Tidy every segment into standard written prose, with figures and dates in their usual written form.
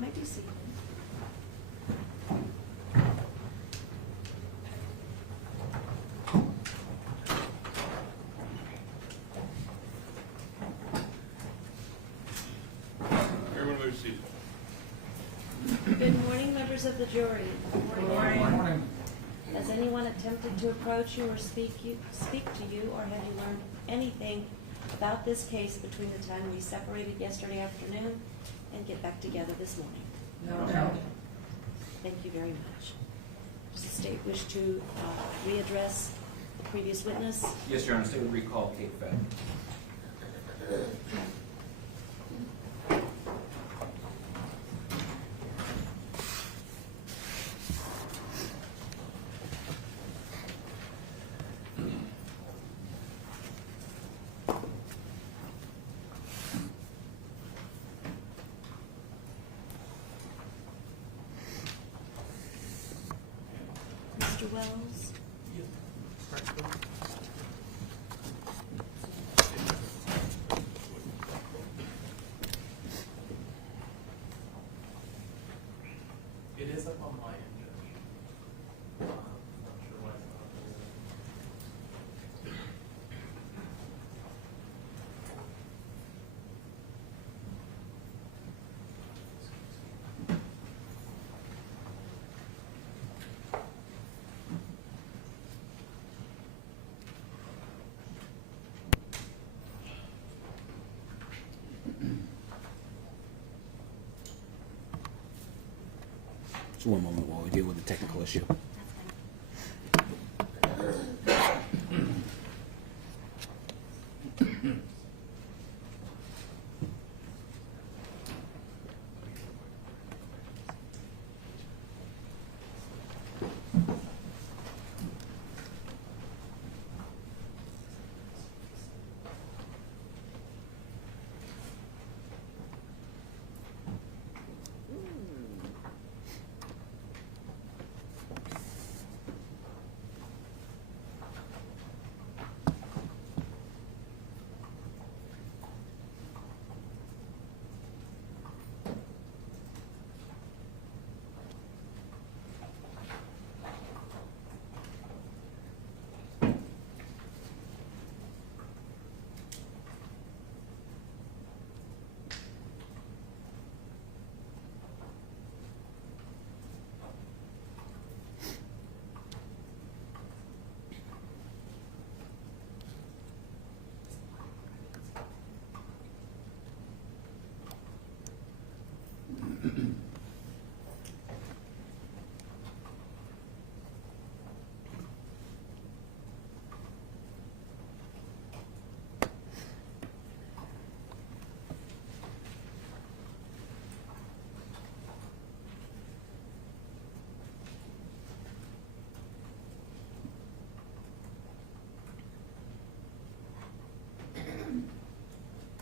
may be seated. Everyone move seated. Good morning, members of the jury. Good morning. Has anyone attempted to approach you or speak to you, or have you learned anything about this case between the time we separated yesterday afternoon and get back together this morning? No. Thank you very much. Does the state wish to readdress the previous witness? Yes, Your Honor. State would recall Kate Fett. Mr. Wells? It is up on my end, Judge. Not sure why it's not up there. Just one moment while we deal with the technical issue.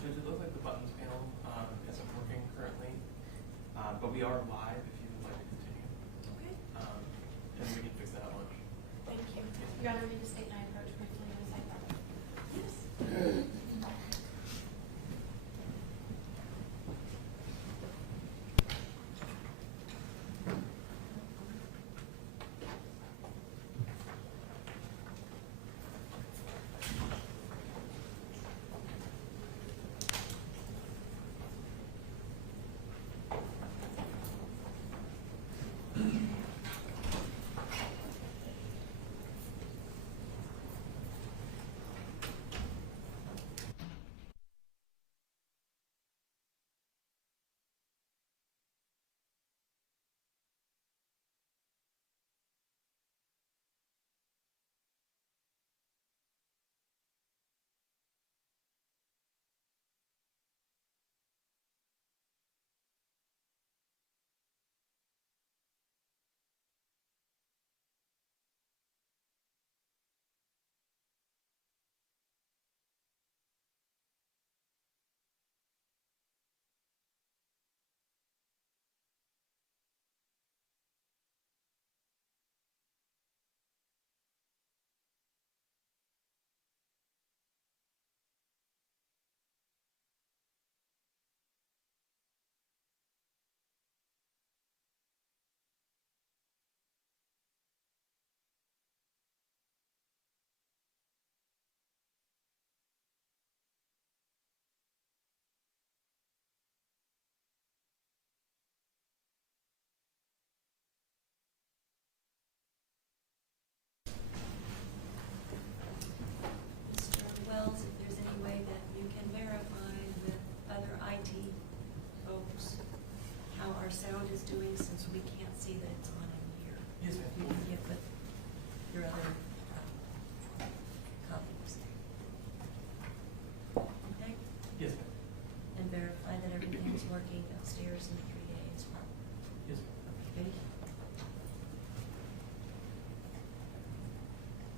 Judge, it looks like the buttons panel isn't working currently, but we are live if you would like to continue. Okay, And we can fix that at lunch. thank you. Your Honor, we just state and I approach briefly on the side level. Yes.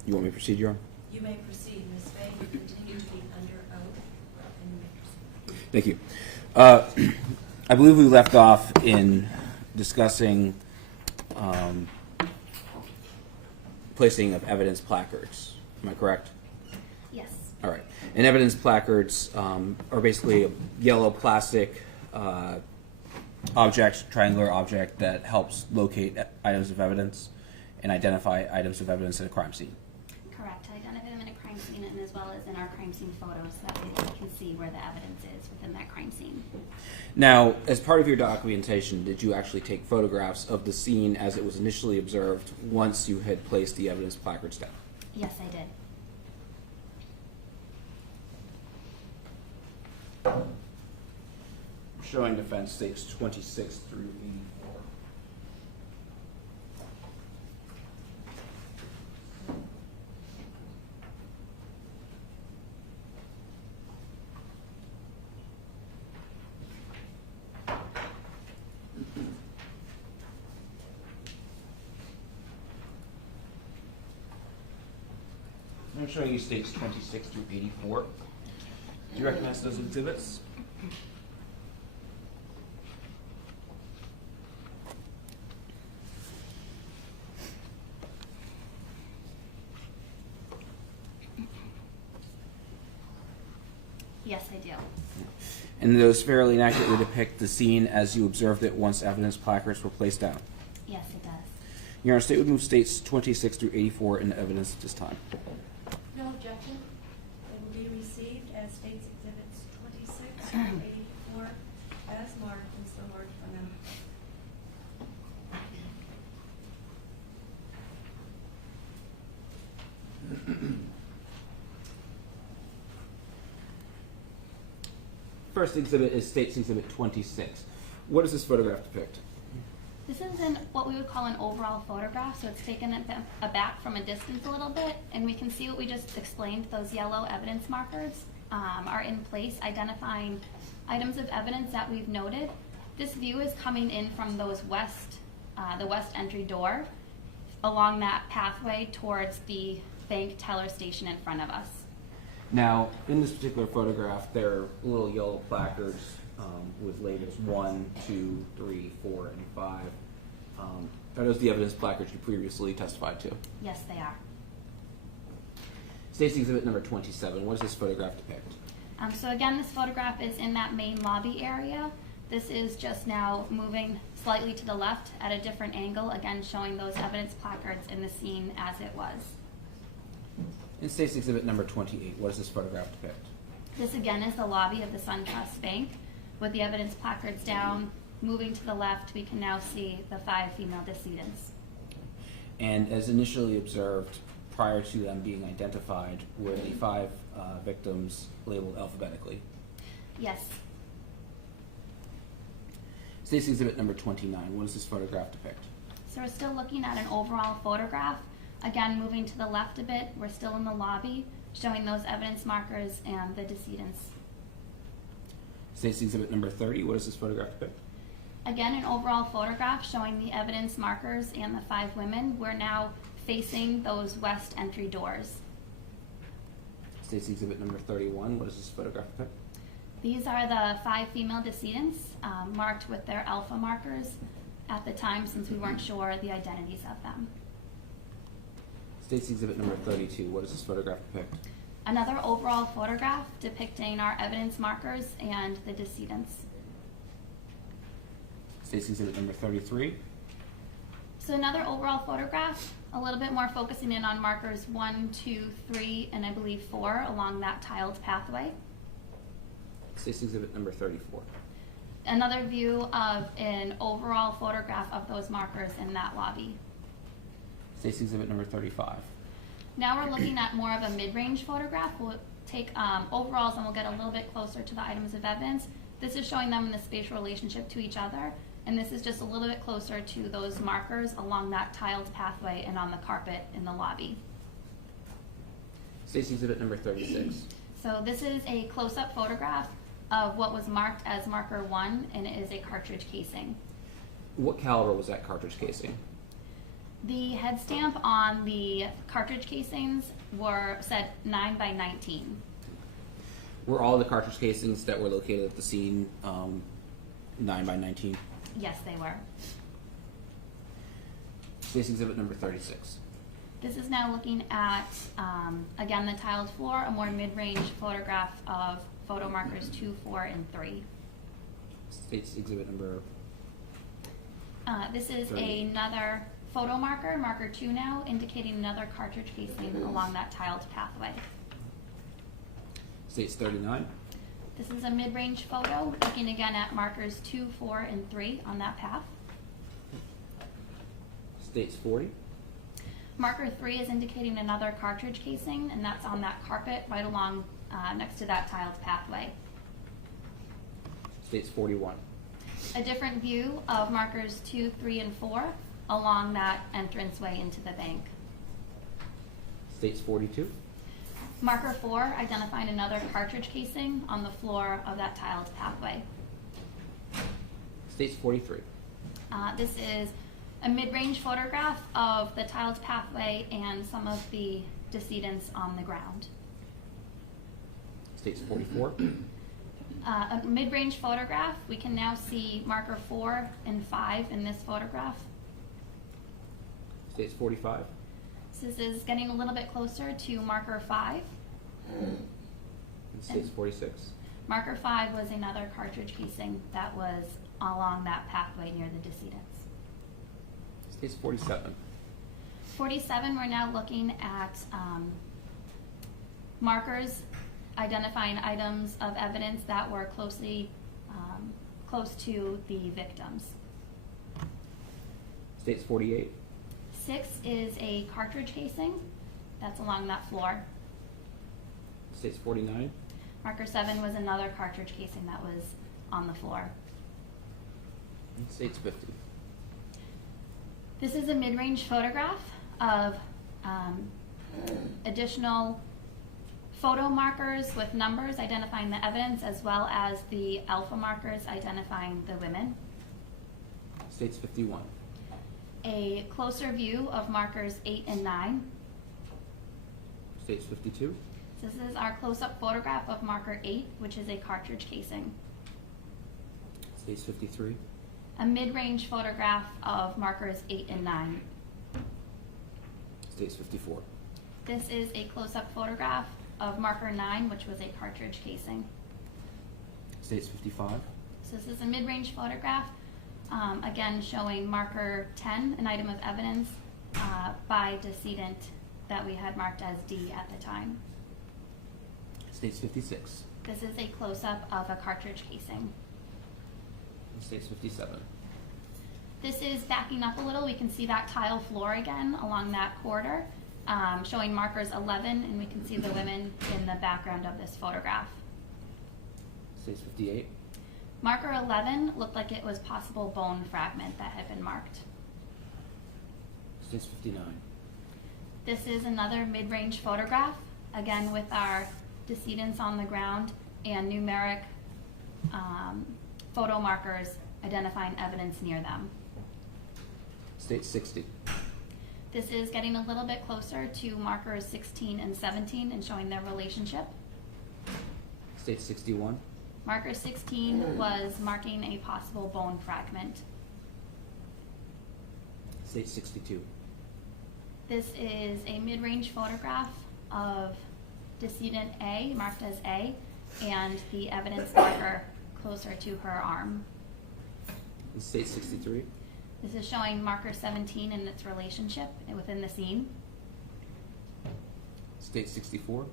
You want me to proceed, Your Honor? You may proceed, Ms. Fay. You continue to be under oath, and you may proceed. Thank you. I believe we left off in discussing placing of evidence placards. Am I correct? Yes. All right. And evidence placards are basically a yellow plastic object, triangular object that helps locate items of evidence and identify items of evidence at a crime scene. Correct. I identify them in a crime scene and as well as in our crime scene photos so that we can see where the evidence is within that crime scene. Now, as part of your documentation, did you actually take photographs of the scene as it was initially observed once you had placed the evidence placards down? Yes, I did. Showing defense states 26 through 84. I'm showing you states 26 through 84. Do you recognize those exhibits? Yes, I do. And those fairly inaccurately depict the scene as you observed it once evidence placards were placed down. Yes, it does. Your Honor, State would move states 26 through 84 into evidence at this time. No objection. They will be received as States Exhibits 26 and 84 as marked and so marked for them. First exhibit is States Exhibit 26. What does this photograph depict? This is what we would call an overall photograph, so it's taken back from a distance a little bit, and we can see what we just explained. Those yellow evidence markers are in place, identifying items of evidence that we've noted. This view is coming in from those the west entry door, along that pathway towards the bank teller station in front of us. Now, in this particular photograph, there are little yellow placards with labels 1, 2, 3, 4, and 5. Are those the evidence placards you previously testified to? Yes, they are. States Exhibit number 27. What does this photograph depict? So again, this photograph is in that main lobby area. This is just now moving slightly to the left at a different angle, again showing those evidence placards in the scene as it was. In States Exhibit number 28, what does this photograph depict? This again is the lobby of the SunTrust Bank. With the evidence placards down, moving to the left, we can now see the 5 female decedents. And as initially observed, prior to them being identified, were the 5 victims labeled alphabetically? Yes. States Exhibit number 29, what does this photograph depict? So we're still looking at an overall photograph. Again, moving to the left a bit, we're still in the lobby, showing those evidence markers and the decedents. States Exhibit number 30, what does this photograph depict? Again, an overall photograph showing the evidence markers and the 5 women. We're now facing those west entry doors. States Exhibit number 31, what does this photograph depict? These are the 5 female decedents marked with their alpha markers at the time, since we weren't sure the identities of them. States Exhibit number 32, what does this photograph depict? Another overall photograph depicting our evidence markers and the decedents. States Exhibit number 33. So another overall photograph, a little bit more focusing in on markers 1, 2, 3, and I believe 4 along that tiled pathway. States Exhibit number 34. Another view of an overall photograph of those markers in that lobby. States Exhibit number 35. Now we're looking at more of a mid-range photograph. We'll take overalls and we'll get a little bit closer to the items of evidence. This is showing them in the spatial relationship to each other, and this is just a little bit closer to those markers along that tiled pathway and on the carpet in the lobby. States Exhibit number 36. So this is a close-up photograph of what was marked as marker 1, and it is a cartridge casing. What caliber was that cartridge casing? The head stamp on the cartridge casings said 9 by 19. Were all the cartridge casings that were located at the scene 9 by 19? Yes, they were. State's Exhibit number 36. This is now looking at, again, the tiled floor, a more mid-range photograph of photo markers 2, 4, and 3. State's Exhibit number. This is 30. another photo marker, marker 2 now, indicating another cartridge casing along that tiled pathway. State's 39. This is a mid-range photo, looking again at markers 2, 4, and 3 on that path. State's 40. Marker 3 is indicating another cartridge casing, and that's on that carpet right along next to that tiled pathway. State's 41. A different view of markers 2, 3, and 4 along that entranceway into the bank. State's 42. Marker 4 identifying another cartridge casing on the floor of that tiled pathway. State's 43. This is a mid-range photograph of the tiled pathway and some of the decedents on the ground. State's 44. A mid-range photograph, we can now see marker 4 and 5 in this photograph. State's 45. This is getting a little bit closer to marker 5. And State's 46. Marker 5 was another cartridge casing that was along that pathway near the decedents. State's 47. 47, we're now looking at markers identifying items of evidence that were close to the victims. State's 48. 6 is a cartridge casing that's along that floor. State's 49. Marker 7 was another cartridge casing that was on the floor. And State's 50. This is a mid-range photograph of additional photo markers with numbers identifying the evidence, as well as the alpha markers identifying the women. State's 51. A closer view of markers 8 and 9. State's 52. This is our close-up photograph of marker 8, which is a cartridge casing. State's 53. A mid-range photograph of markers 8 and 9. State's 54. This is a close-up photograph of marker 9, which was a cartridge casing. State's 55. So this is a mid-range photograph, again showing marker 10, an item of evidence by decedent that we had marked as D at the time. State's 56. This is a close-up of a cartridge casing. And State's 57. This is backing up a little. We can see that tile floor again along that corridor, showing markers 11, and we can see the women in the background of this photograph. State's 58. Marker 11 looked like it was possible bone fragment that had been marked. State's 59. This is another mid-range photograph, again with our decedents on the ground and numeric photo markers identifying evidence near them. State's 60. This is getting a little bit closer to markers 16 and 17 and showing their relationship. State's 61. Marker 16 was marking a possible bone fragment. State's 62. This is a mid-range photograph of decedent A, marked as A, and the evidence marker closer to her arm. And State's 63. This is showing marker 17 and its relationship within the scene. State's 64.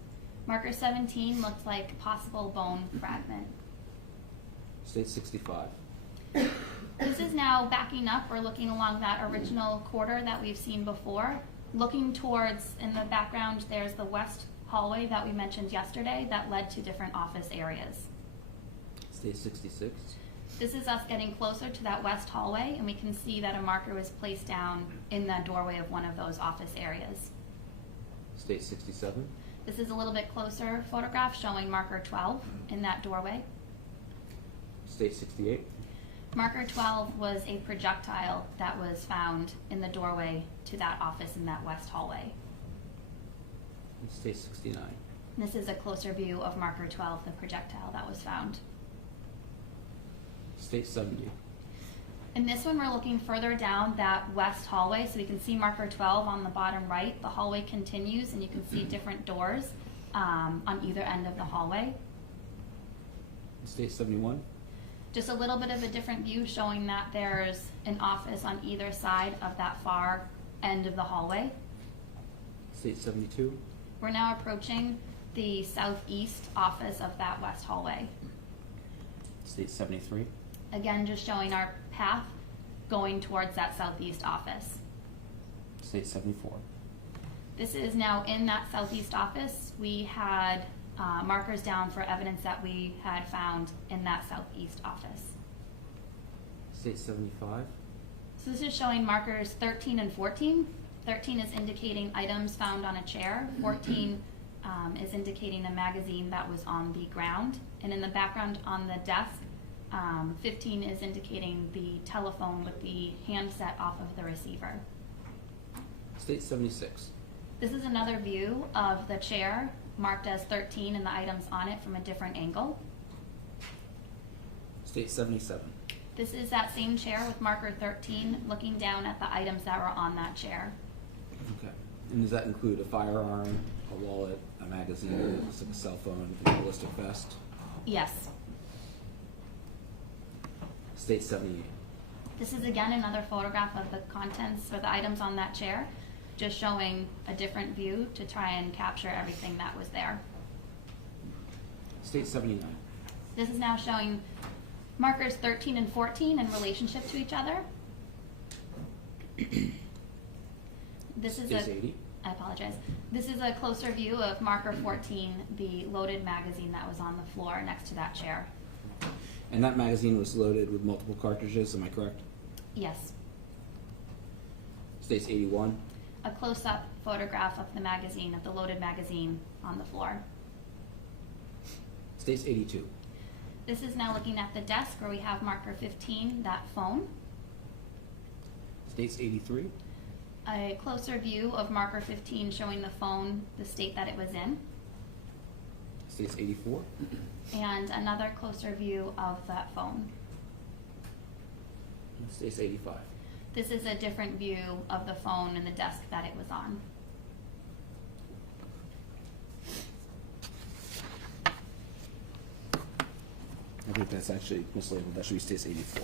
Marker 17 looks like possible bone fragment. State's 65. This is now backing up. We're looking along that original corridor that we've seen before. Looking towards, in the background, there's the west hallway that we mentioned yesterday that led to different office areas. State's 66. This is us getting closer to that west hallway, and we can see that a marker was placed down in the doorway of one of those office areas. State's 67. This is a little bit closer photograph showing marker 12 in that doorway. State's 68. Marker 12 was a projectile that was found in the doorway to that office in that west hallway. It states 69. This is a closer view of marker 12, the projectile that was found. State 70. In this one, we're looking further down that west hallway, so we can see marker 12 on the bottom right. The hallway continues, and you can see different doors on either end of the hallway. State 71. Just a little bit of a different view showing that there's an office on either side of that far end of the hallway. State 72. We're now approaching the southeast office of that west hallway. State 73. Again, just showing our path going towards that southeast office. State 74. This is now in that southeast office. We had markers down for evidence that we had found in that southeast office. State 75. So this is showing markers 13 and 14. 13 is indicating items found on a chair. 14 is indicating a magazine that was on the ground. And in the background on the desk, 15 is indicating the telephone with the handset off of the receiver. State 76. This is another view of the chair marked as 13 and the items on it from a different angle. State 77. This is that same chair with marker 13 looking down at the items that were on that chair. Okay. And does that include a firearm, a wallet, a magazine, a cell phone, a ballistic vest? Yes. State 78. This is again another photograph of the contents or the items on that chair, just showing a different view to try and capture everything that was there. State 79. This is now showing markers 13 and 14 in relationship to each other. This is State 80. I apologize. This is a closer view of marker 14, the loaded magazine that was on the floor next to that chair. And that magazine was loaded with multiple cartridges, am I correct? Yes. States 81. A close-up photograph of the magazine, of the loaded magazine on the floor. States 82. This is now looking at the desk where we have marker 15, that phone. States 83. A closer view of marker 15 showing the phone, the state that it was in. States 84. And another closer view of that phone. States 85. This is a different view of the phone and the desk that it was on. I think that's actually mislabeled. That should be states 84.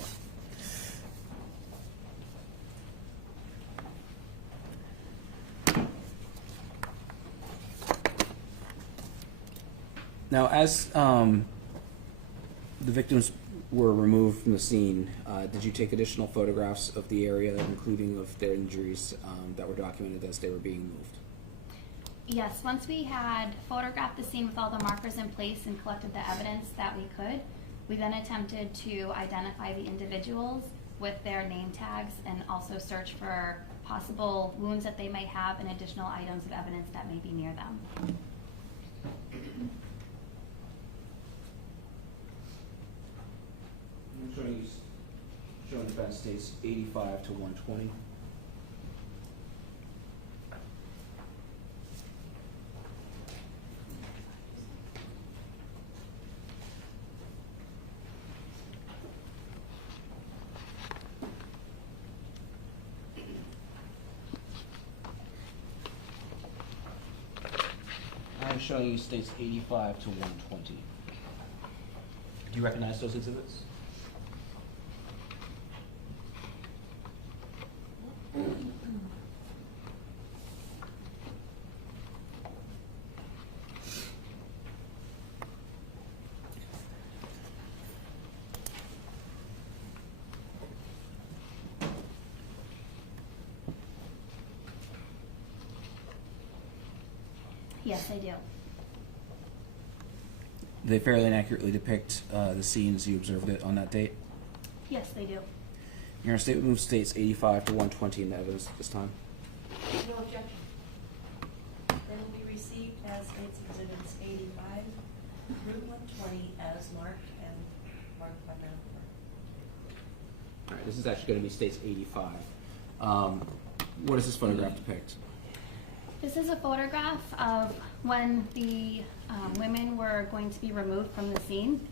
Now, as the victims were removed from the scene, did you take additional photographs of the area, including of their injuries that were documented as they were being moved? Yes, once we had photographed the scene with all the markers in place and collected the evidence that we could, we then attempted to identify the individuals with their name tags and also search for possible wounds that they might have and additional items of evidence that may be near them. I'm showing defense states 85 to 120. I'm showing you states 85 to 120. Do you recognize those exhibits? Yes, I do. They fairly and accurately depict the scene as you observed it on that date. Yes, they do. Your statement states 85 to 120 in the evidence at this time. No objection. They will be received as states exhibits 85 through 120 as marked and marked by Madam Clerk. All right, this is actually going to be states 85. What does this photograph depict? This is a photograph of when the women were going to be removed from the scene.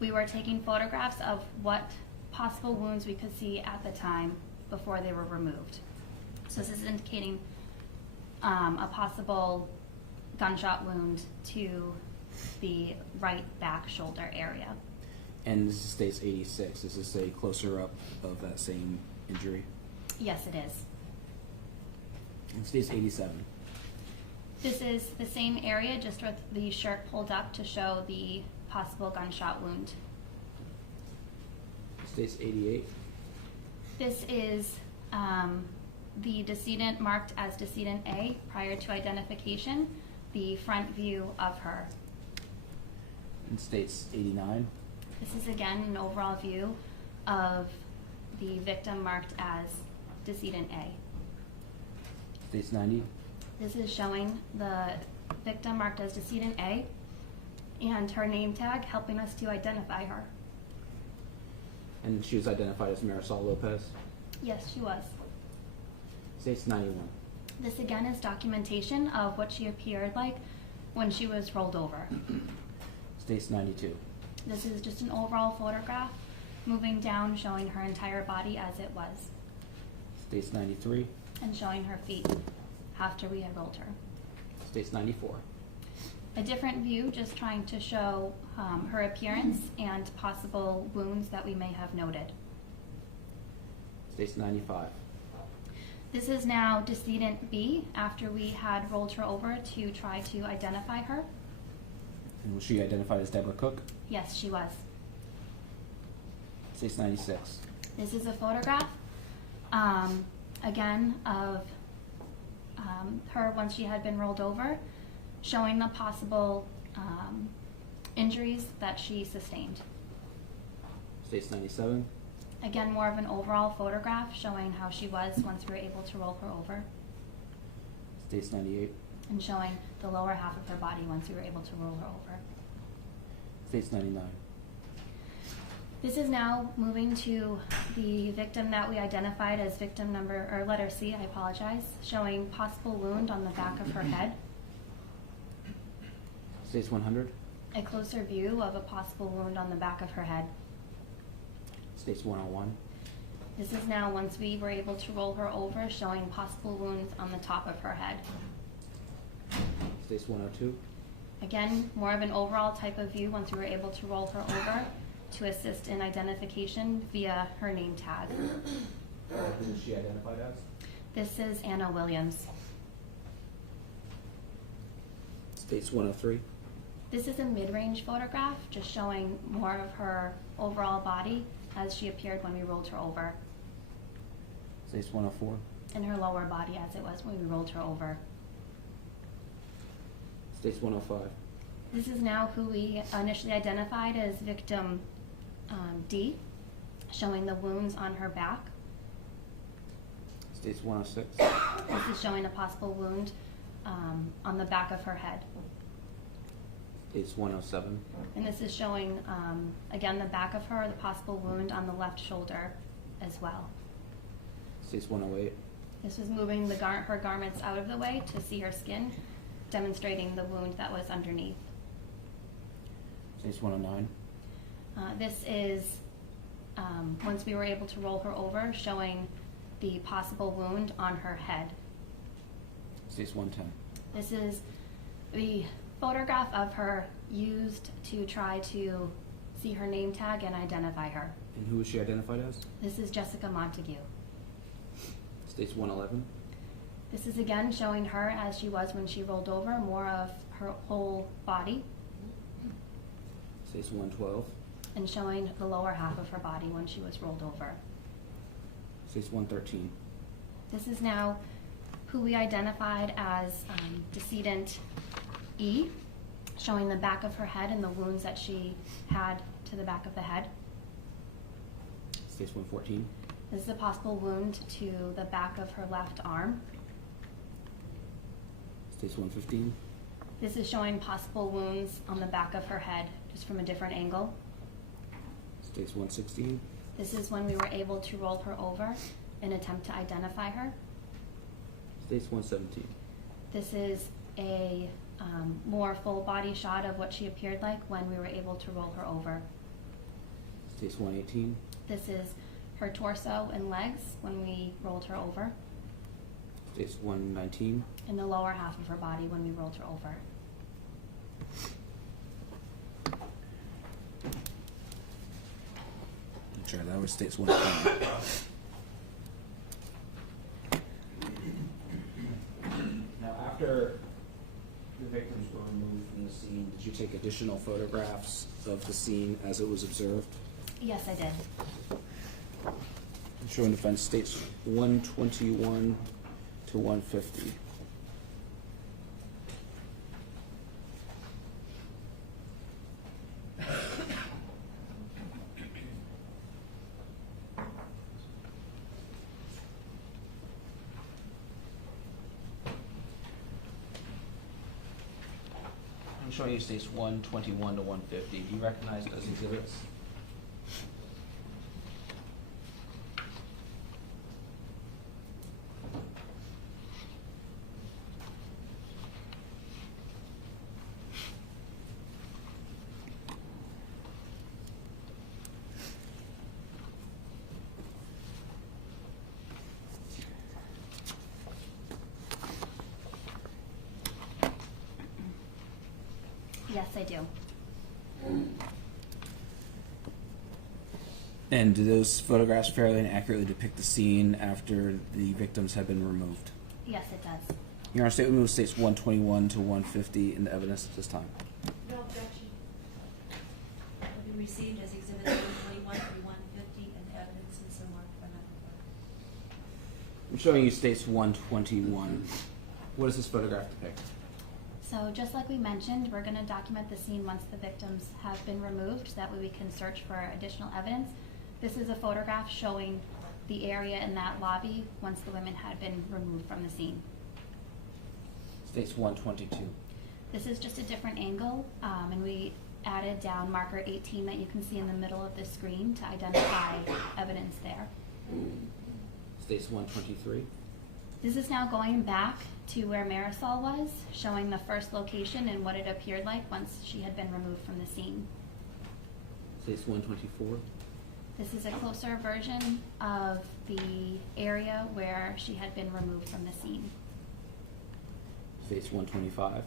We were taking photographs of what possible wounds we could see at the time before they were removed. So this is indicating a possible gunshot wound to the right back shoulder area. And this is states 86. Is this a closer up of that same injury? Yes, it is. And states 87. This is the same area, just with the shirt pulled up to show the possible gunshot wound. States 88. This is the decedent marked as decedent A prior to identification, the front view of her. And states 89. This is again an overall view of the victim marked as decedent A. States 90. This is showing the victim marked as decedent A and her name tag, helping us to identify her. And she was identified as Marisol Lopez. Yes, she was. States 91. This again is documentation of what she appeared like when she was rolled over. States 92. This is just an overall photograph moving down, showing her entire body as it was, States 93. and showing her feet after we had rolled her. States 94. A different view, just trying to show her appearance and possible wounds that we may have noted. States 95. This is now decedent B after we had rolled her over to try to identify her. And was she identified as Deborah Cook? Yes, she was. States 96. This is a photograph, again, of her once she had been rolled over, showing the possible injuries that she sustained. States 97. Again, more of an overall photograph showing how she was once we were able to roll her over, States 98. and showing the lower half of her body once we were able to roll her over. States 99. This is now moving to the victim that we identified as victim number, or letter C, I apologize, showing possible wound on the back of her head. States 100. A closer view of a possible wound on the back of her head. States 101. This is now once we were able to roll her over, showing possible wounds on the top of her head. States 102. Again, more of an overall type of view once we were able to roll her over to assist in identification via her name tag. Who was she identified as? This is Anna Williams. States 103. This is a mid-range photograph, just showing more of her overall body as she appeared when we rolled her over, States 104. and her lower body as it was when we rolled her over. States 105. This is now who we initially identified as victim D, showing the wounds on her back. States 106. This is showing a possible wound on the back of her head. States 107. And this is showing, again, the back of her, the possible wound on the left shoulder as well. States 108. This was moving her garments out of the way to see her skin, demonstrating the wound that was underneath. States 109. This is, once we were able to roll her over, showing the possible wound on her head. States 110. This is the photograph of her used to try to see her name tag and identify her. And who was she identified as? This is Jessica Montague. States 111. This is again showing her as she was when she rolled over, more of her whole body, States 112. and showing the lower half of her body when she was rolled over. States 113. This is now who we identified as decedent E, showing the back of her head and the wounds that she had to the back of the head. States 114. This is a possible wound to the back of her left arm. States 115. This is showing possible wounds on the back of her head, just from a different angle. States 116. This is when we were able to roll her over and attempt to identify her. States 117. This is a more full body shot of what she appeared like when we were able to roll her over. States 118. This is her torso and legs when we rolled her over, States 119. and the lower half of her body when we rolled her over. Sure, that was states 120. Now, after the victims were removed from the scene, did you take additional photographs of the scene as it was observed? Yes, I did. Showing defense states 121 to 150. I'm showing you states 121 to 150. Do you recognize those exhibits? Yes, I do. And do those photographs fairly and accurately depict the scene after the victims have been removed? Yes, it does. Your Honor, statement moves states 121 to 150 in the evidence at this time. No objection. Will be received as exhibits 121 through 150 and evidence and so marked by number. I'm showing you states 121. What does this photograph depict? So just like we mentioned, we're going to document the scene once the victims have been removed, so that way we can search for additional evidence. This is a photograph showing the area in that lobby once the women had been removed from the scene. States 122. This is just a different angle, and we added down marker 18 that you can see in the middle of the screen to identify evidence there. States 123. This is now going back to where Marisol was, showing the first location and what it appeared like once she had been removed from the scene. States 124. This is a closer version of the area where she had been removed from the scene. States 125.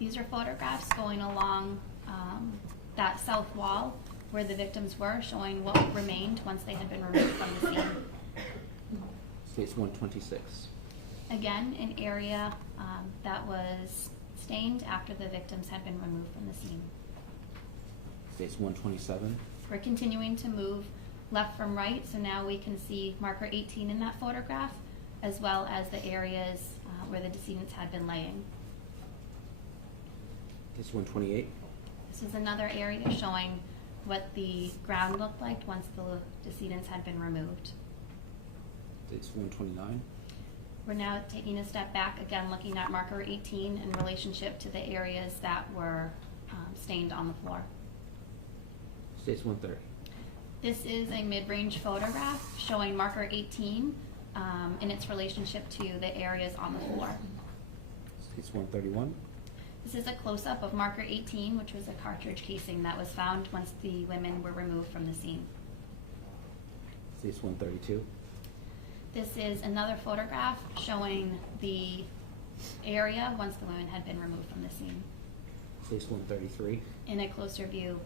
These are photographs going along that south wall where the victims were, showing what remained once they had been removed from the scene. States 126. Again, an area that was stained after the victims had been removed from the scene. States 127. We're continuing to move left from right, so now we can see marker 18 in that photograph, as well as the areas where the decedents had been laying. States 128. This is another area showing what the ground looked like once the decedents had been removed. States 129. We're now taking a step back, again looking at marker 18 in relationship to the areas that were stained on the floor. States 130. This is a mid-range photograph showing marker 18 in its relationship to the areas on the floor. States 131. This is a close-up of marker 18, which was a cartridge casing that was found once the women were removed from the scene. States 132. This is another photograph showing the area once the women had been removed from the scene, States 133. in a closer view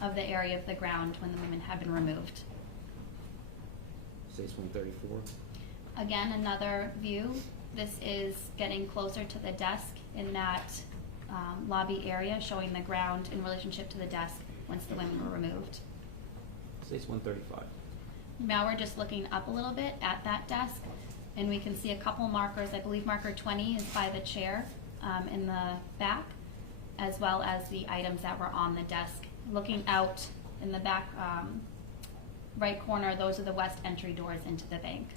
of the area of the ground when the women had been removed. States 134. Again, another view. This is getting closer to the desk in that lobby area, showing the ground in relationship to the desk once the women were removed. States 135. Now we're just looking up a little bit at that desk, and we can see a couple markers. I believe marker 20 is by the chair in the back, as well as the items that were on the desk. Looking out in the back right corner, those are the west entry doors into the bank.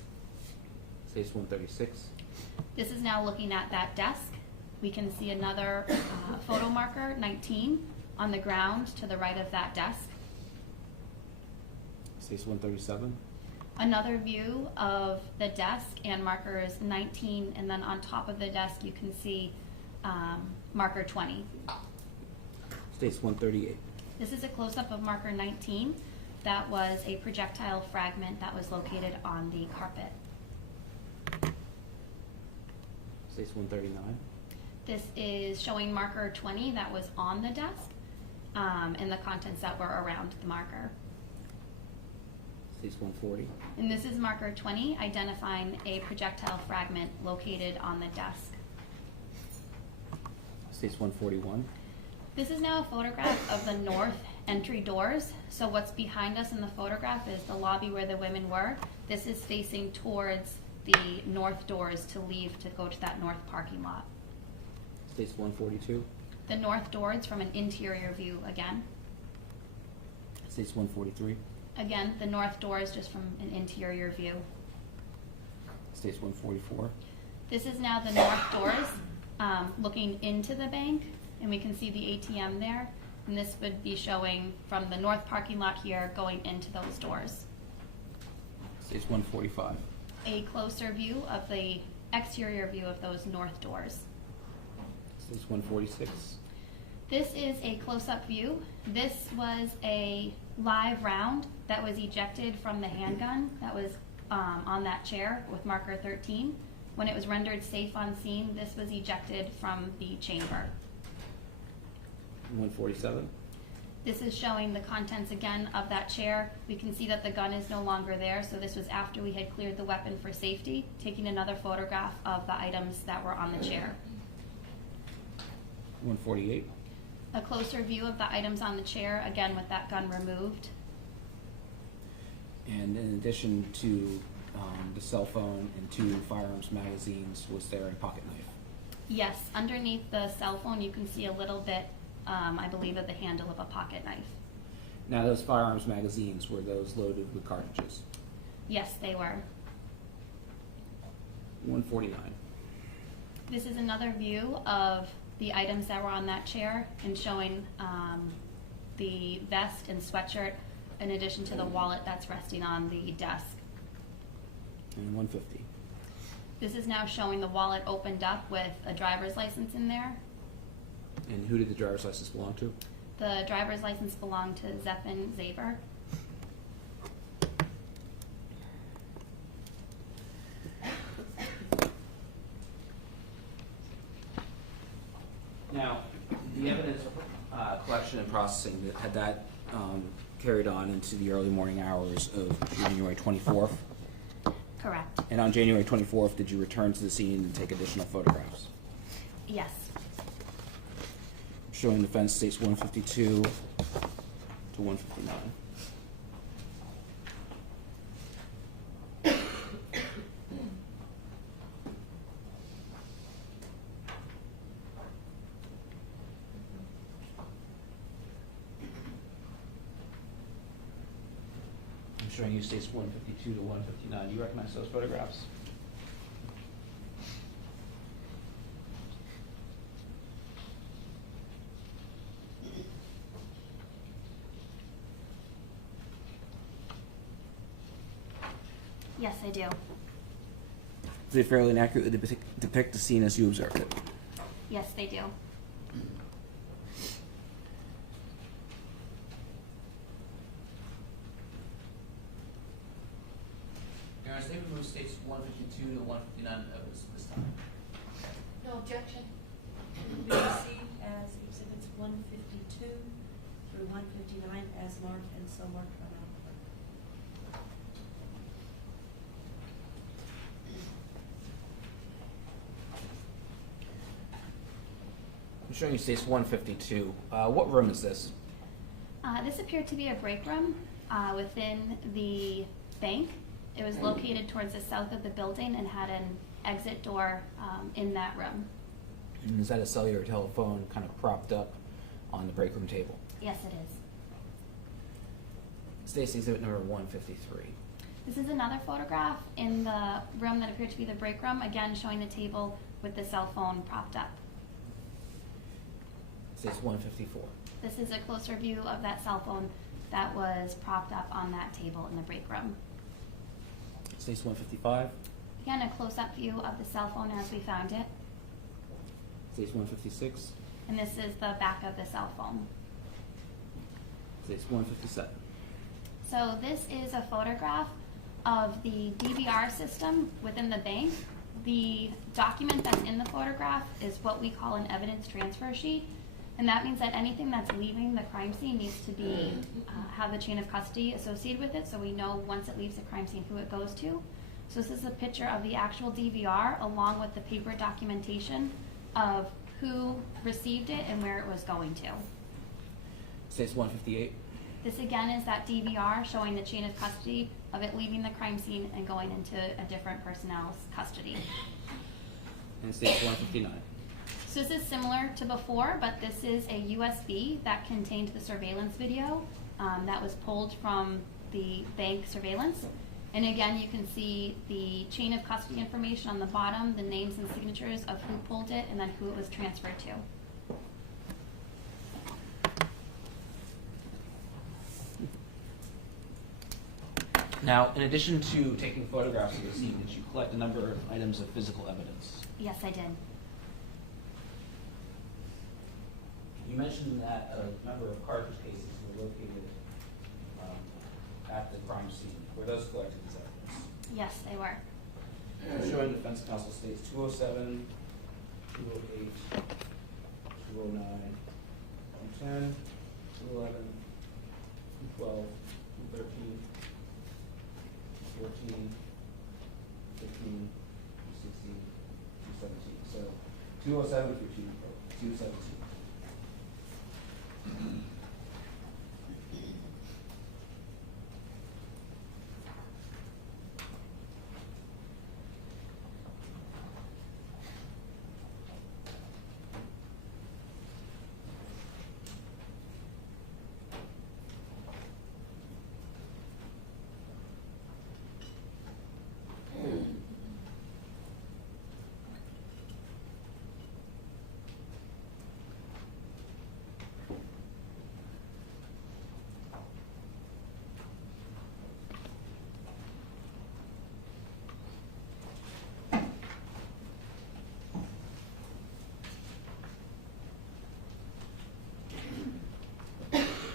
States 136. This is now looking at that desk. We can see another photo marker, 19, on the ground to the right of that desk. States 137. Another view of the desk and markers 19, and then on top of the desk you can see marker 20. States 138. This is a close-up of marker 19. That was a projectile fragment that was located on the carpet. States 139. This is showing marker 20 that was on the desk and the contents that were around the marker. States 140. And this is marker 20, identifying a projectile fragment located on the desk. States 141. This is now a photograph of the north entry doors. So what's behind us in the photograph is the lobby where the women were. This is facing towards the north doors to leave to go to that north parking lot. States 142. The north doors from an interior view again. States 143. Again, the north doors just from an interior view. States 144. This is now the north doors looking into the bank, and we can see the ATM there. And this would be showing from the north parking lot here going into those doors. States 145. A closer view of the exterior view of those north doors. States 146. This is a close-up view. This was a live round that was ejected from the handgun that was on that chair with marker 13. When it was rendered safe on scene, this was ejected from the chamber. 147. This is showing the contents again of that chair. We can see that the gun is no longer there, so this was after we had cleared the weapon for safety, taking another photograph of the items that were on the chair. 148. A closer view of the items on the chair, again with that gun removed. And in addition to the cell phone and 2 firearms magazines, was there a pocket knife? Yes, underneath the cell phone you can see a little bit, I believe, of the handle of a pocket knife. Now, those firearms magazines, were those loaded with cartridges? Yes, they were. 149. This is another view of the items that were on that chair and showing the vest and sweatshirt in addition to the wallet that's resting on the desk. And 150. This is now showing the wallet opened up with a driver's license in there. And who did the driver's license belong to? The driver's license belonged to Zephin Zaber. Now, the evidence collection and processing, had that carried on into the early morning hours of January 24th? Correct. And on January 24th, did you return to the scene and take additional photographs? Yes. Showing the fence states 152 to 159. I'm showing you states 152 to 159. Do you recognize those photographs? Yes, I do. Do they fairly and accurately depict the scene as you observed it? Yes, they do. Your Honor, they removed states 152 to 159 evidence this time. No objection. Be received as exhibits 152 through 159 as marked and so marked by Madam Clerk. I'm showing you states 152. What room is this? This appeared to be a break room within the bank. It was located towards the south of the building and had an exit door in that room. And is that a cellular telephone kind of propped up on the break room table? Yes, it is. States exhibit number 153. This is another photograph in the room that appeared to be the break room, again showing the table with the cell phone propped up. States 154. This is a closer view of that cell phone that was propped up on that table in the break room. States 155. Again, a close-up view of the cell phone as we found it, States 156. and this is the back of the cell phone. States 157. So this is a photograph of the DVR system within the bank. The document that's in the photograph is what we call an evidence transfer sheet, and that means that anything that's leaving the crime scene needs to be have the chain of custody associated with it, so we know once it leaves the crime scene who it goes to. So this is a picture of the actual DVR along with the paper documentation of who received it and where it was going to. States 158. This again is that DVR showing the chain of custody of it leaving the crime scene and going into a different personnel's custody. And states 159. So this is similar to before, but this is a USB that contained the surveillance video that was pulled from the bank surveillance. And again, you can see the chain of custody information on the bottom, the names and signatures of who pulled it, and then who it was transferred to. Now, in addition to taking photographs of the scene, did you collect a number of items of physical evidence? Yes, I did. You mentioned that a number of cartridge cases were located at the crime scene. Were those collected as evidence? Yes, they were. Showing defense counsel states 207, 208, 209, 210, 211, 212, 213, 14, 15, 216, 217. So 207 through 217.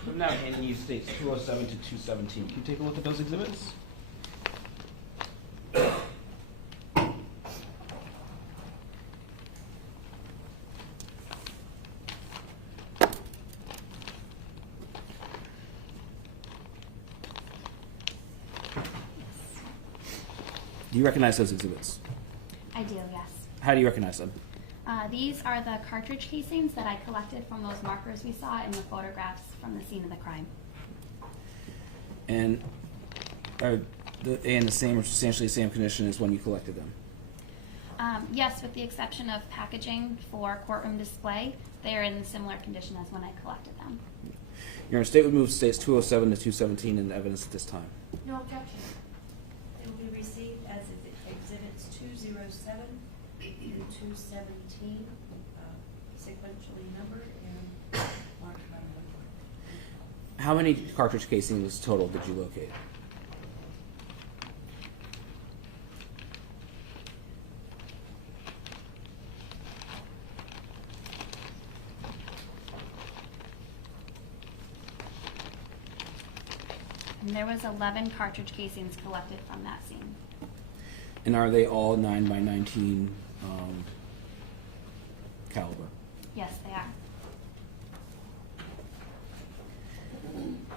I'm now handing you states 207 to 217. Can you take a look at those exhibits? Do you recognize those exhibits? I do, yes. How do you recognize them? These are the cartridge casings that I collected from those markers we saw in the photographs from the scene of the crime. And are they in the same or substantially the same condition as when you collected them? Yes, with the exception of packaging for courtroom display, they are in similar condition as when I collected them. Your Honor, state would move states 207 to 217 in evidence at this time. No objection. It will be received as exhibits 207 and 217, sequentially numbered and marked by number. How many cartridge casings total did you locate? And there was 11 cartridge casings collected from that scene. And are they all 9x19 caliber? Yes, they are.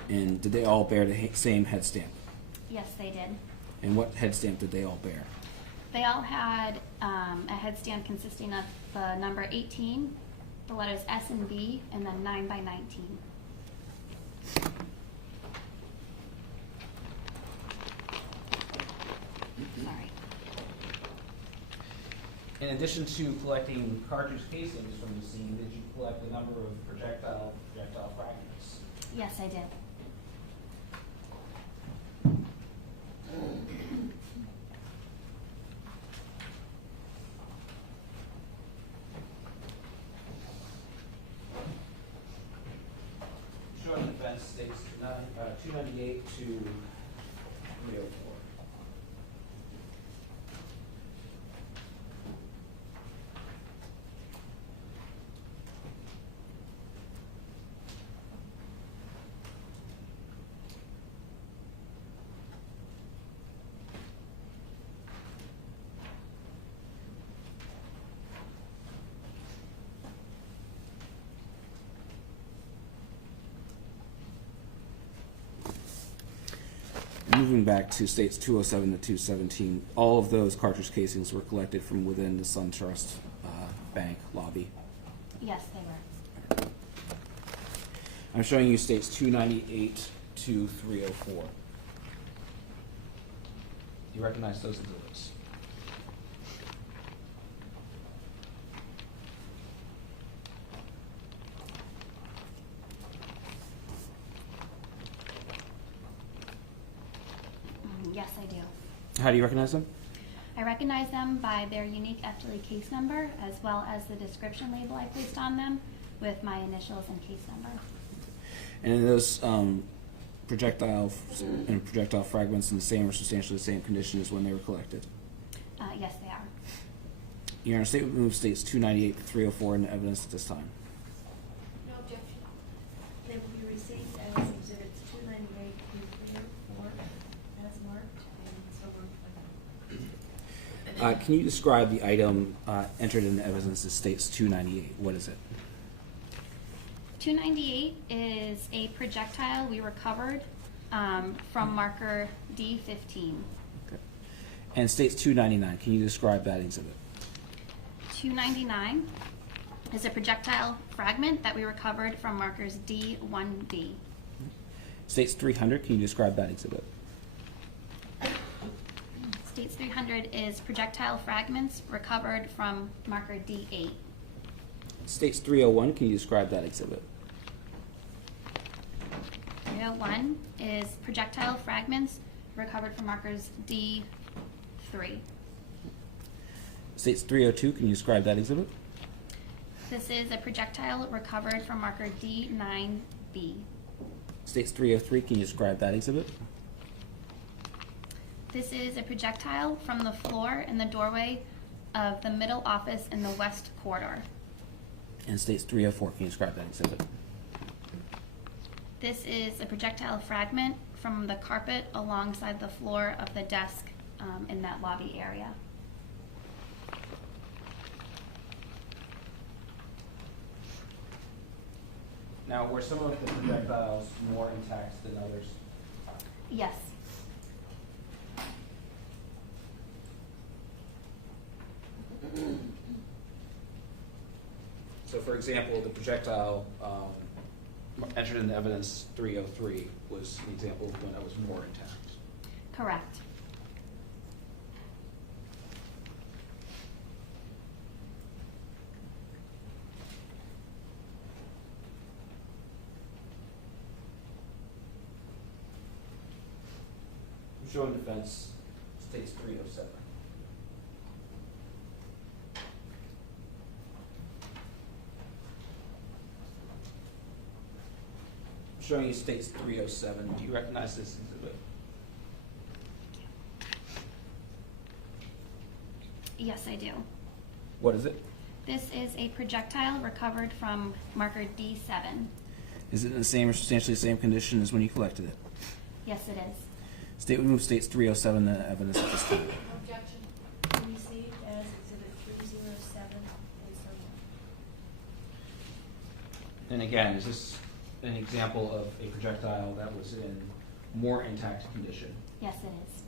And did they all bear the same head stamp? Yes, they did. And what head stamp did they all bear? They all had a head stamp consisting of the number 18, the letters S and B, and then 9x19. Sorry. In addition to collecting cartridge casings from the scene, did you collect a number of projectile fragments? Yes, I did. Showing defense states 298 to 304. Moving back to states 207 to 217, all of those cartridge casings were collected from within the SunTrust bank lobby. Yes, they were. I'm showing you states 298 to 304. Do you recognize those exhibits? Yes, I do. How do you recognize them? I recognize them by their unique FTLE case number as well as the description label I placed on them with my initials and case number. And in those projectile fragments in the same or substantially the same condition as when they were collected? Yes, they are. Your Honor, statement move states 298 to 304 in the evidence at this time. No objection. They will be received as exhibits 298 through 304 as marked and so on. Can you describe the item entered in the evidence that states 298? What is it? 298 is a projectile we recovered from marker D15. Okay. And states 299. Can you describe that exhibit? 299 is a projectile fragment that we recovered from markers D1B. States 300. Can you describe that exhibit? States 300 is projectile fragments recovered from marker D8. States 301. Can you describe that exhibit? 301 is projectile fragments recovered from markers D3. States 302. Can you describe that exhibit? This is a projectile recovered from marker D9B. States 303. Can you describe that exhibit? This is a projectile from the floor in the doorway of the middle office in the west corridor. And states 304. Can you describe that exhibit? This is a projectile fragment from the carpet alongside the floor of the desk in that lobby area. Now, were some of the projectiles more intact than others? Yes. So, for example, the projectile entered in the evidence 303 was an example of one that was more intact. Correct. I'm showing defense states 307. Showing you states 307. Do you recognize this exhibit? Yes, I do. What is it? This is a projectile recovered from marker D7. Is it in the same or substantially the same condition as when you collected it? Yes, it is. State would move states 307 in the evidence at this time. Objection. Received as exhibit 307 and so on. And again, is this an example of a projectile that was in more intact condition? Yes, it is.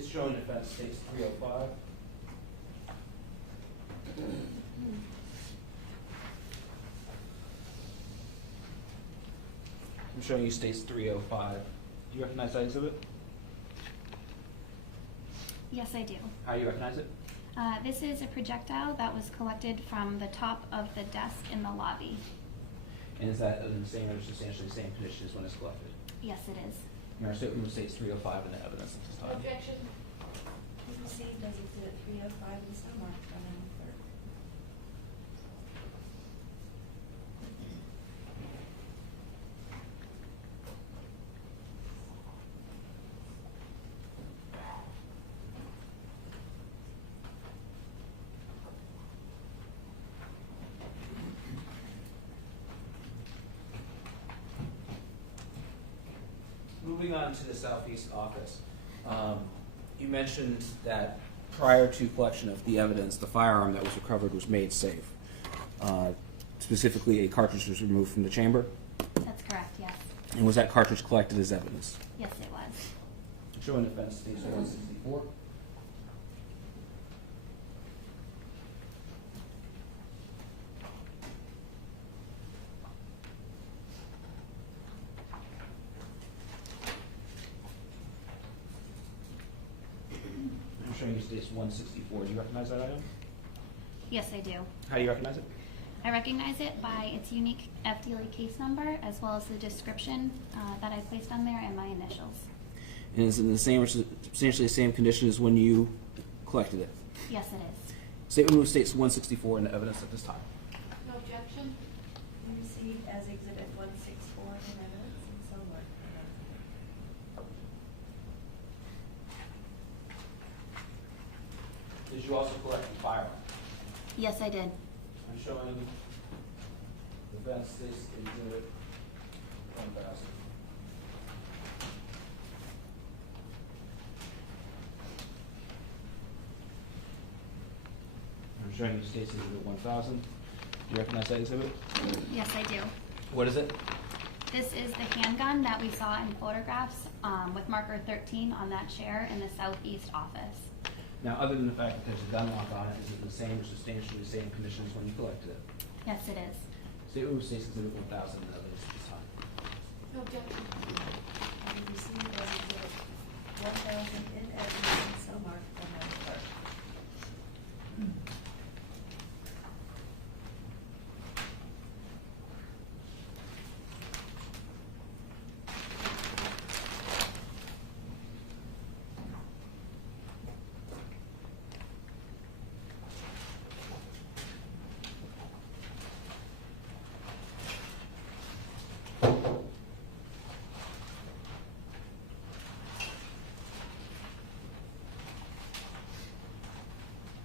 It's showing defense states 305. I'm showing you states 305. Do you recognize that exhibit? Yes, I do. How do you recognize it? This is a projectile that was collected from the top of the desk in the lobby. And is that in the same or substantially the same condition as when it's collected? Yes, it is. And our statement states 305 in the evidence at this time. Objection. He received as exhibit 305 and so marked on the third. Moving on to the Southeast office, you mentioned that prior to collection of the evidence, the firearm that was recovered was made safe. Specifically, a cartridge was removed from the chamber. That's correct, yes. And was that cartridge collected as evidence? Yes, it was. Showing defense states 164. I'm showing you states 164. Do you recognize that item? Yes, I do. How do you recognize it? I recognize it by its unique FDLE case number as well as the description that I placed on there and my initials. And is it in the same or substantially the same condition as when you collected it? Yes, it is. Statement moves states 164 in the evidence at this time. No objection. He received as exhibit 164 in evidence and so marked on the third. Did you also collect the firearm? Yes, I did. I'm showing defense states exhibit 1000. I'm showing you states exhibit 1000. Do you recognize that exhibit? Yes, I do. What is it? This is the handgun that we saw in photographs with marker 13 on that chair in the Southeast office. Now, other than the fact that there's a gun lock on it, is it in the same or substantially the same conditions when you collected it? Yes, it is. Statement moves states exhibit 1000 in the evidence at this time. No objection. He received as exhibit 1000 in evidence and so marked on the third.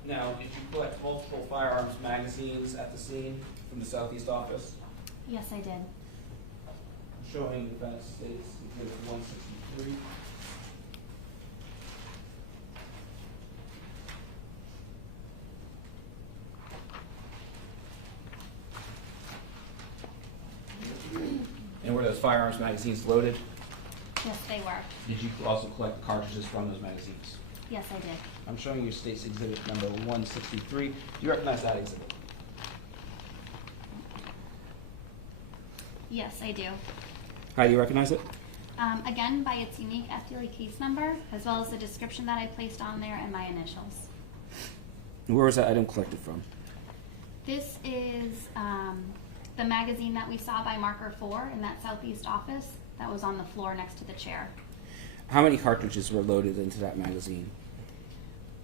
Now, did you collect multiple firearms magazines at the scene from the Southeast office? Yes, I did. Showing defense states exhibit 163. And were those firearms magazines loaded? Yes, they were. Did you also collect the cartridges from those magazines? Yes, I did. I'm showing you state's exhibit number 163. Do you recognize that exhibit? Yes, I do. How do you recognize it? Again, by its unique FDLE case number, as well as the description that I placed on there and my initials. And where was that item collected from? This is the magazine that we saw by marker 4 in that Southeast office that was on the floor next to the chair. How many cartridges were loaded into that magazine?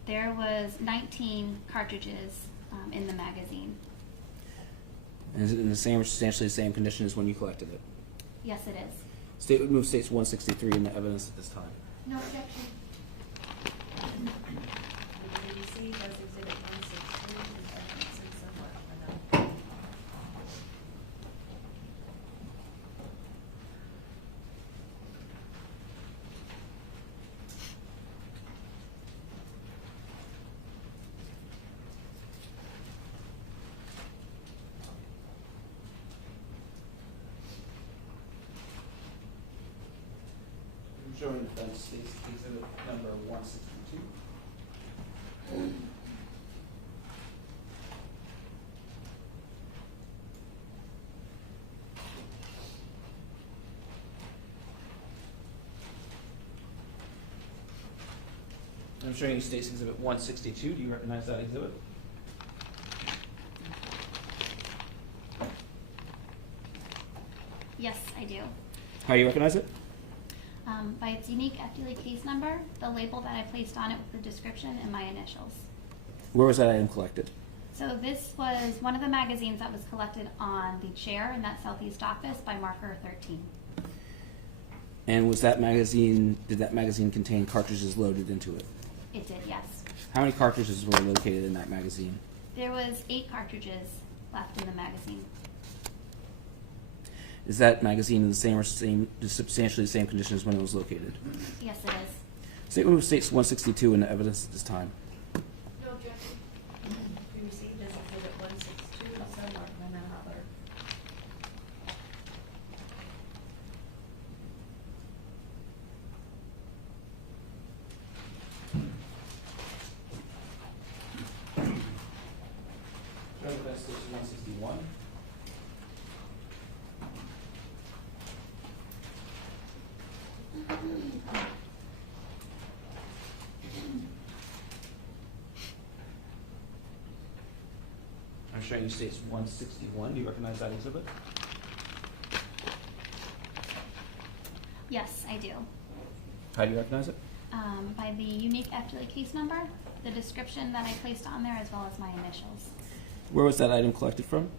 There was 19 cartridges in the magazine. And is it in the same or substantially the same condition as when you collected it? Yes, it is. Statement moves states 163 in the evidence at this time. No objection. He received as exhibit 163 in evidence and so marked on the third. I'm showing defense states exhibit number 162. I'm showing you State's Exhibit 162. Do you recognize that exhibit? Yes, I do. How do you recognize it? By its unique FDA case number, the label that I placed on it with the description, and my initials. Where was that item collected? So this was one of the magazines that was collected on the chair in that southeast office by marker 13. And was that magazine, did that magazine contain cartridges loaded into it? It did, yes. How many cartridges were located in that magazine? There was 8 cartridges left in the magazine. Is that magazine in the same or substantially the same condition as when it was located? Yes, it is. Statement of States 162 in the evidence at this time. No objection. Be received as Exhibit 162 and so marked by Madam Clerk. Evidence Station 161. I'm showing you States 161. Do you recognize that exhibit? Yes, I do. How do you recognize it? By the unique FDA case number, the description that I placed on there, as well as my initials. Where was that item collected from?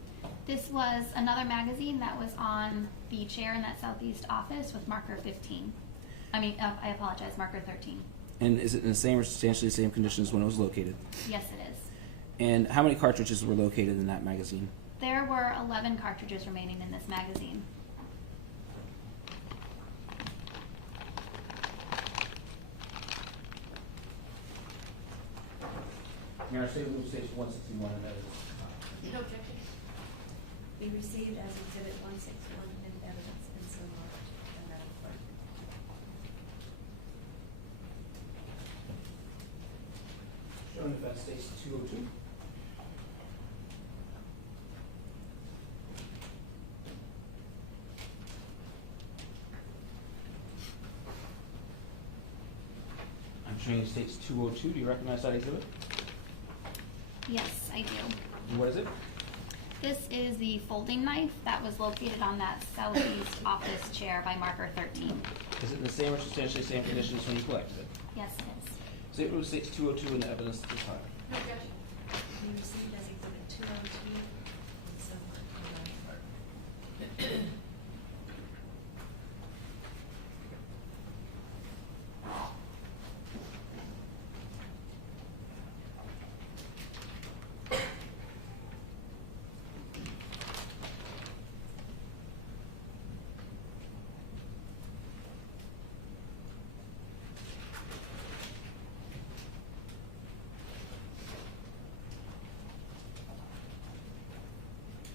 This was another magazine that was on the chair in that southeast office with marker 15. I apologize, marker 13. And is it in the same or substantially the same condition as when it was located? Yes, it is. And how many cartridges were located in that magazine? There were 11 cartridges remaining in this magazine. Mayor, Statement of Station 161 in evidence. No objection. Be received as Exhibit 161 in evidence and so marked by Madam Clerk. Showing defense Station 202. I'm showing you States 202. Do you recognize that exhibit? Yes, I do. And what is it? This is the folding knife that was located on that southeast office chair by marker 13. Is it in the same or substantially same condition as when you collected it? Yes, it is. Statement of States 202 in the evidence at this time. No objection. Be received as Exhibit 202 and so marked by Madam Clerk.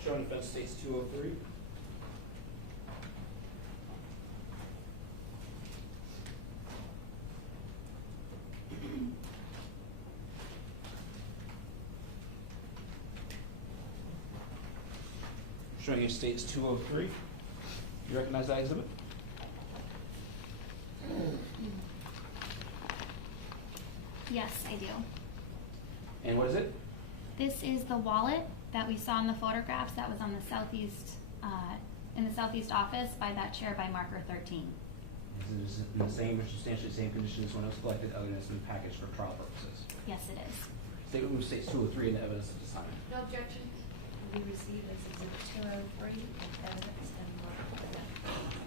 Showing defense States 203. Showing you States 203. Do you recognize that exhibit? Yes, I do. And what is it? This is the wallet that we saw in the photographs that was on the southeast, in the southeast office by that chair by marker 13. Is it in the same or substantially same condition as when it was collected, other than it's been packaged for trial purposes? Yes, it is. Statement of States 203 in the evidence at this time. No objection. Be received as Exhibit 203 in evidence and marked by Madam Clerk.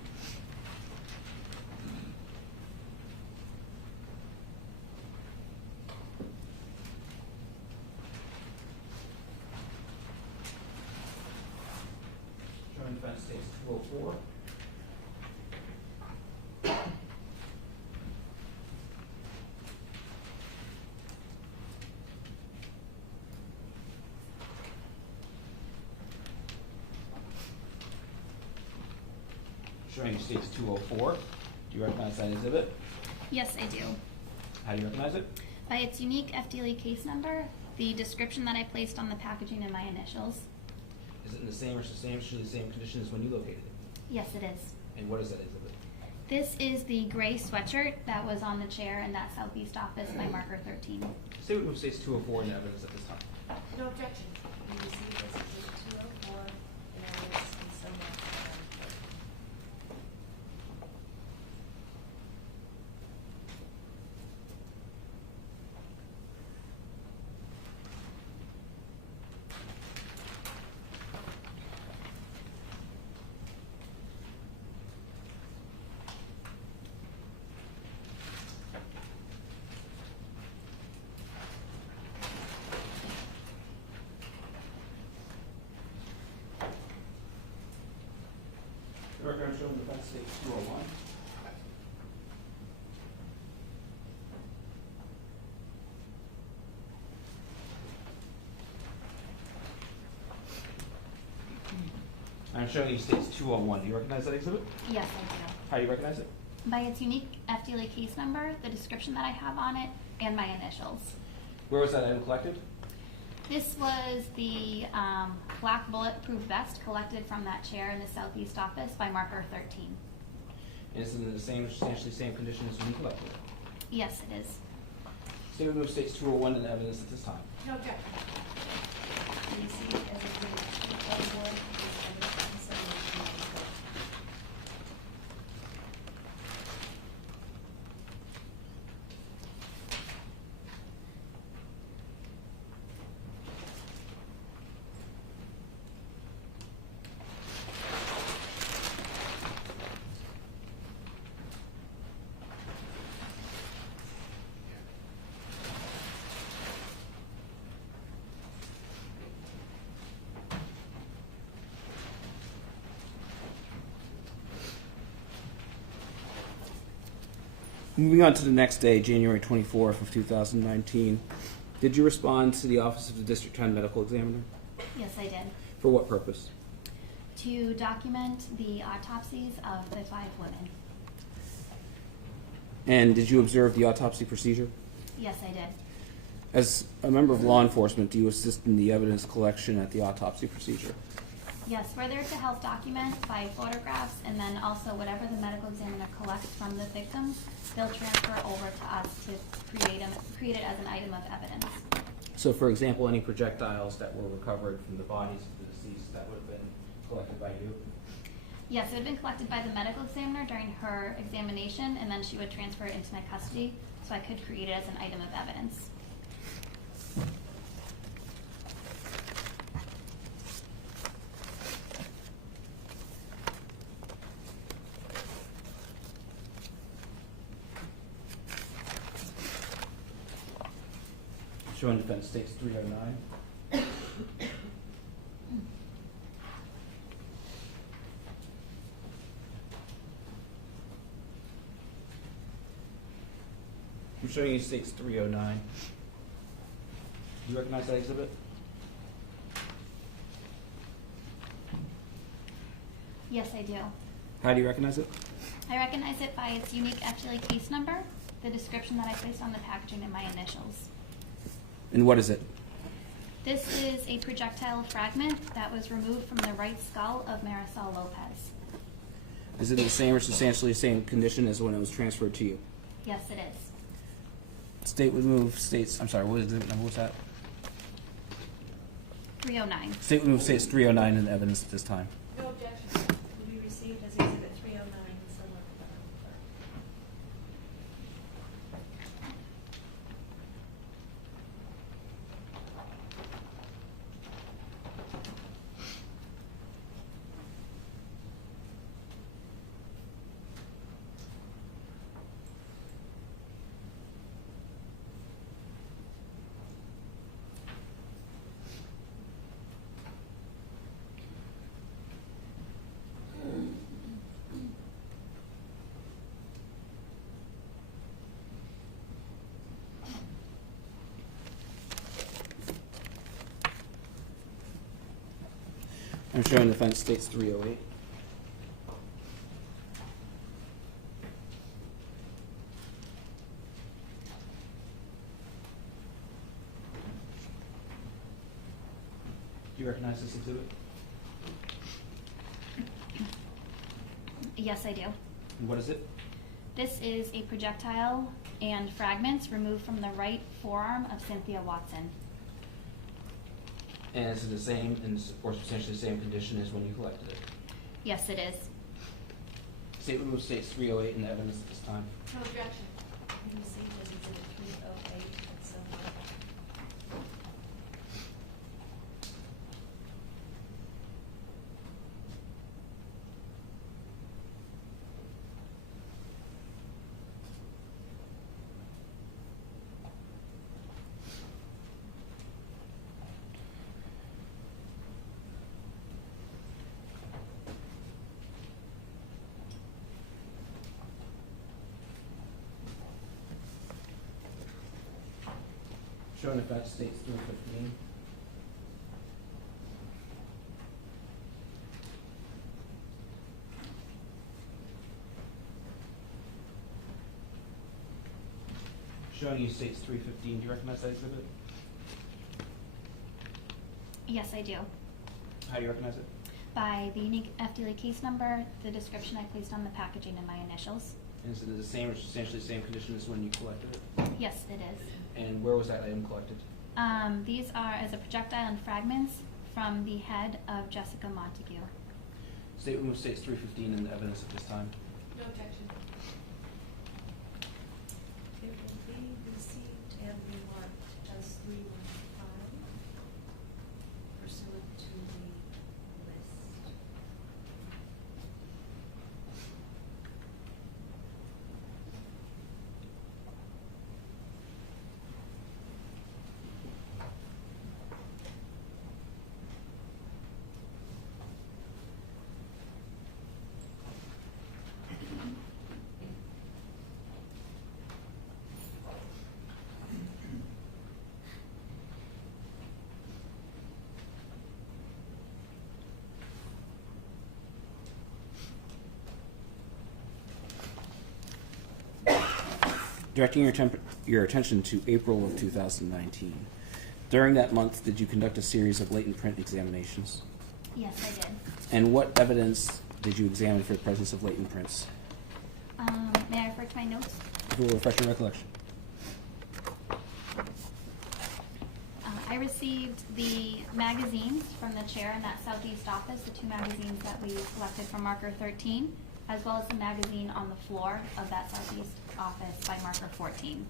Showing defense States 204. Showing States 204. Do you recognize that exhibit? Yes, I do. How do you recognize it? By its unique FDLE case number, the description that I placed on the packaging, and my initials. Is it in the same or substantially the same condition as when you located it? Yes, it is. And what is that exhibit? This is the gray sweatshirt that was on the chair in that southeast office by marker 13. State Witness states 204 in the evidence at this time. No objection. Be received as Exhibit 204 and evidence and so much. The record showing the defense states 201. I'm showing you states 201. Do you recognize that exhibit? Yes, I do. How do you recognize it? By its unique FDLE case number, the description that I have on it, and my initials. Where was that item collected? This was the black bulletproof vest collected from that chair in the southeast office by marker 13. And is it in the same or substantially same condition as when you collected it? Yes, it is. State Witness states 201 in the evidence at this time. No objection. Be received as Exhibit 204 and evidence and so much. Moving on to the next day, January 24th of 2019. Did you respond to the Office of the District 10 Medical Examiner? Yes, I did. For what purpose? To document the autopsies of the 5 women. And did you observe the autopsy procedure? Yes, I did. As a member of law enforcement, do you assist in the evidence collection at the autopsy procedure? Yes, we're there to help document by photographs, and then also whatever the medical examiner collects from the victims, they'll transfer over to us to create it as an item of evidence. So, for example, any projectiles that were recovered from the bodies of the deceased, that would have been collected by you? Yes, it had been collected by the medical examiner during her examination, and then she would transfer it into my custody, so I could create it as an item of evidence. Showing defense states 309. I'm showing you states 309. Do you recognize that exhibit? Yes, I do. How do you recognize it? I recognize it by its unique FDLE case number, the description that I placed on the packaging, and my initials. And what is it? This is a projectile fragment that was removed from the right skull of Marisol Lopez. Is it in the same or substantially the same condition as when it was transferred to you? Yes, it is. State would move states, I'm sorry, what was the number, was that? 309. State would move states 309 in the evidence at this time. No objection. To be received as Exhibit 309 and so much. I'm showing the defense states 308. Do you recognize this exhibit? Yes, I do. And what is it? This is a projectile and fragments removed from the right forearm of Cynthia Watson. And is it the same, or substantially the same condition as when you collected it? Yes, it is. Statement of states 308 in the evidence at this time. No objection. Let me see, was exhibit 308 at some point? Showing effect states 315. Showing you states 315. Do you recognize that exhibit? Yes, I do. How do you recognize it? By the unique FDLA case number, the description I placed on the packaging, and my initials. And is it the same or substantially the same condition as when you collected it? Yes, it is. And where was that item collected? These are as a projectile and fragments from the head of Jessica Montague. Statement of states 315 in the evidence at this time. No objection. It will be received and remarked as 315 pursuant to the list. Directing your attention to April of 2019. During that month, did you conduct a series of latent print examinations? Yes, I did. And what evidence did you examine for the presence of latent prints? May I refer to my notes? If you will refresh your recollection. I received the magazines from the chair in that southeast office, the two magazines that we collected from marker 13, as well as the magazine on the floor of that southeast office by marker 14.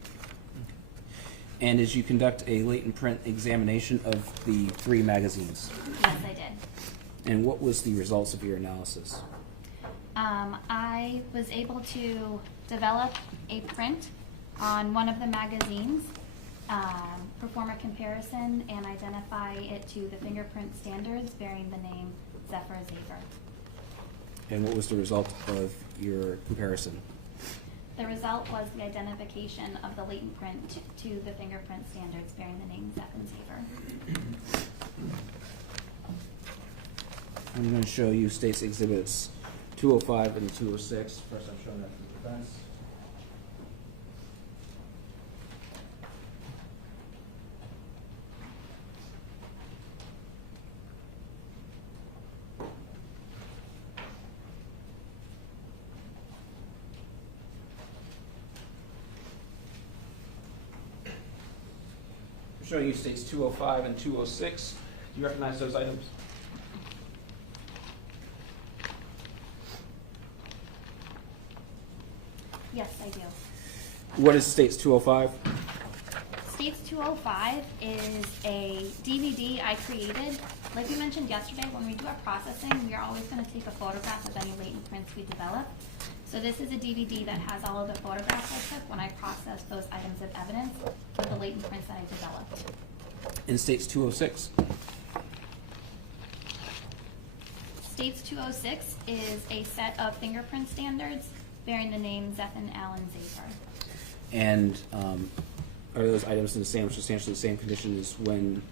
And did you conduct a latent print examination of the 3 magazines? Yes, I did. And what was the results of your analysis? I was able to develop a print on one of the magazines, perform a comparison, and identify it to the fingerprint standards bearing the name Zephyr Zaver. And what was the result of your comparison? The result was the identification of the latent print to the fingerprint standards bearing the name Zephyr Zaver. I'm going to show you states exhibits 205 and 206. First, I'm showing that to the defense. I'm showing you states 205 and 206. Do you recognize those items? Yes, I do. What is states 205? States 205 is a DVD I created. Like we mentioned yesterday, when we do our processing, we are always going to take a photograph of any latent prints we develop. So this is a DVD that has all of the photographs I took when I processed those items of evidence with the latent prints that I developed. In states 206? States 206 is a set of fingerprint standards bearing the name Zephyr Allen Zaver. And are those items in the same, substantially the same condition as when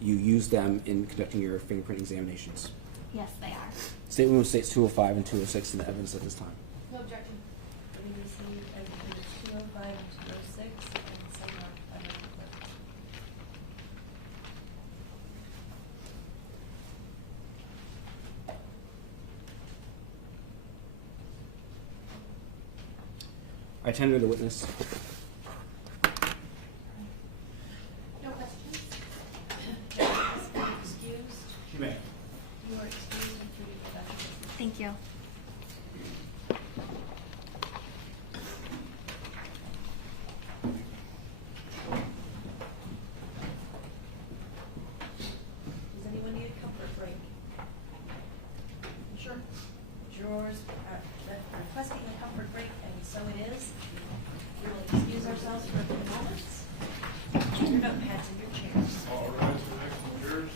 you used them in conducting your fingerprint examinations? Yes, they are. Statement of states 205 and 206 in the evidence at this time. No objection. We received exhibits 205 and 206, and some are under the clerk. I tender the witness. No questions? Excused. You may. You are excused and free to go back to business. Thank you. Does anyone need a comfort break? Sure. Jurors are requesting a comfort break, and so it is. We will excuse ourselves for a few moments. Your notepads in your chairs. All rise for the next one, jurors.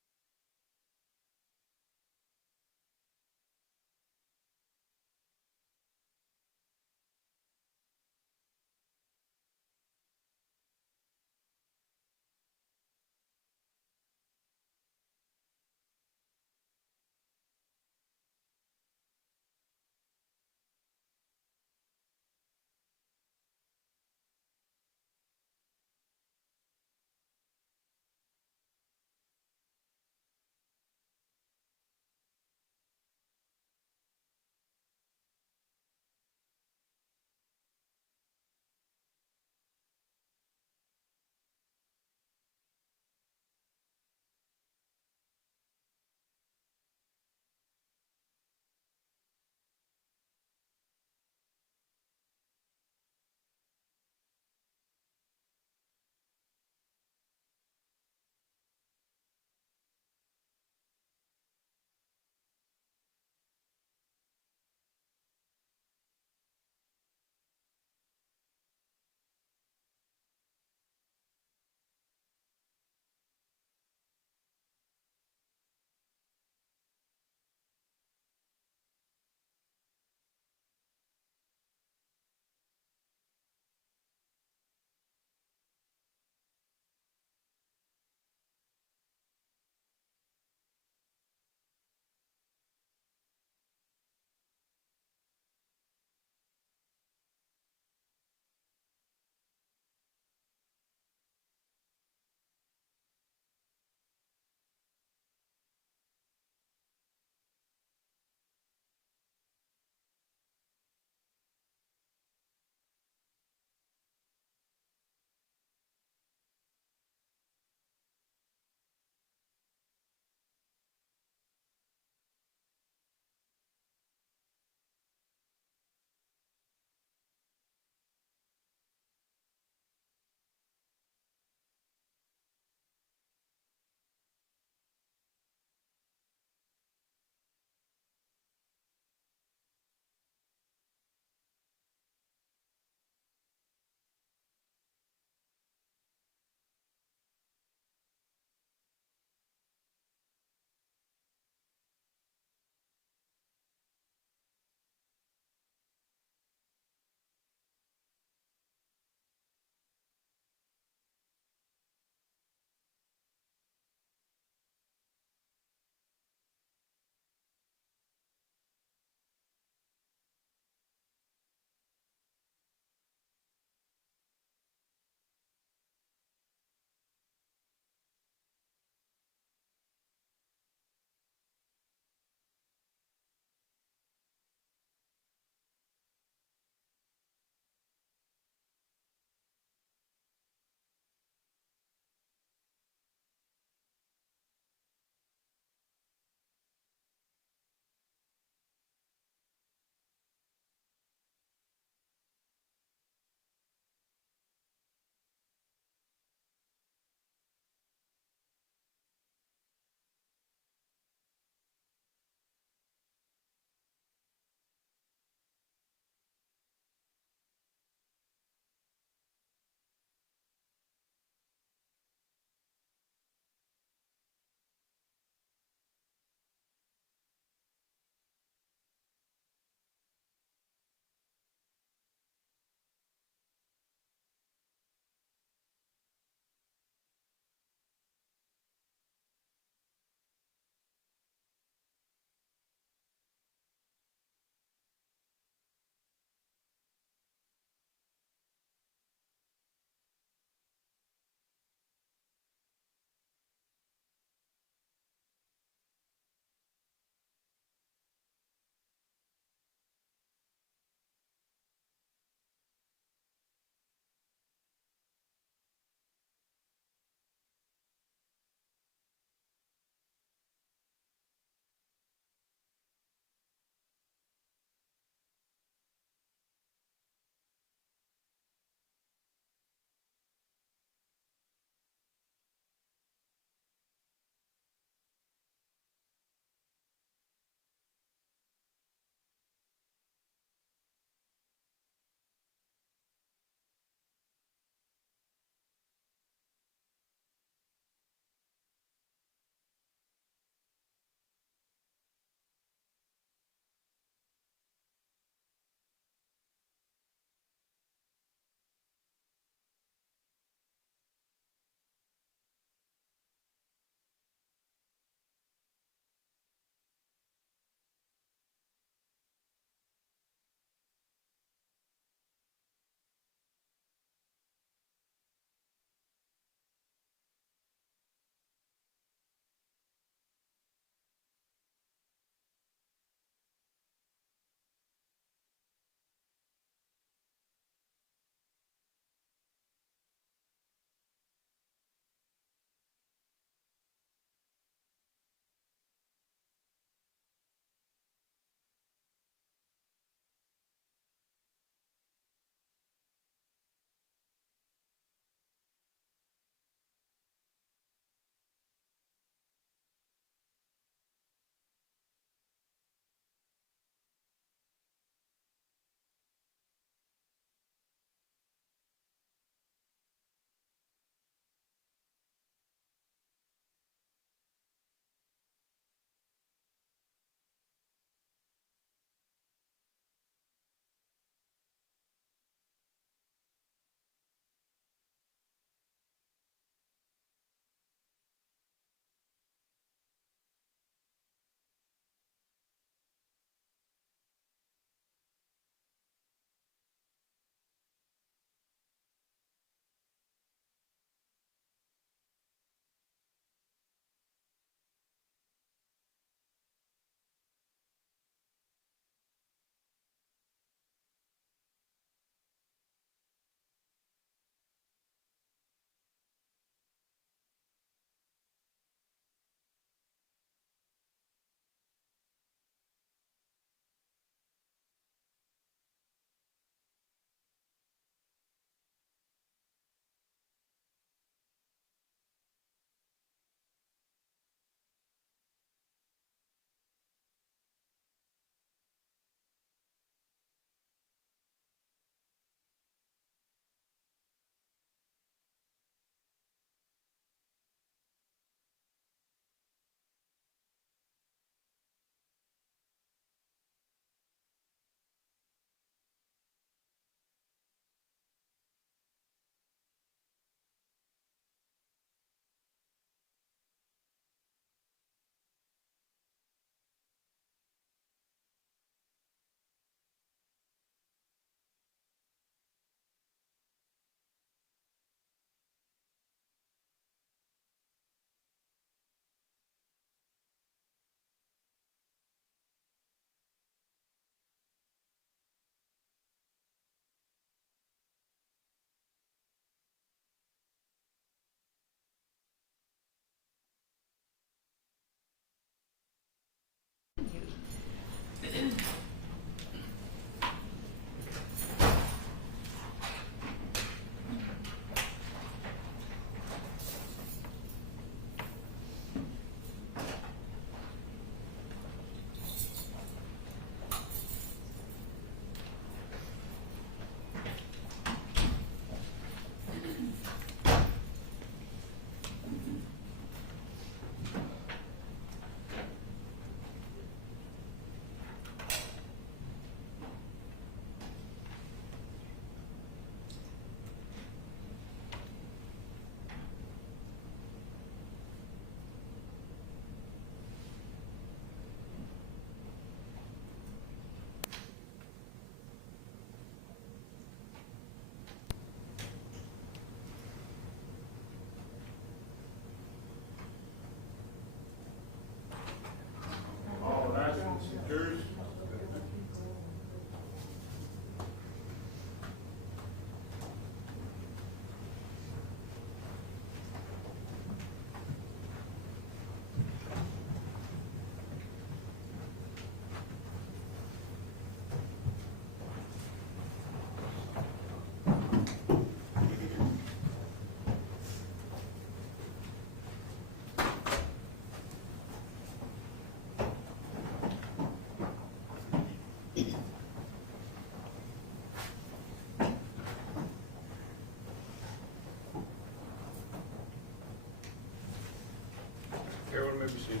may be seated.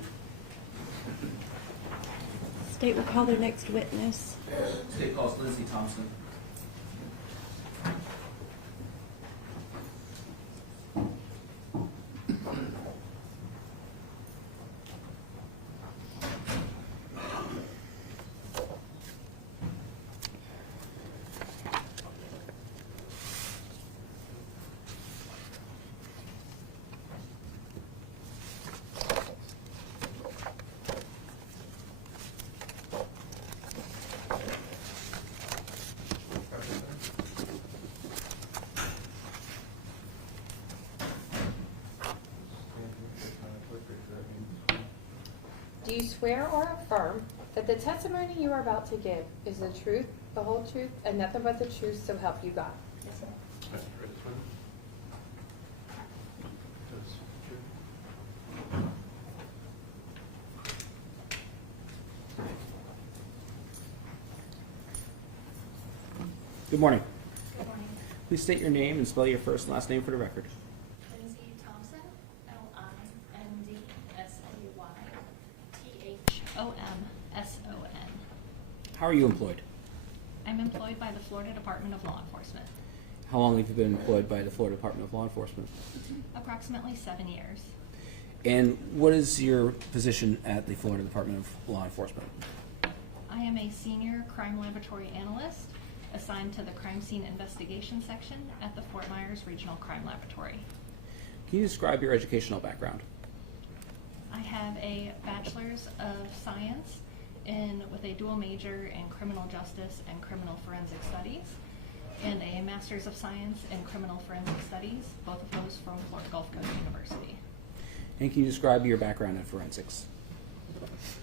State will call their next witness. State calls Lindsay Thompson. Do you swear or affirm that the testimony you are about to give is the truth, the whole truth, and nothing but the truth, so help you God? Yes, sir. That's right, this one. That's true. Good morning. Good morning. Please state your name and spell your first and last name for the record. Lindsay Thompson, Lindsay-Thomson. How are you employed? I'm employed by the Florida Department of Law Enforcement. How long have you been employed by the Florida Department of Law Enforcement? Approximately 7 years. And what is your position at the Florida Department of Law Enforcement? I am a senior crime laboratory analyst assigned to the crime scene investigation section at the Fort Myers Regional Crime Laboratory. Can you describe your educational background? I have a bachelor's of science with a dual major in criminal justice and criminal forensic studies, and a master's of science in criminal forensic studies, both of those from Florida Gulf Coast University. And can you describe your background in forensics?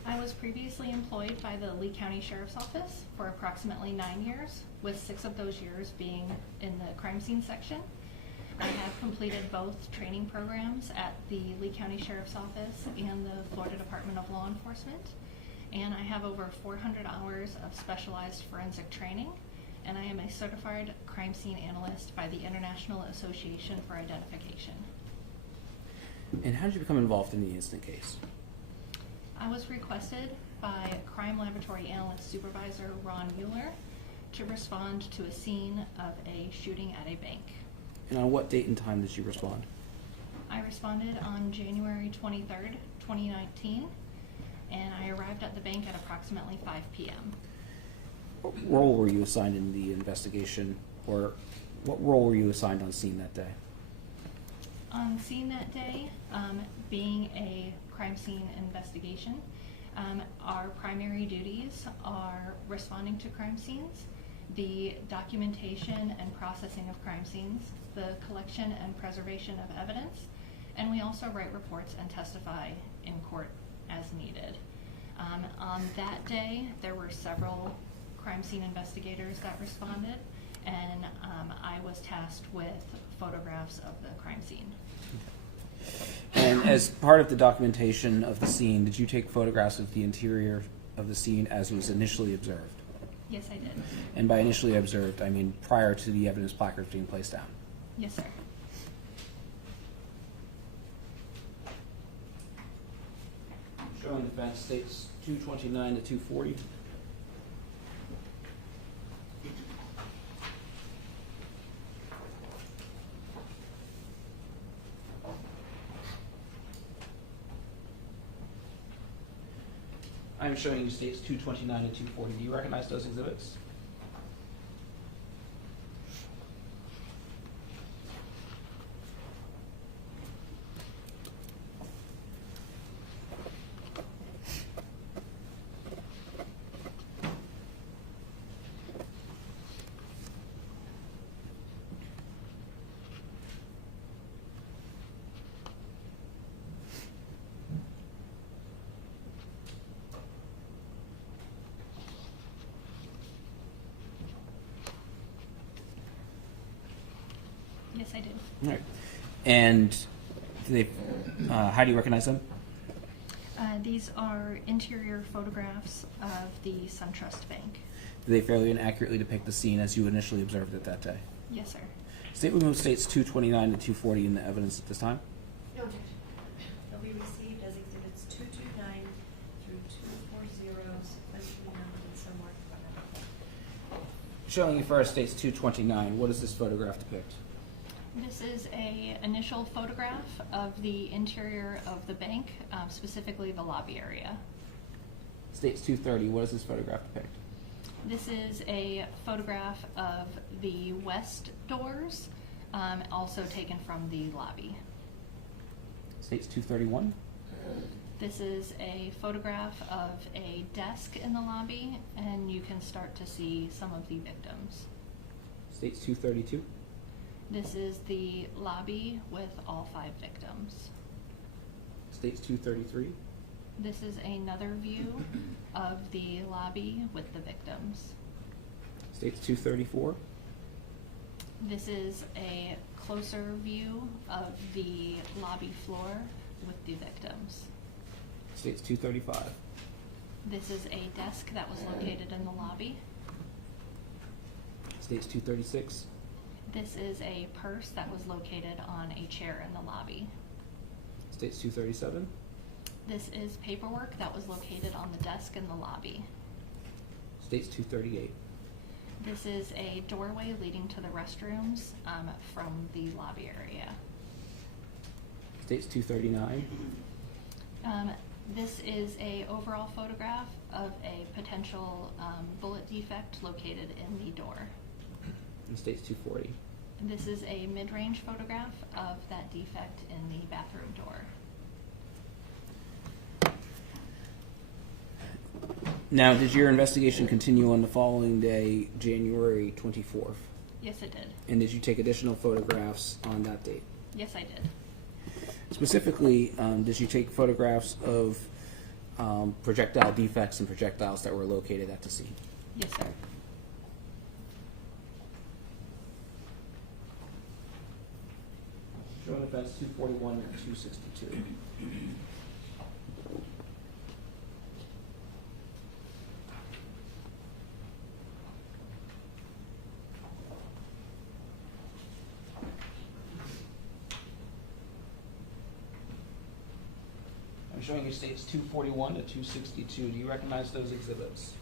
I was previously employed by the Lee County Sheriff's Office for approximately 9 years, with 6 of those years being in the crime scene section. I have completed both training programs at the Lee County Sheriff's Office and the Florida Department of Law Enforcement, and I have over 400 hours of specialized forensic training, and I am a certified crime scene analyst by the International Association for Identification. And how did you become involved in the incident case? I was requested by Crime Laboratory Analyst Supervisor Ron Mueller to respond to a scene of a shooting at a bank. And on what date and time did you respond? I responded on January 23rd, 2019, and I arrived at the bank at approximately 5 p.m. What role were you assigned in the investigation, or what role were you assigned on scene that day? On scene that day, being a crime scene investigation, our primary duties are responding to crime scenes, the documentation and processing of crime scenes, the collection and preservation of evidence, and we also write reports and testify in court as needed. On that day, there were several crime scene investigators that responded, and I was tasked with photographs of the crime scene. And as part of the documentation of the scene, did you take photographs of the interior of the scene as was initially observed? Yes, I did. And by initially observed, I mean prior to the evidence placards being placed down. Yes, sir. Showing defense states 229 to 240. I am showing you states 229 to 240. Do you recognize those exhibits? Yes, I did. All right. And do they, how do you recognize them? These are interior photographs of the SunTrust Bank. Do they fairly and accurately depict the scene as you initially observed it that day? Yes, sir. State remove states 229 to 240 in the evidence at this time. No objection. They'll be received as exhibits 2 Showing you first states 229. What does this photograph depict? This is a initial photograph of the interior of the bank, specifically the lobby area. States 230. What does this photograph depict? This is a photograph of the west doors, also taken from the lobby. States 231. This is a photograph of a desk in the lobby, and you can start to see some of the victims. States 232. This is the lobby with all 5 victims. States 233. This is another view of the lobby with the victims. States 234. This is a closer view of the lobby floor with the victims. States 235. This is a desk that was located in the lobby. States 236. This is a purse that was located on a chair in the lobby. States 237. This is paperwork that was located on the desk in the lobby. States 238. This is a doorway leading to the restrooms from the lobby area. States 239. This is a overall photograph of a potential bullet defect located in the door. And states 240. This is a mid-range photograph of that defect in the bathroom door. Now, did your investigation continue on the following day, January 24th? Yes, it did. And did you take additional photographs on that date? Yes, I did. Specifically, did you take photographs of projectile defects and projectiles that were located at the scene? Yes, sir. Showing offense 241 and 262. I'm showing you states 241 to 262. Do you recognize those exhibits?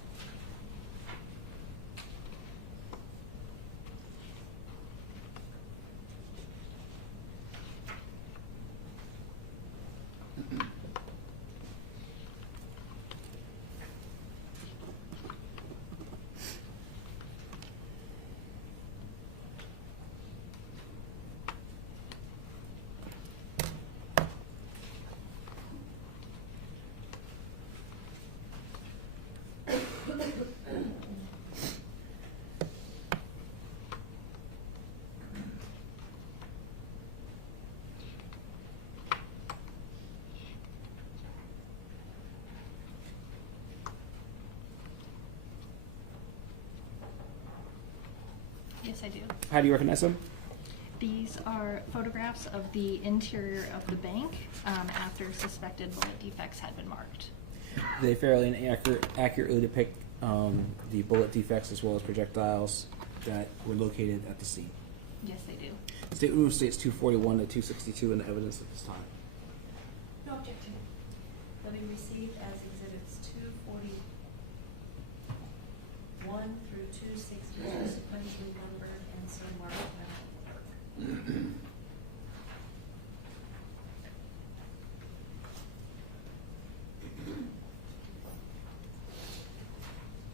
Yes, I do. How do you recognize them? These are photographs of the interior of the bank after suspected bullet defects had been marked. They fairly and accurately depict the bullet defects as well as projectiles that were located at the scene. Yes, they do. State Rule states 241 to 262 in the evidence at this time. No objection. They'll be received as exhibits 241 through 262 sequentially numbered and so marked by clerk.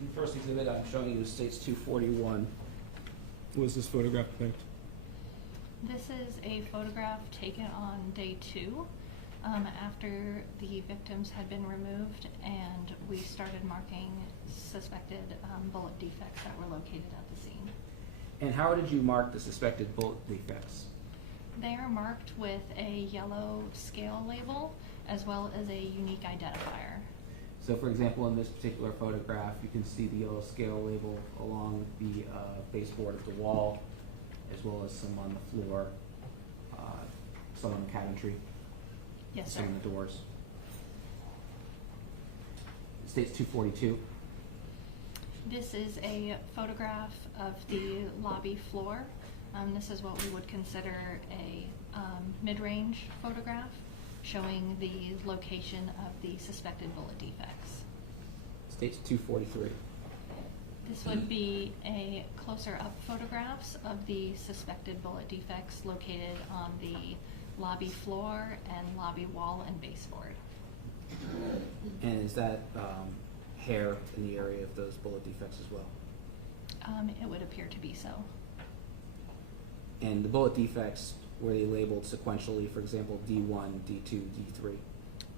The first exhibit I'm showing you states 241. What does this photograph depict? This is a photograph taken on day 2 after the victims had been removed, and we started marking suspected bullet defects that were located at the scene. And how did you mark the suspected bullet defects? They are marked with a yellow scale label as well as a unique identifier. So, for example, in this particular photograph, you can see the yellow scale label along the baseboard of the wall, as well as some on the floor, some on the cabinetry, Yes, sir. some on the doors. It states 242. This is a photograph of the lobby floor. This is what we would consider a mid-range photograph showing the location of the suspected bullet defects. States 243. This would be a closer up photographs of the suspected bullet defects located on the lobby floor and lobby wall and baseboard. And is that hair in the area of those bullet defects as well? It would appear to be so. And the bullet defects, were they labeled sequentially, for example, D1, D2, D3?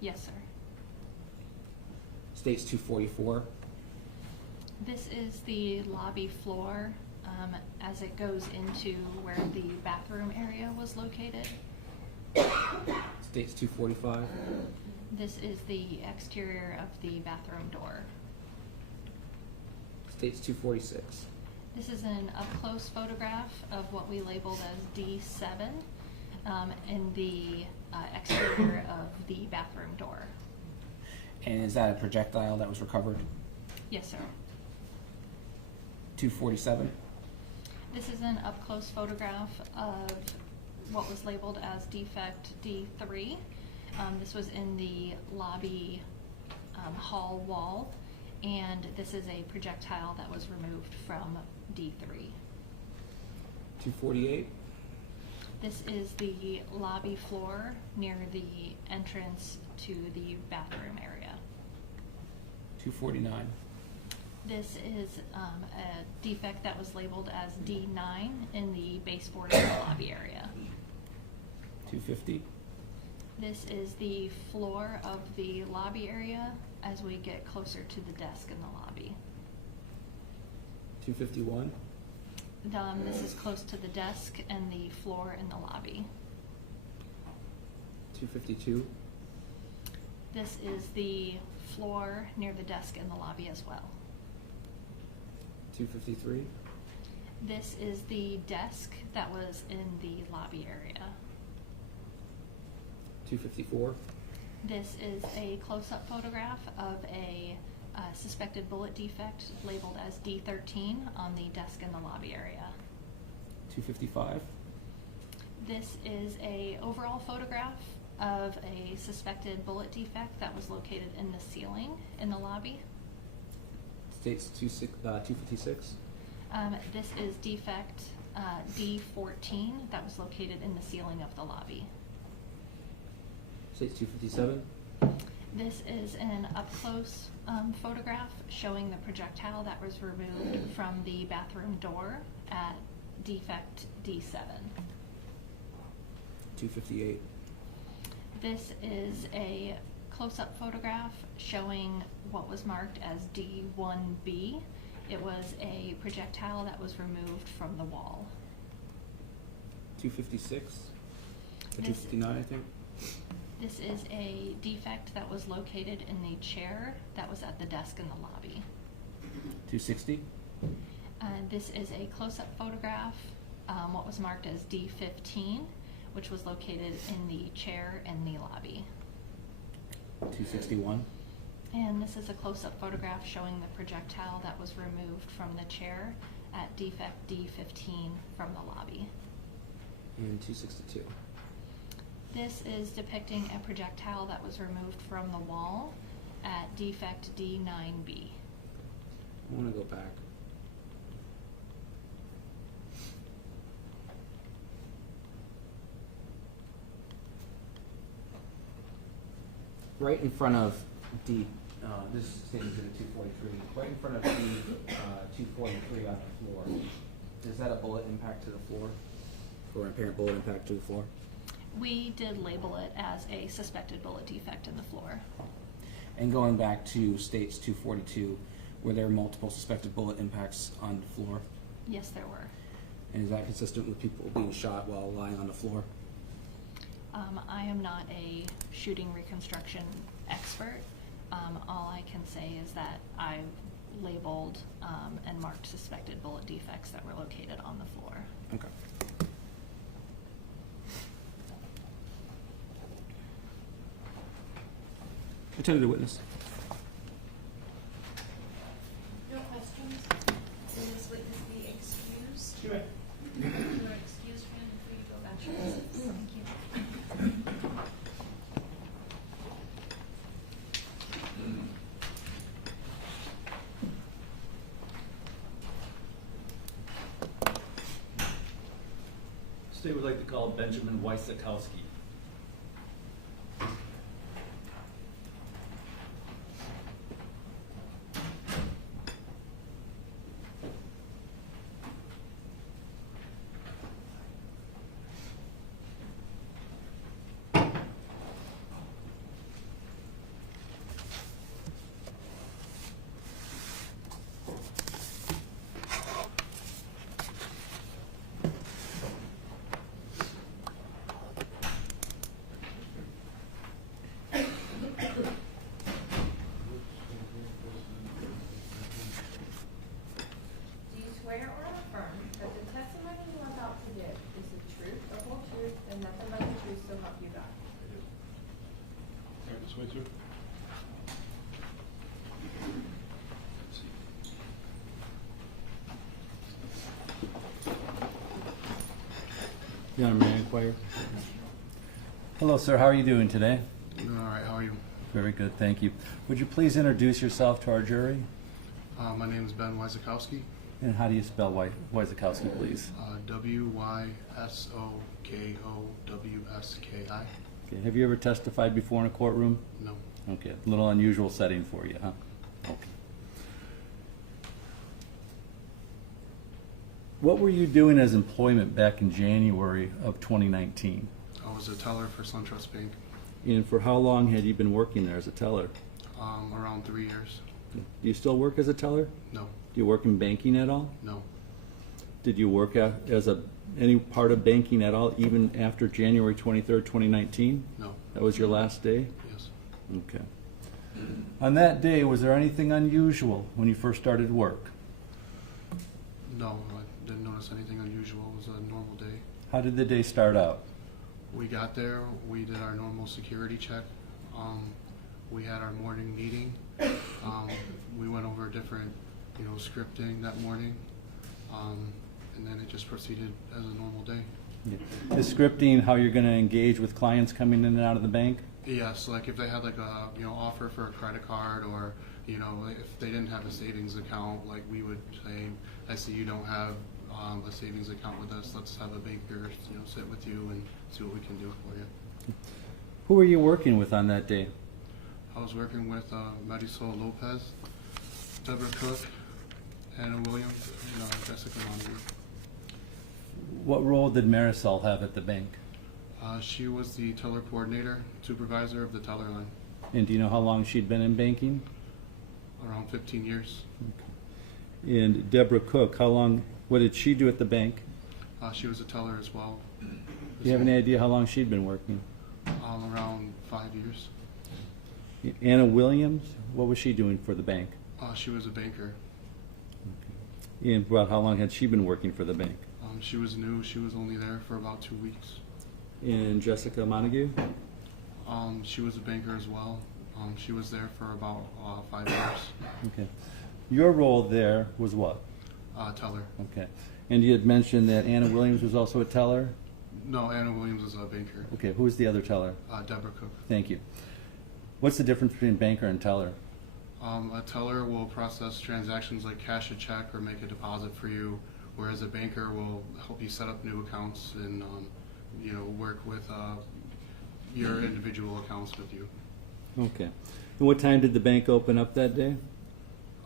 Yes, sir. States 244. This is the lobby floor as it goes into where the bathroom area was located. States 245. This is the exterior of the bathroom door. States 246. This is an up-close photograph of what we labeled as D7 in the exterior of the bathroom door. And is that a projectile that was recovered? Yes, sir. 247. This is an up-close photograph of what was labeled as defect D3. This was in the lobby hall wall, and this is a projectile that was removed from D3. 248. This is the lobby floor near the entrance to the bathroom area. 249. This is a defect that was labeled as D9 in the baseboard of the lobby area. 250. This is the floor of the lobby area as we get closer to the desk in the lobby. 251. This is close to the desk and the floor in the lobby. 252. This is the floor near the desk in the lobby as well. 253. This is the desk that was in the lobby area. 254. This is a close-up photograph of a suspected bullet defect labeled as D13 on the desk in the lobby area. 255. This is a overall photograph of a suspected bullet defect that was located in the ceiling in the lobby. States 256. This is defect D14 that was located in the ceiling of the lobby. States 257. This is an up-close photograph showing the projectile that was removed from the bathroom door at defect D7. 258. This is a close-up photograph showing what was marked as D1B. It was a projectile that was removed from the wall. 256. This- 259, I think. This is a defect that was located in the chair that was at the desk in the lobby. 260. This is a close-up photograph, what was marked as D15, which was located in the chair in the lobby. 261. And this is a close-up photograph showing the projectile that was removed from the chair at defect D15 from the lobby. And 262. This is depicting a projectile that was removed from the wall at defect D9B. I want to go back. Right in front of D, this is statement 243, right in front of D 243 on the floor. Is that a bullet impact to the floor? Or an apparent bullet impact to the floor? We did label it as a suspected bullet defect in the floor. And going back to states 242, were there multiple suspected bullet impacts on the floor? Yes, there were. And is that consistent with people being shot while lying on the floor? I am not a shooting reconstruction expert. All I can say is that I labeled and marked suspected bullet defects that were located on the floor. Okay. Attended witness. No questions? Will this witness be excused? Sure. You are excused, ma'am, before you go back to your seats. Thank you. State would like to call Benjamin Wysakowski. Do you swear or affirm that the testimony you are about to give is the truth, the whole truth, and nothing but the truth, so help you God? All right, this way, sir. Your Honor, may I inquire? Hello, sir. How are you doing today? Doing all right. How are you? Very good, thank you. Would you please introduce yourself to our jury? My name is Ben Wysakowski. And how do you spell Wysakowski, please? Wysokowski. Okay. Have you ever testified before in a courtroom? No. Okay, a little unusual setting for you, huh? Okay. What were you doing as employment back in January of 2019? I was a teller for SunTrust Bank. And for how long had you been working there as a teller? Around 3 years. Do you still work as a teller? No. Do you work in banking at all? No. Did you work as any part of banking at all, even after January 23rd, 2019? No. That was your last day? Yes. Okay. On that day, was there anything unusual when you first started work? No, I didn't notice anything unusual. It was a normal day. How did the day start out? We got there, we did our normal security check. We had our morning meeting. We went over different, scripting that morning. And then it just proceeded as a normal day. Yeah. The scripting, how you're going to engage with clients coming in and out of the bank? Yes, like if they had like a, offer for a credit card, or, if they didn't have a savings account, like we would say, I see you don't have a savings account with us, let's have a banker, sit with you and see what we can do for you. Who were you working with on that day? I was working with Marisol Lopez, Deborah Cook, Anna Williams, and Jessica Montague. What role did Marisol have at the bank? She was the teller coordinator, supervisor of the teller line, And do you know how long she'd been in banking? around 15 years. And Deborah Cook, what did she do at the bank? She was a teller as well. Do you have any idea how long she'd been working? Around 5 years. Anna Williams, what was she doing for the bank? She was a banker. And about how long had she been working for the bank? She was new. She was only there for about 2 weeks. And Jessica Montague? She was a banker as well. She was there for about 5 years. Okay. Your role there was what? Teller. Okay. And you had mentioned that Anna Williams was also a teller? No, Anna Williams was a banker. Okay, who was the other teller? Deborah Cook. Thank you. What's the difference between banker and teller? A teller will process transactions like cash a check or make a deposit for you, whereas a banker will help you set up new accounts and work with your individual accounts with you. Okay. And what time did the bank open up that day?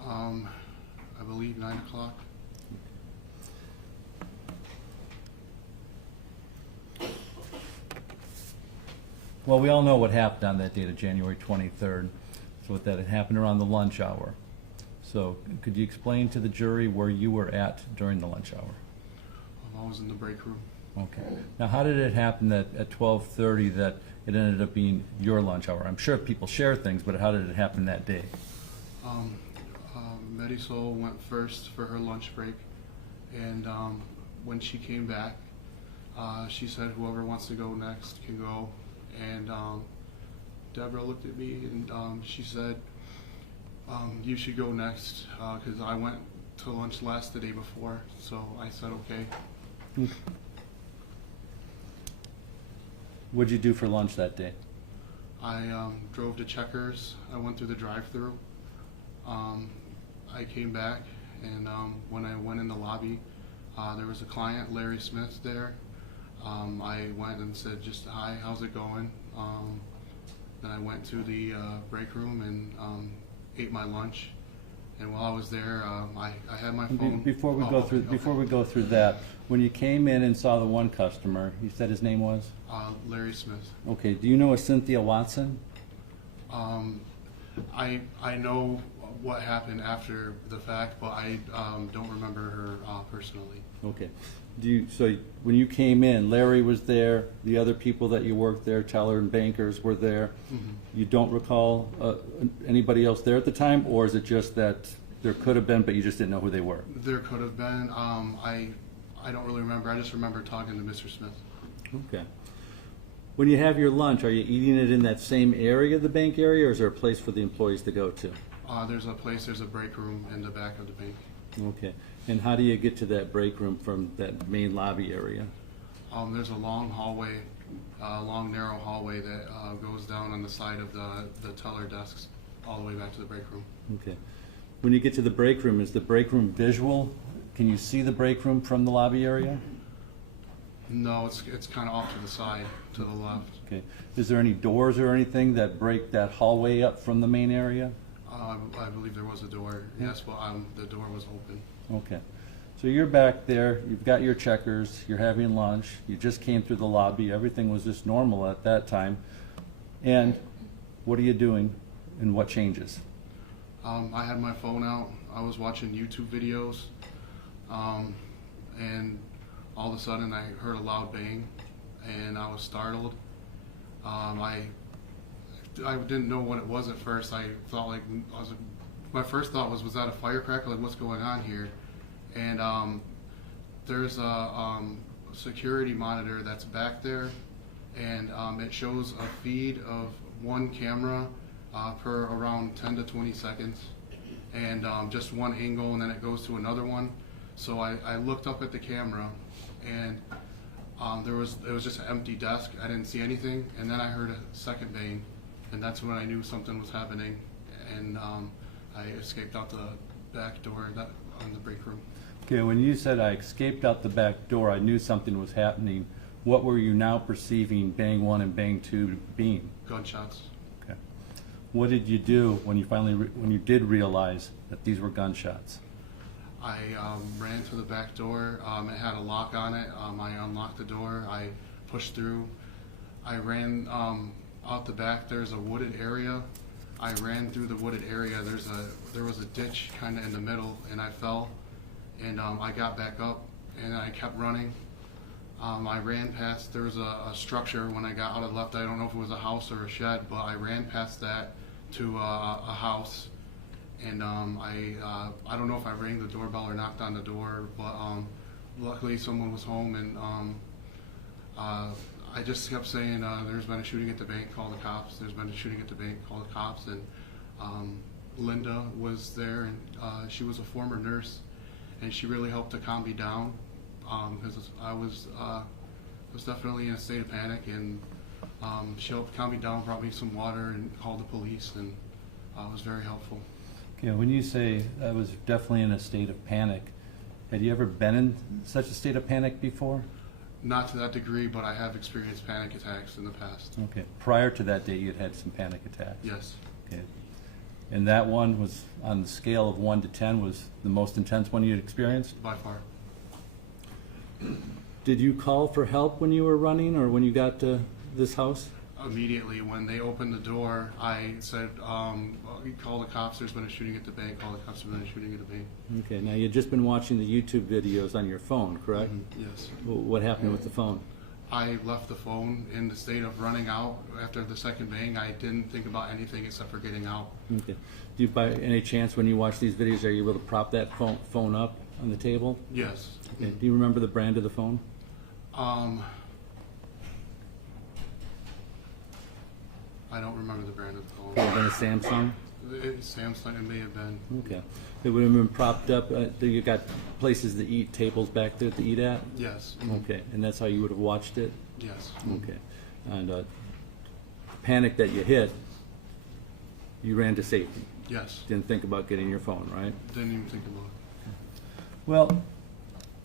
I believe 9 o'clock. Well, we all know what happened on that date of January 23rd. So that it happened around the lunch hour. So could you explain to the jury where you were at during the lunch hour? I was in the break room. Okay. Now, how did it happen that at 12:30 that it ended up being your lunch hour? I'm sure people share things, but how did it happen that day? Marisol went first for her lunch break, and when she came back, she said whoever wants to go next can go, and Deborah looked at me and she said, you should go next, because I went to lunch the day before, so I said okay. What'd you do for lunch that day? I drove to Checkers, I went through the drive-thru, I came back, and when I went in the lobby, there was a client, Larry Smith, there. I went and said just, "Hi, how's it going?" Then I went to the break room and ate my lunch. And while I was there, I had my phone. Before we Oh, go okay, through, okay. before we go through that, when you came in and saw the one customer, you said his name was? Larry Smith. Okay, do you know a Cynthia Watson? I know what happened after the fact, but I don't remember her personally. Okay. So when you came in, Larry was there, the other people that you worked there, teller and bankers were there. Mhm. You don't recall anybody else there at the time, or is it just that there could have been, but you just didn't know who they were? There could have been. I don't really remember. I just remember talking to Mr. Smith. Okay. When you have your lunch, are you eating it in that same area, the bank area, or is there a place for the employees to go to? There's a break room in the back of the bank. Okay. And how do you get to that break room from that main lobby area? There's a long hallway, long narrow hallway that goes down on the side of the teller desks all the way back to the break room. Okay. When you get to the break room, is the break room visual? Can you see the break room from the lobby area? No, it's kind of off to the side, to the left. Okay. Is there any doors or anything that break that hallway up from the main area? I believe there was a door, yes, but the door was open. Okay. So you're back there, you've got your checkers, you're having lunch, you just came through the lobby, everything was just normal at that time. And what are you doing and what changes? I had my phone out, I was watching YouTube videos, and all of a sudden I heard a loud bang, and I was startled. I didn't know what it was at first. I thought my first thought was that a firecracker? Like, what's going on here? And there's a security monitor that's back there, and it shows a feed of one camera per around 10 to 20 seconds, and just one angle, and then it goes to another one. So I looked up at the camera, and it was just an empty desk. I didn't see anything, and then I heard a second bang, and that's when I knew something was happening, and I escaped out the back door on the break room. Okay, when you said I escaped out the back door, I knew something was happening. What were you now perceiving bang one and bang two being? Gunshots. Okay. What did you do when you finally, when you did realize that these were gunshots? I ran to the back door. It had a lock on it. I unlocked the door. I pushed through. I ran out the back. There's a wooded area. I ran through the wooded area. There was a ditch kind of in the middle, and I fell. And I got back up, and I kept running. I ran past. There was a structure when I got out of the left. I don't know if it was a house or a shed, but I ran past that to a house. And I don't know if I rang the doorbell or knocked on the door, but luckily someone was home, and I just kept saying, there's been a shooting at the bank, call the cops. There's been a shooting at the bank, call the cops. And Linda was there, and she was a former nurse, and she really helped to calm me down, because I was definitely in a state of panic, and she helped calm me down, brought me some water, and called the police, and was very helpful. Okay, when you say I was definitely in a state of panic, had you ever been in such a state of panic before? Not to that degree, but I have experienced panic attacks in the past. Okay, prior to that day, you'd had some panic attacks? Yes. Okay, and that one was, on the scale of 1 to 10, was the most intense one you'd experienced? By far. Did you call for help when you were running, or when you got to this house? Immediately when they opened the door, I said, call the cops, there's been a shooting at the bank, call the cops, there's been a shooting at the bank. Okay, now you'd just been watching the YouTube videos on your phone, correct? Yes. What happened with the phone? I left the phone in the state of running out. After the second bang, I didn't think about anything except for getting out. Okay. Do you, by any chance, when you watch these videos, are you able to prop that phone up on the table? Yes. Okay. Do you remember the brand of the phone? I don't remember the brand of the phone. Could have been a Samsung? Samsung, it may have been. Okay. It would have been propped up. You got places to eat, tables back there to eat at? Yes. Okay. And that's how you would have watched it? Yes. Okay. And panic that you hit, you ran to safety? Yes. Didn't think about getting your phone, right? Didn't even think about it. Well,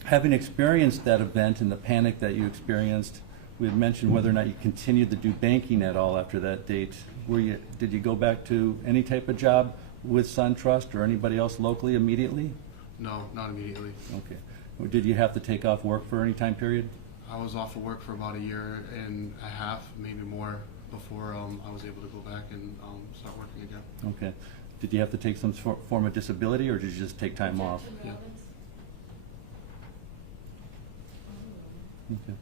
Having experienced that event and the panic that you experienced, we had mentioned whether or not you continued to do banking at all after that date. Did you go back to any type of job with SunTrust or anybody else locally immediately? No, not immediately. Okay. Or did you have to take off work for any time period? I was off of work for about 1.5 years, maybe more, before I was able to go back and start working again. Okay. Did you have to take some form of disability, or did you just take time off? Yeah. Okay.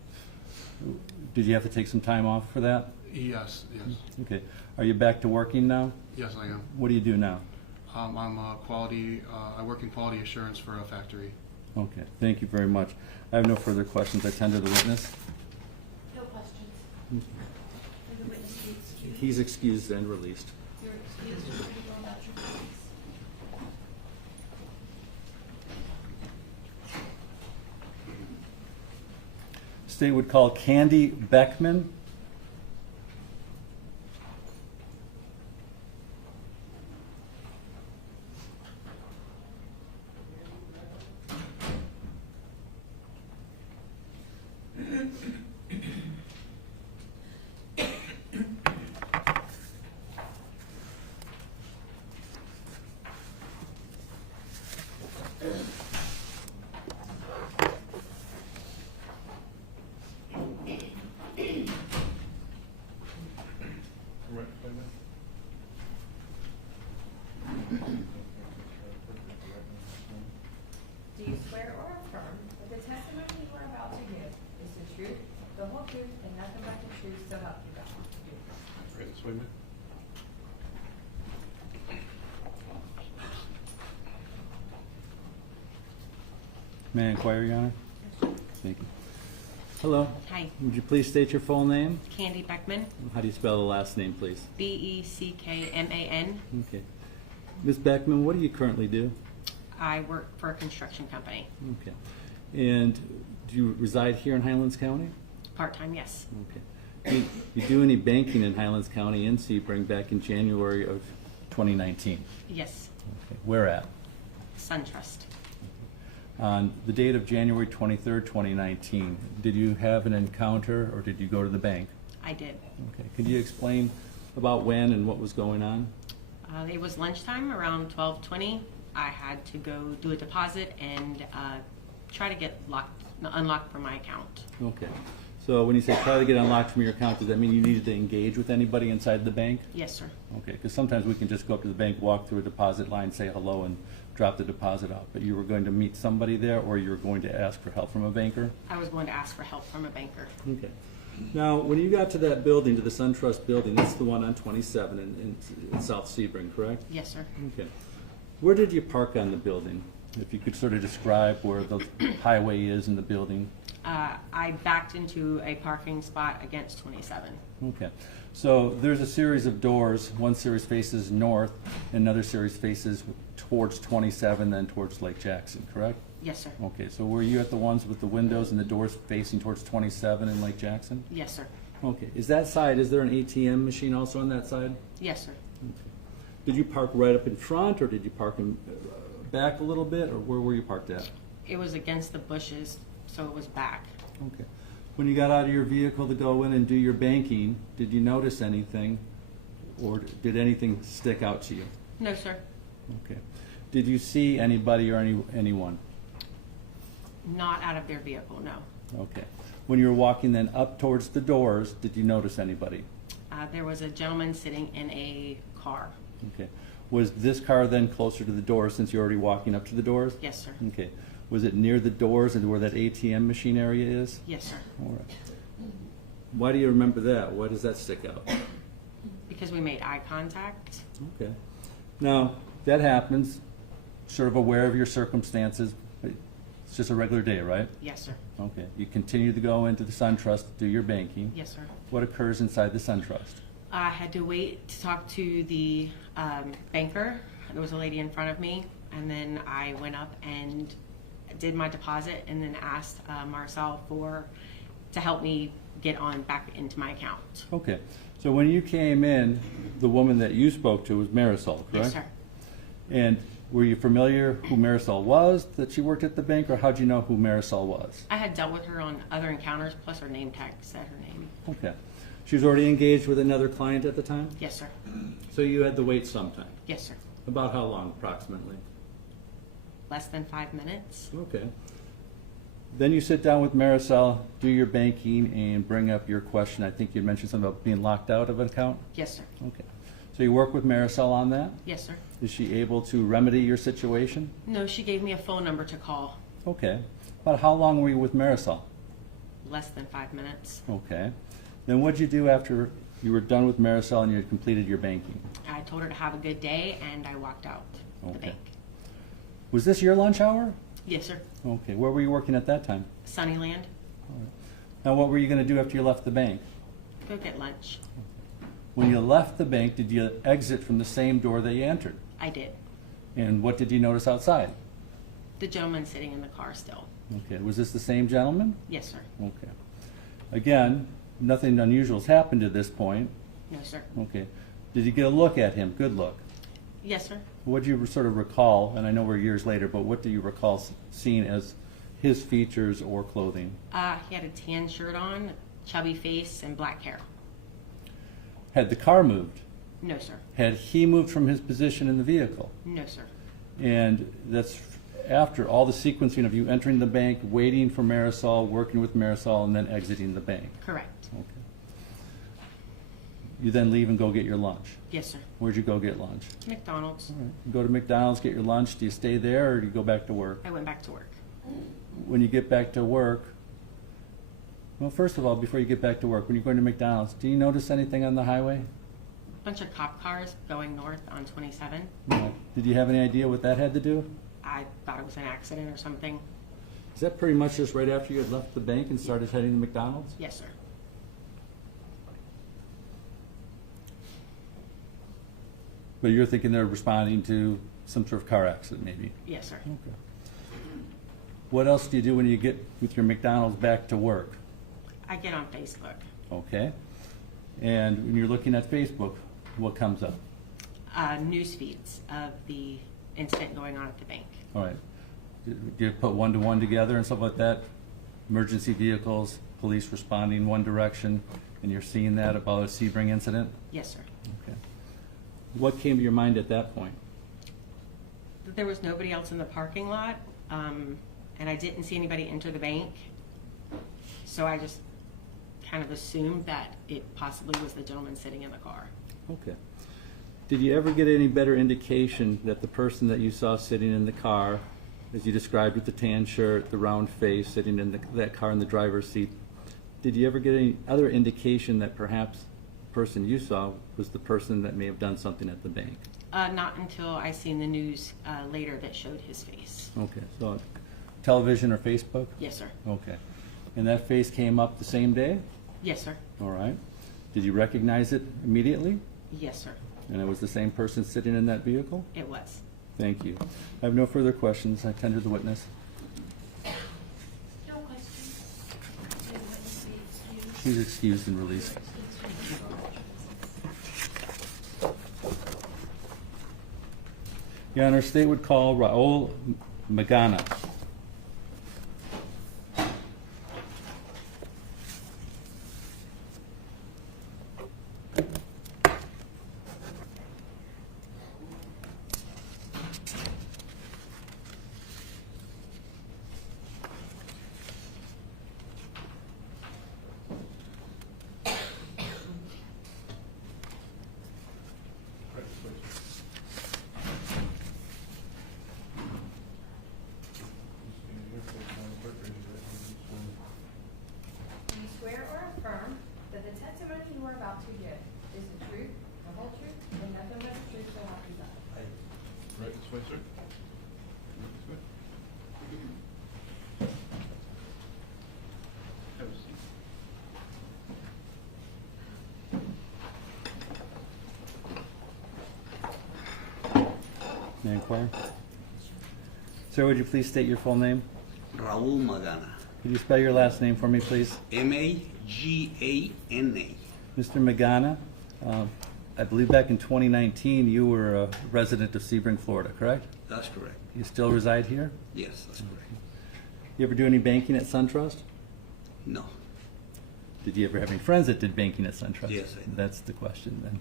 Did you have to take some time off for that? Yes, yes. Okay. Are you back to working now? Yes, I am. What do you do now? I'm a quality, I work in quality assurance for a factory. Okay. Thank you very much. I have no further questions. I tender the witness. No questions. For the witness, be excused. He's excused and released. You're excused. You're free to go about your business. State would call Candy Beckman. Do you swear or affirm that the testimony you are about to give is the truth, the whole truth, and nothing but the truth, so help you God? Right this way, man. May I inquire, Your Honor? Thank you. Hello. Hi, Would you please state your full name? Candy Beckman, How do you spell the last name, please? Beckman. Okay. Ms. Beckman, what do you currently do? I work for a construction company, Okay. And do you reside here in Highlands County? part-time, yes. Okay. You do any banking in Highlands County in Sebring back in January of 2019? Yes, Okay. Where at? SunTrust. On the date of January 23rd, 2019, did you have an encounter or did you go to the bank? I did. Okay. Could you explain about when and what was going on? It was lunchtime, around 12:20. I had to go do a deposit and try to get unlocked from my account. Okay. So when you say try to get unlocked from your account, does that mean you needed to engage with anybody inside the bank? Yes, sir. Okay, because sometimes we can just go up to the bank, walk through a deposit line, say hello, and drop the deposit off. But you were going to meet somebody there, or you were going to ask for help from a banker? I was going to ask for help from a banker. Okay. Now, when you got to that building, to the SunTrust building, that's the one on 27 in South Sebring, correct? Yes, sir. Okay. Where did you park on the building? If you could sort of describe where the highway is in the building. I backed into a parking spot against 27. Okay. So there's a series of doors. One series faces north, another series faces towards 27, then towards Lake Jackson, correct? Yes, sir. Okay, so were you at the ones with the windows and the doors facing towards 27 in Lake Jackson? Yes, sir. Okay. Is that side, is there an ATM machine also on that side? Yes, sir. Okay. Did you park right up in front, or did you park in back a little bit, or where were you parked at? It was against the bushes, so it was back. Okay. When you got out of your vehicle to go in and do your banking, did you notice anything, or did anything stick out to you? No, sir. Okay. Did you see anybody or anyone? Not out of their vehicle, no. Okay. When you were walking then up towards the doors, did you notice anybody? There was a gentleman sitting in a car. Okay. Was this car then closer to the doors since you're already walking up to the doors? Yes, sir. Okay. Was it near the doors and where that ATM machine area is? Yes, sir. All right. Why do you remember that? Why does that stick out? Because we made eye contact. Okay. Now, that happens, sort of aware of your circumstances. It's just a regular day, right? Yes, sir. Okay. You continue to go into the SunTrust to do your banking. Yes, sir. What occurs inside the SunTrust? I had to wait to talk to the banker. There was a lady in front of me, and then I went up and did my deposit, and then asked Marcel to help me get on back into my account. Okay. So when you came in, the woman that you spoke to was Marisol, correct? Yes, sir. And Were you familiar who Marisol was, that she worked at the bank, or how'd you know who Marisol was? I had dealt with her on other encounters, plus her name tag said her name. Okay. She was already engaged with another client at the time? Yes, sir. So you had to wait some time? Yes, sir. About how long, approximately? Less than 5 minutes. Okay. Then you sit down with Marisol, do your banking, and bring up your question. I think you mentioned something about being locked out of an account? Yes, sir. Okay. So you work with Marisol on that? Yes, sir. Is she able to remedy your situation? No, she gave me a phone number to call. Okay. About how long were you with Marisol? Less than 5 minutes. Okay. Then what'd you do after you were done with Marisol and you had completed your banking? I told her to have a good day, and I walked out the Okay. bank. Was this your lunch hour? Yes, sir. Okay. Where were you working at that time? Sunnyland. Now, what were you going to do after you left the bank? Go get lunch. When you left the bank, did you exit from the same door that you entered? I did. And what did you notice outside? The gentleman sitting in the car still. Okay. Was this the same gentleman? Yes, sir. Okay. Again, nothing unusual has happened to this point. No, sir. Okay. Did you get a look at him? Good look. Yes, sir. What do you sort of recall, and I know we're years later, but what do you recall seeing as his features or clothing? He had a tan shirt on, chubby face, and black hair. Had the car moved? No, sir. Had he moved from his position in the vehicle? No, sir. And that's after all the sequencing of you entering the bank, waiting for Marisol, working with Marisol, and then exiting the bank. Correct. Okay. You then leave and go get your lunch. Yes, sir. Where'd you go get lunch? McDonald's. All right. You go to McDonald's, get your lunch. Do you stay there or do you go back to work? I went back to work. When you get back to work, well, first of all, before you get back to work, when you're going to McDonald's, do you notice anything on the highway? Bunch of cop cars going north on 27. No. Did you have any idea what that had to do? I thought it was an accident or something. Is that pretty much just right after you had left the bank and started heading to McDonald's? Yes, sir. But you're thinking they're responding to some sort of car accident, maybe? Yes, sir. Okay. What else do you do when you get with your McDonald's back to work? I get on Facebook. Okay. And when you're looking at Facebook, what comes up? News feeds of the incident going on at the bank. All right. Do you put one-to-one together and stuff like that? Emergency vehicles, police responding one direction, and you're seeing that about a Sebring incident? Yes, sir. Okay. What came to your mind at that point? There was nobody else in the parking lot, and I didn't see anybody enter the bank. So I just kind of assumed that it possibly was the gentleman sitting in the car. Okay. Did you ever get any better indication that the person that you saw sitting in the car, as you described with the tan shirt, the round face, sitting in that car in the driver's seat, did you ever get any other indication that perhaps the person you saw was the person that may have done something at the bank? Not until I seen the news later that showed his face. Okay, so television or Facebook? Yes, sir. Okay. And that face came up the same day? Yes, sir. All right. Did you recognize it immediately? Yes, sir. And it was the same person sitting in that vehicle? It was. Thank you. I have no further questions. I tender the witness. No questions. May the witness be excused. She's excused and released. Your Honor, state would call Raul Magana. Do you swear or affirm that the testimony you are about to give is the truth, the whole truth, and nothing but the truth so help you God? Right this way, sir. This way. Have a seat. May I inquire? Sir, would you please state your full name? Raul Magana. Could you spell your last name for me, please? Magana. Mr. Magana, I believe back in 2019, you were a resident of Sebring, Florida, correct? That's correct. You still reside here? Yes, that's correct. You ever do any banking at SunTrust? No. Did you ever have any friends that did banking at SunTrust? Yes, I did. That's the question then.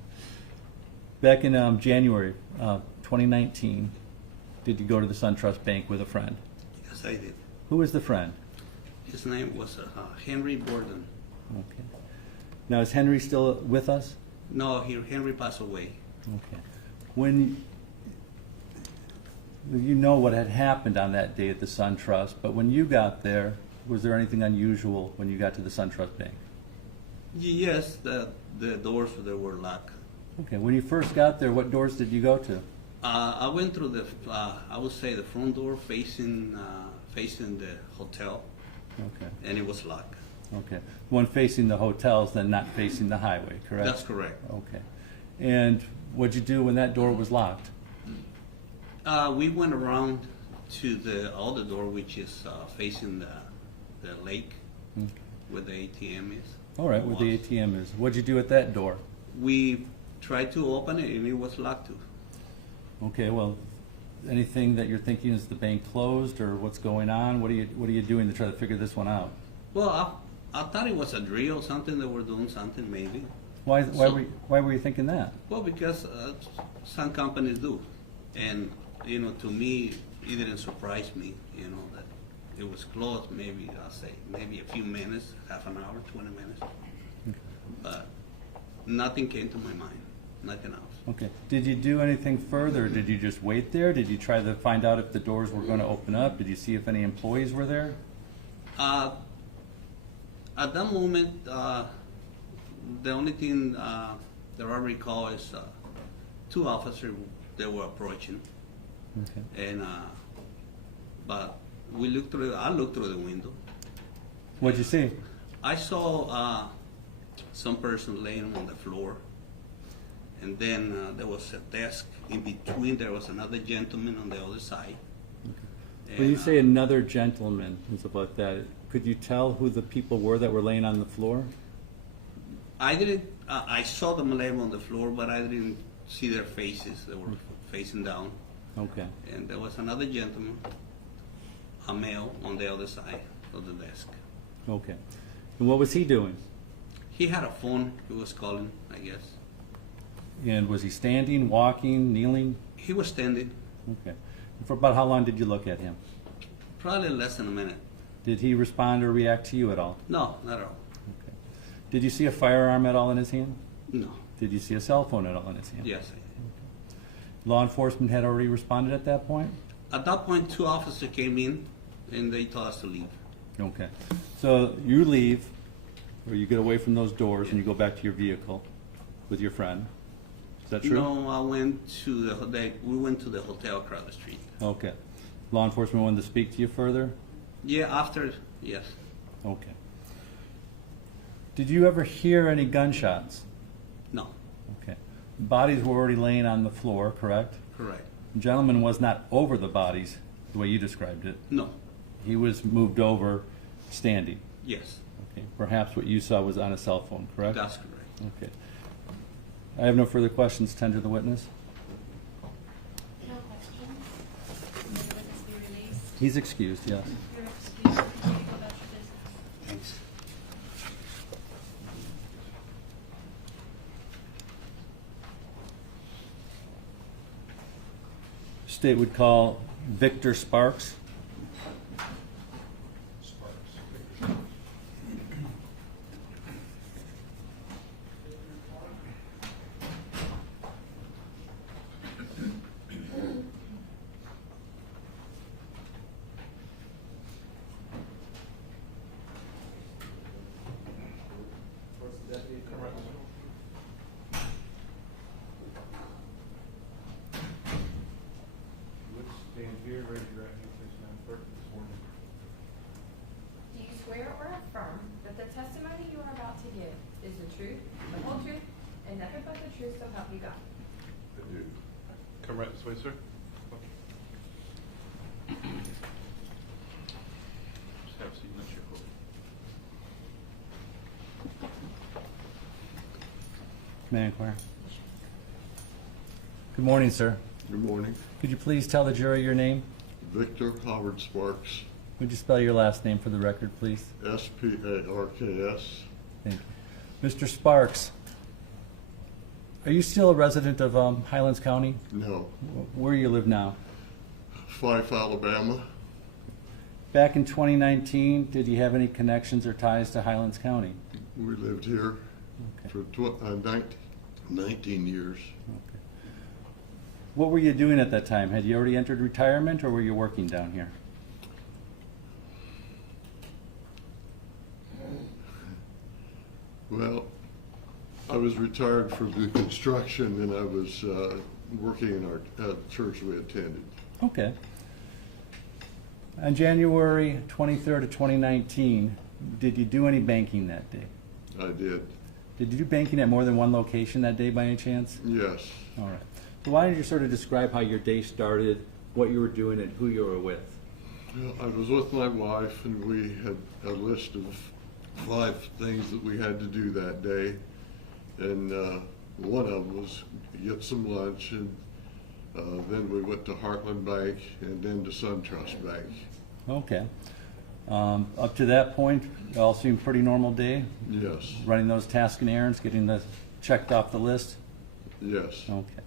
Back in January 2019, did you go to the SunTrust Bank with a friend? Yes, I did. Who was the friend? His name was Henry Borden. Okay. Now, is Henry still with us? No, Henry passed away. Okay. When you know what had happened on that day at the SunTrust, but when you got there, was there anything unusual when you got to the SunTrust Bank? Yes, the doors there were locked. Okay. When you first got there, what doors did you go to? I went through the, I would say the front door facing the hotel, Okay. and it was locked. Okay. One facing the hotels, then not facing the highway, correct? That's correct. Okay. And what'd you do when that door was locked? We went around to the other door, which is facing the lake, Okay. where the ATM is. All right, where the ATM is. What'd you do at that door? We tried to open it, and it was locked too. Okay, well, anything that you're thinking is the bank closed, or what's going on? What are you doing to try to figure this one out? Well, I thought it was a drill, something they were doing, something maybe. Why So- were you thinking that? Well, because some companies do, and to me, it didn't surprise me, that it was closed. Maybe I'll say maybe a few minutes, half an hour, 20 minutes, but nothing came to my mind, nothing else. Okay. Did you do anything further? Did you just wait there? Did you try to find out if the doors were going to open up? Did you see if any employees were there? At that moment, the only thing that I recall is two officers they were approaching, Okay. and but I looked through the window. What'd you see? I saw some person laying on the floor, and then there was a desk in between. There was another gentleman on the other side. When you And, say another gentleman and stuff like that, could you tell who the people were that were laying on the floor? I didn't. I saw them laying on the floor, but I didn't see their faces. They were facing down, Okay. and there was another gentleman, a male, on the other side of the desk. Okay. And what was he doing? He had a phone. He was calling, I guess. And was he standing, walking, kneeling? He was standing, Okay. And for about how long did you look at him? probably less than a minute. Did he respond or react to you at all? No, not at all. Okay. Did you see a firearm at all in his hand? No. Did you see a cell phone at all in his hand? Yes, I did. Law enforcement had already responded at that point? At that point, two officers came in, and they told us to leave. Okay. So you leave, or you get away from those doors and you go back to your vehicle with your friend. Is that true? No, I went to the hotel. We went to the hotel across the street. Okay. Law enforcement wanted to speak to you further? Yeah, after, yes. Okay. Did you ever hear any gunshots? No, Okay. Bodies were already laying on the floor, correct? correct. The gentleman was not over the bodies, the way you described it. No, He was moved over, standing. yes, Okay. Perhaps what you saw was on a cell phone, correct? that's correct. Okay. I have no further questions. Tender the witness. No questions? May the witness be released? He's excused, yes. You're excused. Continue to go about your business. Thanks. State would call Victor Sparks. Stand here, raise your right hand, please, Madam Clerk, this morning. Do you swear or affirm that the testimony you are about to give is the truth, the whole truth, and nothing but the truth, so help you God? I do. Come right this way, sir. Just have a seat, that's your court. May I inquire? Good morning, sir. Good morning. Could you please tell the jury your name? Victor Howard Sparks, Would you spell your last name for the record, please? S-P-A-R-K-S. Thank you. Mr. Sparks, are you still a resident of Highlands County? No. Where you live now? Fife, Alabama. Back in 2019, did you have any connections or ties to Highlands County? We lived here Okay. for 19 years. Okay. What were you doing at that time? Had you already entered retirement or were you working down here? Well, I was retired from the construction and I was working in our church we attended. Okay. On January 23rd of 2019, did you do any banking that day? I did. Did you do banking at more than one location that day by any chance? Yes. All right. So why don't you sort of describe how your day started, what you were doing, and who you were with? Well, I was with my wife and we had a list of 5 things that we had to do that day. And one of them was get some lunch, and then we went to Heartland Bank and then to SunTrust Bank. Okay. Up to that point, it all seemed pretty normal day? Yes. Running those tasks and errands, getting the checked off the list? Yes. Okay.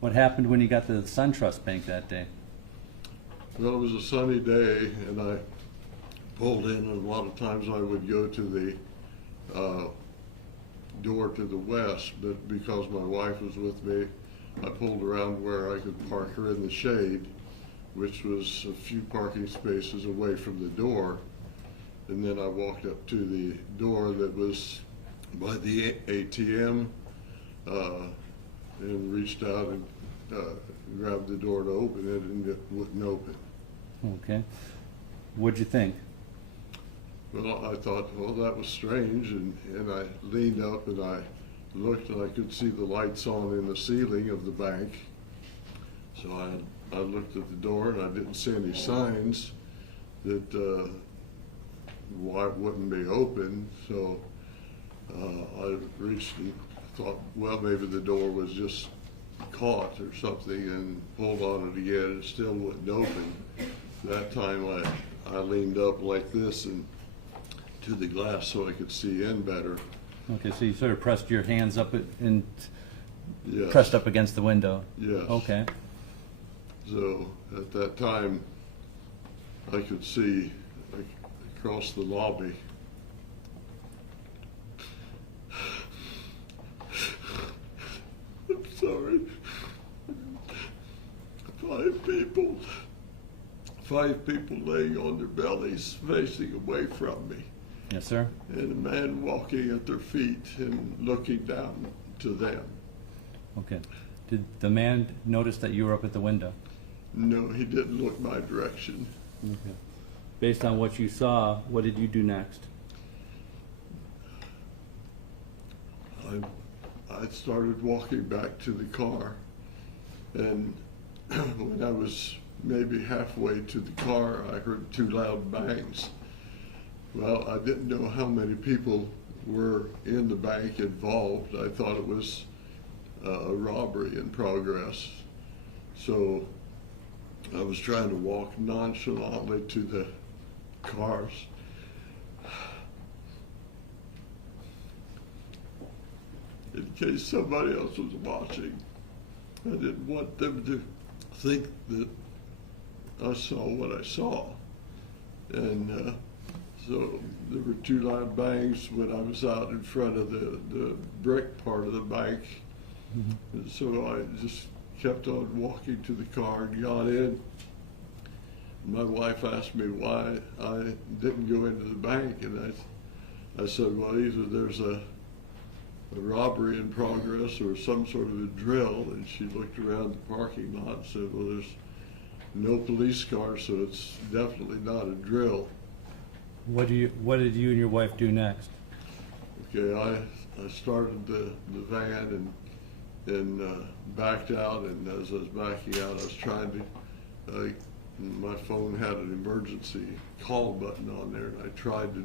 What happened when you got to the SunTrust Bank that day? Well, it was a sunny day, and I pulled in, and a lot of times I would go to the door to the west, but because my wife was with me, I pulled around where I could park her in the shade, which was a few parking spaces away from the door. And then I walked up to the door that was by the ATM and reached out and grabbed the door to open it, and it wouldn't open. Okay. What'd you think? Well, I thought, well, that was strange, and I leaned up and I looked and I could see the lights on in the ceiling of the bank. So I looked at the door and I didn't see any signs that why it wouldn't be open. So I reached and thought, well, maybe the door was just caught or something, and pulled on it again. It still wouldn't open. That time I leaned up like this and to the glass so I could see in better. Okay, so you sort of pressed your hands up and Yes. pressed up against the window? Yes. Okay. So at that time, I could see across the lobby. I'm sorry. 5 people laying on their bellies facing away from me. Yes, sir. And a man walking at their feet and looking down to them. Okay. Did the man notice that you were up at the window? No, he didn't look my direction. Okay. Based on what you saw, what did you do next? I started walking back to the car, and when I was maybe halfway to the car, I heard 2 loud bangs. Well, I didn't know how many people were in the bank involved. I thought it was a robbery in progress. So I was trying to walk nonchalantly to the cars. In case somebody else was watching, I didn't want them to think that I saw what I saw. And so there were 2 loud bangs when I was out in front of the brick part of the bank. Mm-hmm. And so I just kept on walking to the car and got in. My wife asked me why I didn't go into the bank, and I said, well, either there's a robbery in progress or some sort of a drill. And she looked around the parking lot and said, well, there's no police cars, so it's definitely not a drill. What did you and your wife do next? Okay, I started the van and backed out, and as I was backing out, I was trying to, my phone had an emergency call button on there, and I tried to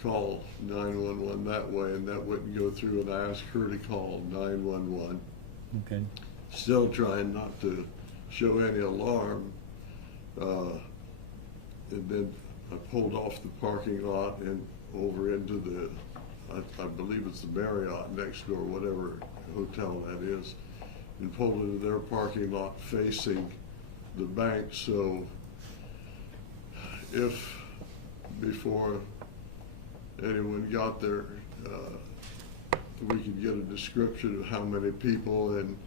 call 911 that way, and that wouldn't go through, and I asked her to call 911. Okay. still trying not to show any alarm. And then I pulled off the parking lot and over into the, I believe it's the Marriott next door, whatever hotel that is, and pulled into their parking lot facing the bank. So if before anyone got there, we could get a description of how many people and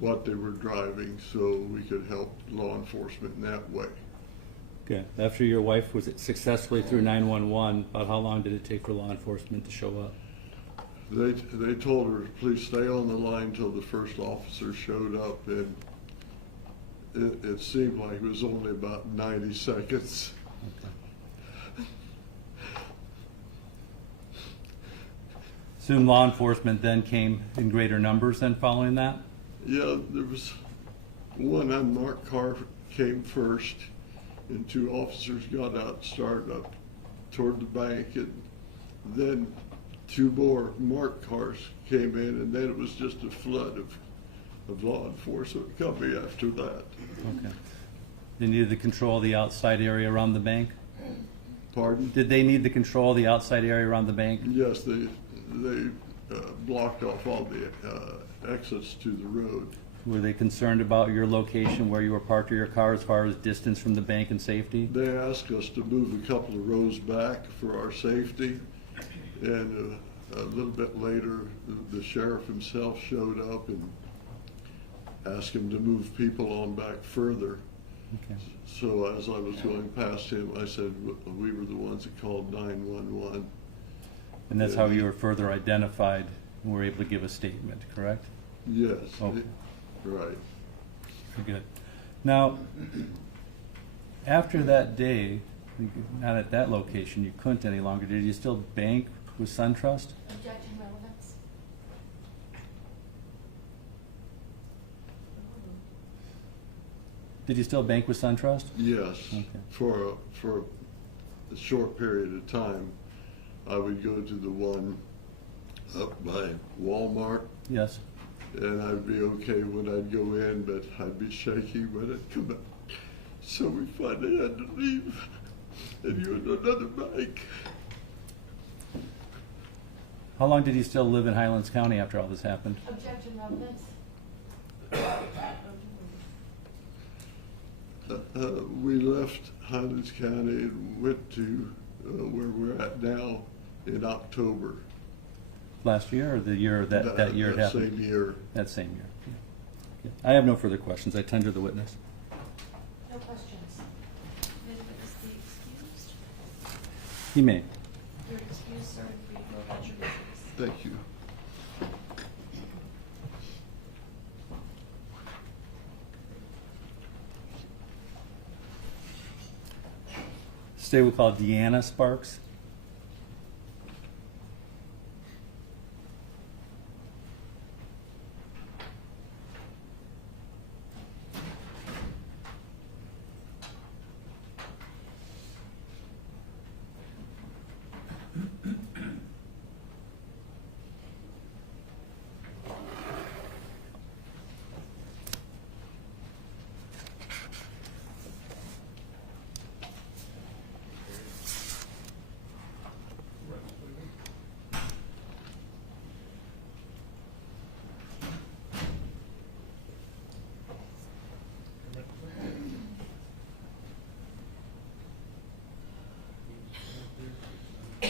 what they were driving, so we could help law enforcement in that way. Okay. After your wife was successfully through 911, about how long did it take for law enforcement to show up? They told her, please stay on the line till the first officer showed up, and it seemed like it was only about 90 seconds. Okay. Assume law enforcement then came in greater numbers then following that? Yeah, there was one unmarked car came first, and 2 officers got out, started up toward the bank, and then 2 more marked cars came in, and then it was just a flood of law enforcement coming after that. Okay. They needed to control the outside area around the bank? Pardon? Did they need to control the outside area around the bank? Yes, they blocked off all the exits to the road. Were they concerned about your location where you were parked your car as far as distance from the bank and safety? They asked us to move a couple of rows back for our safety, and a little bit later, the sheriff himself showed up and asked him to move people on back further. Okay. So as I was going past him, I said we were the ones that called 911. And that's how you were further identified and were able to give a statement, correct? Yes. Okay. Right. Very good. Now, after that day, not at that location, you couldn't any longer, did you still bank with SunTrust? Objection, relevance. Did you still bank with SunTrust? Yes. Okay. For a short period of time, I would go to the one up by Walmart. Yes. And I'd be okay when I'd go in, but I'd be shaky when I'd come out. So we finally had to leave and go to another bank. How long did you still live in Highlands County after all this happened? Objection, relevance. We left Highlands County and went to where we're at now in October. Last year or the year that year it That happened? same year. That same year. Yeah. Okay. I have no further questions. I tender the witness. No questions. May the witness be excused? He may. You're excused, sir, and free to go about your business. Thank you. Today we'll call Deanna Sparks. Do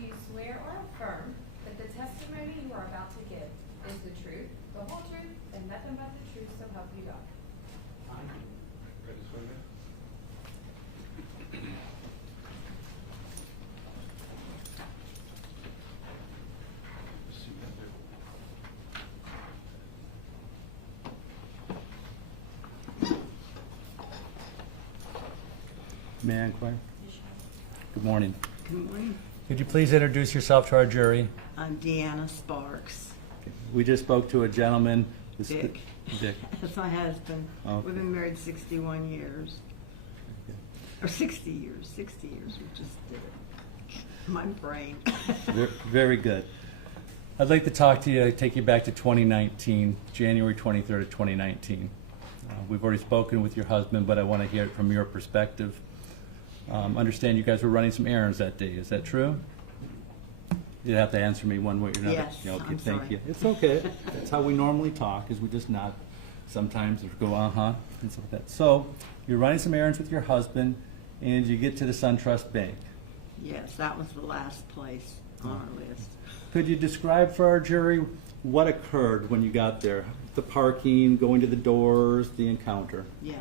you swear or affirm that the testimony you are about to give is the truth, the whole truth, and nothing but the truth, so help you God? May I inquire? Yes, you Good morning. Good morning. Could you please introduce yourself to our jury? I'm Deanna Sparks. We just spoke to a gentleman. Dick. Dick. That's my husband. Okay. We've been married 61 years. Or 60 years. 60 years. We just did it. My brain. Very good. I'd like to talk to you, take you back to 2019, January 23rd of 2019. We've already spoken with your husband, but I want to hear it from your perspective. Understand you guys were running some errands that day. Is that true? You have to answer me one way or another. Yes, Yeah, okay, I'm thank sorry. you. It's okay. That's how we normally talk, is we just nod. Sometimes we go, uh-huh, and stuff like that. So, you're running some errands with your husband, and you get to the SunTrust Bank. Yes, that was the last place on our list. Could you describe for our jury what occurred when you got there? The parking, going to the doors, the encounter. Yeah,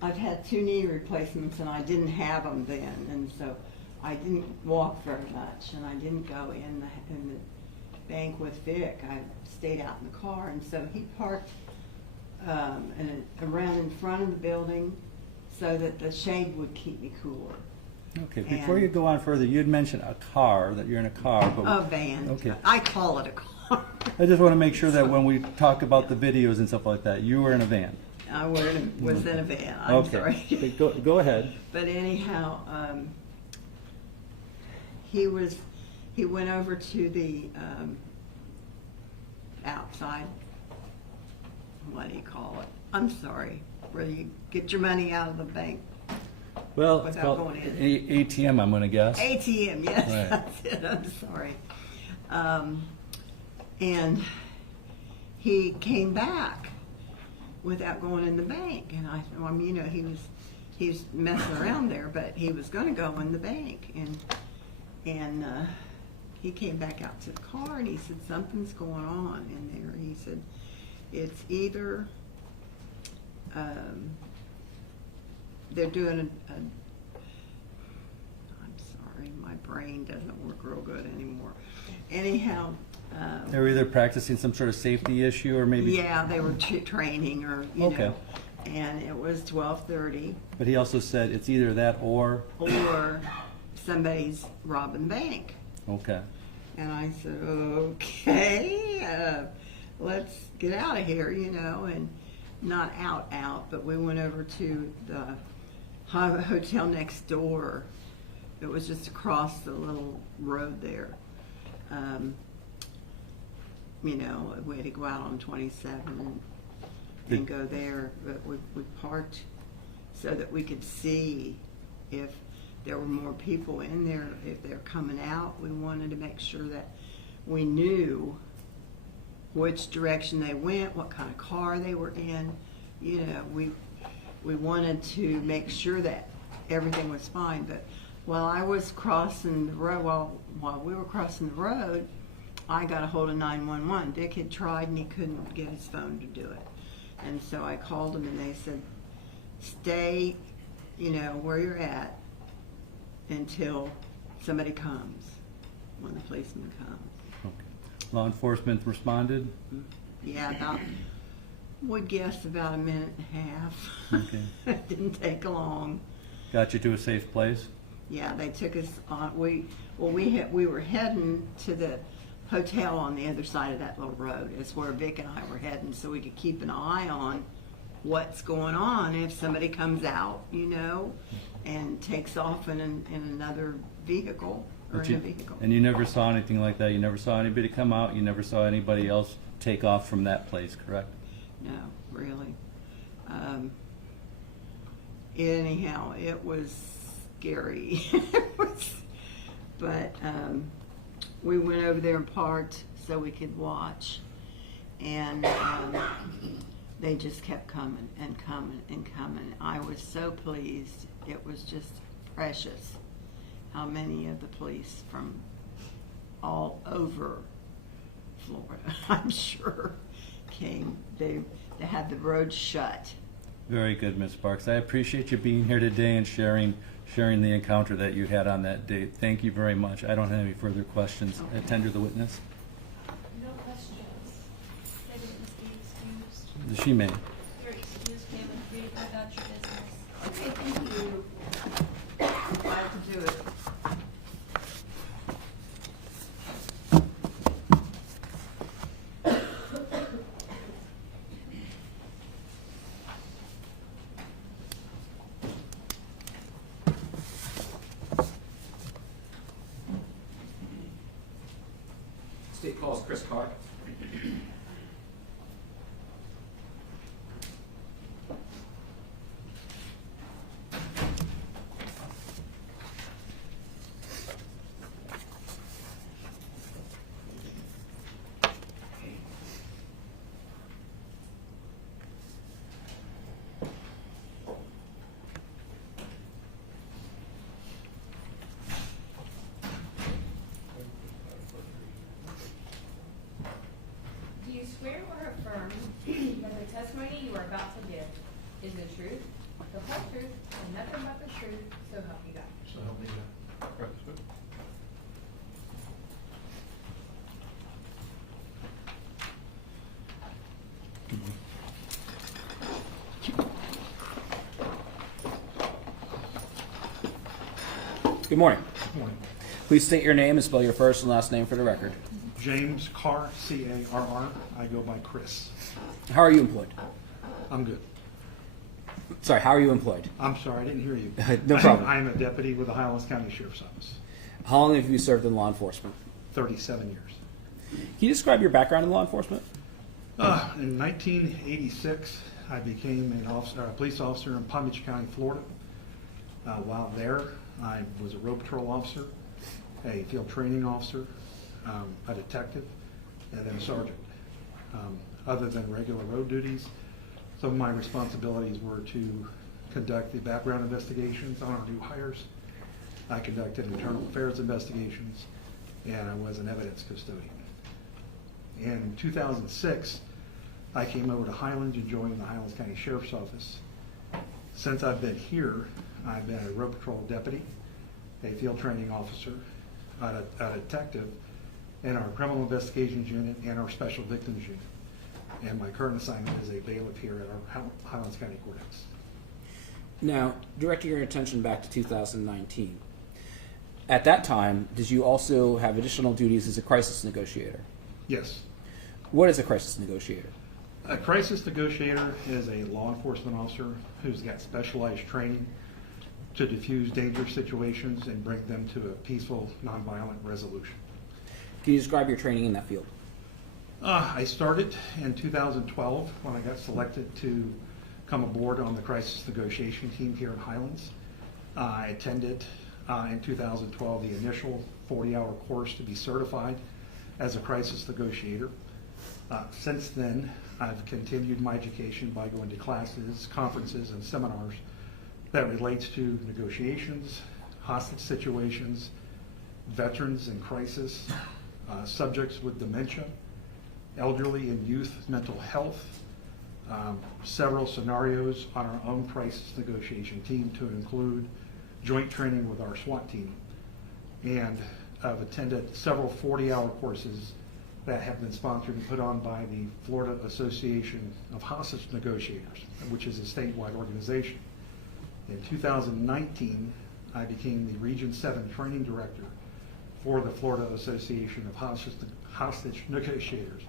I've had 2 knee replacements and I didn't have them then, and so I didn't walk very much, and I didn't go in the bank with Vic. I stayed out in the car, and so he parked around in front of the building so that the shade would keep me cooler. Okay, before you go on further, you had mentioned a car, that you're in a car. But A van. Okay. I call it a car. I just want to make sure that when we talk about the videos and stuff like that, you were in a van. I was in a van. I'm Okay. sorry. Okay, go ahead. But anyhow, he went over to the outside. What do you call it? I'm sorry, where you get your money out of the bank. Well, it's Without called going in. ATM, I'm going to guess. ATM, yes, Right. that's it. I'm sorry. And he came back without going in the bank, and I mean, you know, he was messing around there, but he was going to go in the bank, and he came back out to the car, and he said something's going on in there. He said it's either they're doing I'm sorry, my brain doesn't work real good anymore. Anyhow. They were either practicing some sort of safety issue or maybe... Yeah, they were training or, you Okay. know, and it was 12:30. But he also said it's either that or... Or somebody's robbing the bank. Okay. And I said, okay, let's get out of here, you know, and not out, but we went over to the hotel next door. It was just across the little road there. You know, we had to go out on 27 and go there, but we parked so that we could see if there were more people in there, if they're coming out. We wanted to make sure that we knew which direction they went, what kind of car they were in. You know, we wanted to make sure that everything was fine. But while I was crossing the road, while we were crossing the road, I got a hold of 911. Dick had tried and he couldn't get his phone to do it. And so I called them and they said, stay, you know, where you're at until somebody comes, when the policeman comes. Okay. Law enforcement responded? Yeah, about, would guess about a minute and a half. Okay. It didn't take long. Got you to a safe place? Yeah, they took us on, we were heading to the hotel on the other side of that little road. It's where Vic and I were heading, so we could keep an eye on what's going on if somebody comes out, you know, and takes off in another vehicle or in a vehicle. And you never saw anything like that? You never saw anybody come out? You never saw anybody else take off from that place, correct? No, really. Anyhow, it was scary. But we went over there and parked so we could watch, and they just kept coming and coming and coming. I was so pleased. It was just precious how many of the police from all over Florida, I'm sure, came. They had the road shut. Very good, Ms. Sparks. I appreciate you being here today and sharing the encounter that you had on that date. Thank you very much. I don't have any further questions. Okay. Tender the witness. No questions. Maybe it must be excused. She may. You're excused, ma'am, and free to go about your business. Okay, thank you. Glad to do it. Take calls, Chris Carr. Do you swear or affirm that the testimony you are about to give is the truth, the whole truth, and nothing but the truth, so help you God? So help me God. Good morning. Morning. Please state your name and spell your first and last name for the record. James Carr, C-A-R-R. I go by Chris. How are you employed? I'm good. Sorry, how are you employed? I'm sorry, I didn't hear you. No problem. I'm a deputy with the Highlands County Sheriff's Office. How long have you served in law enforcement? 37 years. Can you describe your background in law enforcement? In 1986, I became a police officer in Palm Beach County, Florida. While there, I was a road patrol officer, a field training officer, a detective, and then a sergeant. Other than regular road duties, some of my responsibilities were to conduct the background investigations on our new hires. I conducted internal affairs investigations, and I was an evidence custodian. In 2006, I came over to Highlands and joined the Highlands County Sheriff's Office. Since I've been here, I've been a road patrol deputy, a field training officer, a detective, in our criminal investigations unit and our special victims unit. And my current assignment is a bailiff here at our Highlands County Courthouse. Now, directing your attention back to 2019. At that time, did you also have additional duties as a crisis negotiator? Yes. What is a crisis negotiator? A crisis negotiator is a law enforcement officer who's got specialized training to diffuse dangerous situations and bring them to a peaceful, nonviolent resolution. Can you describe your training in that field? I started in 2012 when I got selected to come aboard on the crisis negotiation team here in Highlands. I attended in 2012 the initial 40-hour course to be certified as a crisis negotiator. Since then, I've continued my education by going to classes, conferences, and seminars that relates to negotiations, hostage situations, veterans in crisis, subjects with dementia, elderly and youth mental health, several scenarios on our own crisis negotiation team to include joint training with our SWAT team. And I've attended several 40-hour courses that have been sponsored and put on by the Florida Association of Hostage Negotiators, which is a statewide organization. In 2019, I became the Region 7 Training Director for the Florida Association of Hostage Negotiators,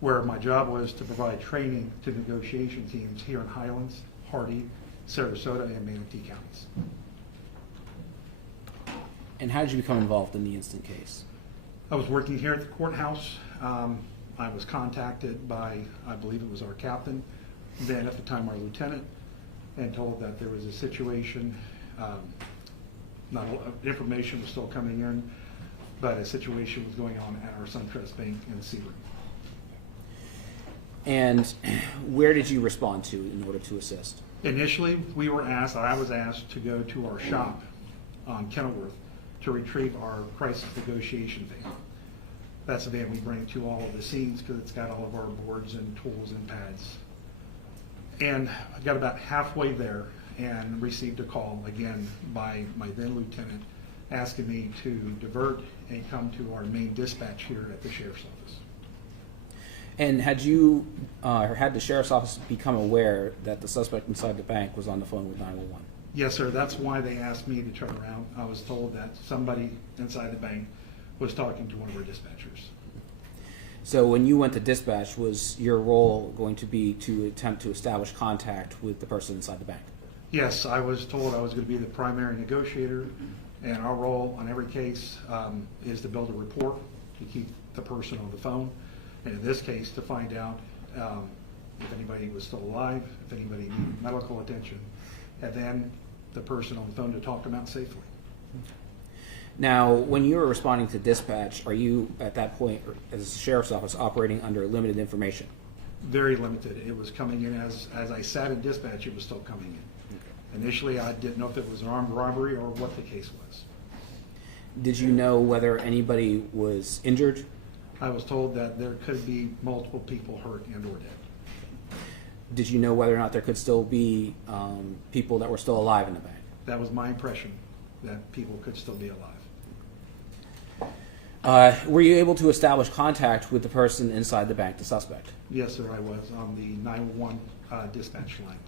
where my job was to provide training to negotiation teams here in Highlands, Hardee, Sarasota, and Manatee counties. And how did you become involved in the instant case? I was working here at the courthouse. I was contacted by, I believe it was our captain, then at the time our lieutenant, and told that there was a situation, information was still coming in, but a situation was going on at our SunTrust Bank in Sebring. And where did you respond to in order to assist? Initially, I was asked to go to our shop on Kenilworth to retrieve our crisis negotiation van. That's a van we bring to all of the scenes because it's got all of our boards and tools and pads. And I got about halfway there and received a call again by my then lieutenant asking me to divert and come to our main dispatch here at the sheriff's office. And had you, or had the sheriff's office become aware that the suspect inside the bank was on the phone with 911? Yes, sir. That's why they asked me to turn around. I was told that somebody inside the bank was talking to one of our dispatchers. So when you went to dispatch, was your role going to be to attempt to establish contact with the person inside the bank? Yes, I was told I was going to be the primary negotiator, and our role on every case is to build a rapport, to keep the person on the phone, and in this case, to find out if anybody was still alive, if anybody needed medical attention, and then the person on the phone to talk them out safely. Now, when you were responding to dispatch, are you at that point, as a sheriff's office, operating under limited information? Very limited. It was coming in as I sat in dispatch, it was still coming in. Okay. Initially, I didn't know if it was an armed robbery or what the case was. Did you know whether anybody was injured? I was told that there could be multiple people hurt and or dead. Did you know whether or not there could still be people that were still alive in the bank? That was my impression, that people could still be alive. Were you able to establish contact with the person inside the bank, the suspect? Yes, sir, I was on the 911 dispatch line.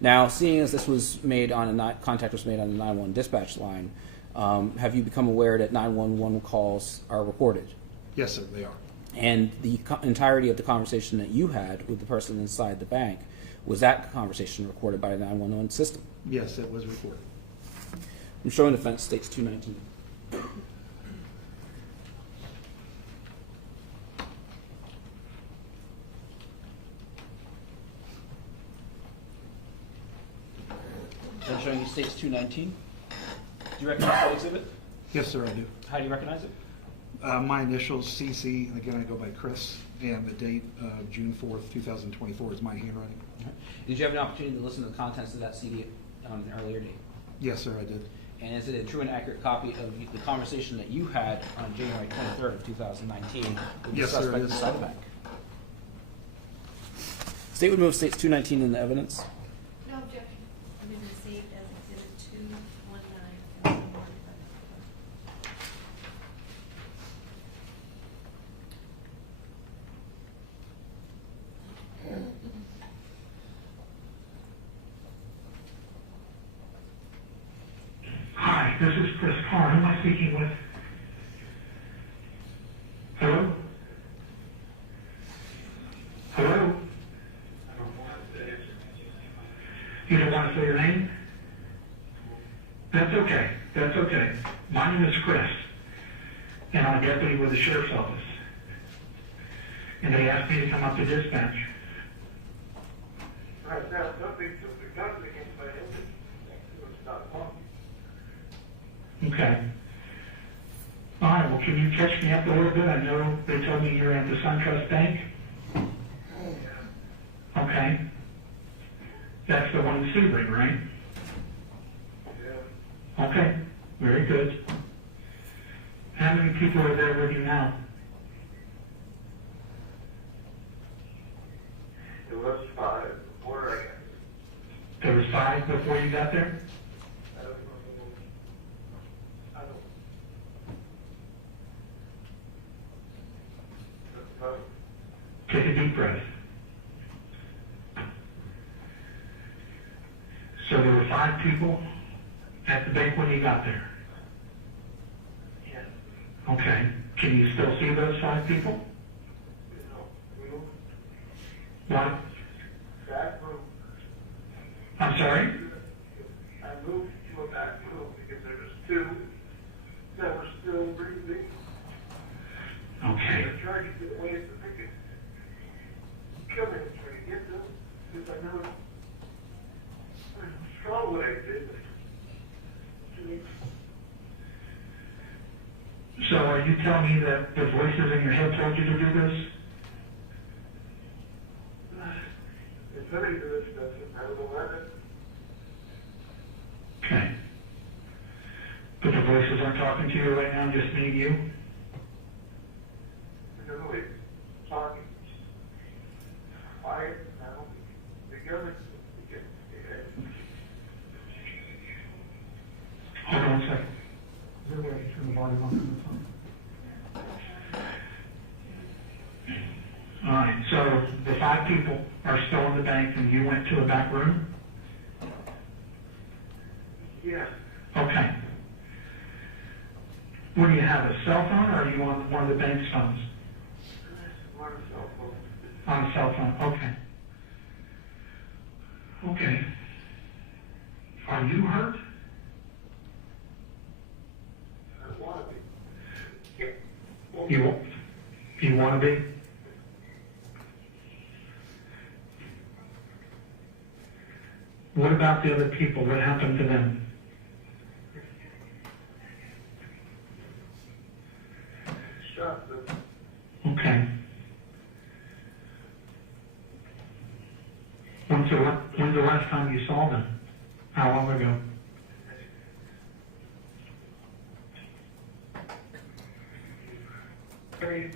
Now, seeing as this was made on contact was made on the 911 dispatch line, have you become aware that 911 calls are recorded? Yes, sir, they are. And the entirety of the conversation that you had with the person inside the bank, was that conversation recorded by the 911 system? Yes, it was recorded. I'm showing defense states 219. I'm showing you states 219. Do you recognize that exhibit? Yes, sir, I do. How do you recognize it? My initials, CC, and again, I go by Chris, and the date of June 4th, 2024 is my handwriting. Did you have an opportunity to listen to the contents of that CD on an earlier date? Yes, sir, I did. And is it a true and accurate copy of the conversation that you had on January 23rd of 2019 with Yes, the sir, suspect it is. inside the bank? State would move states 219 in the evidence. No objection. I've been received as exhibit 219. Hi, this is Chris Carr. Who am I speaking with? Hello? Hello? You don't want to say your name? That's okay. That's okay. My name is Chris, and I'm a deputy with the sheriff's office. And they asked me to come up to dispatch. Okay. All right, well, can you catch me up a little bit? I know they told me you're at the SunTrust Bank. Okay. That's the one in Sebring, right? Yeah. Okay, very good. How many people are there with you now? There was 5 before I got there. There was 5 before you got there? Take a deep breath. So there were 5 people at the bank when you got there? Yes. Okay. Can you still see those 5 people? No. What? Back room. I'm sorry? I moved to a back room because there was 2 that were still breathing. Okay. I was trying to get away from thinking, come in, trying to get them, because I know I'm strong what I did. So are you telling me that the voices in your head told you to do this? If somebody did this stuff, I don't know why that. Okay. But the voices aren't talking to you right now, just me and you? No, it's talking. Quiet now. Together. Hold on a second. Is there a way to turn the volume off on the phone? All right, so the 5 people are still in the bank and you went to a back room? Yeah. Okay. What do you have, a cell phone or are you on one of the bank's phones? On a cell phone. On a cell phone, okay. Okay. Are you hurt? I want to be. Yeah. You, want to be? What about the other people? What happened to them? Shot them. Okay. When's the last time you saw them? How long ago? Maybe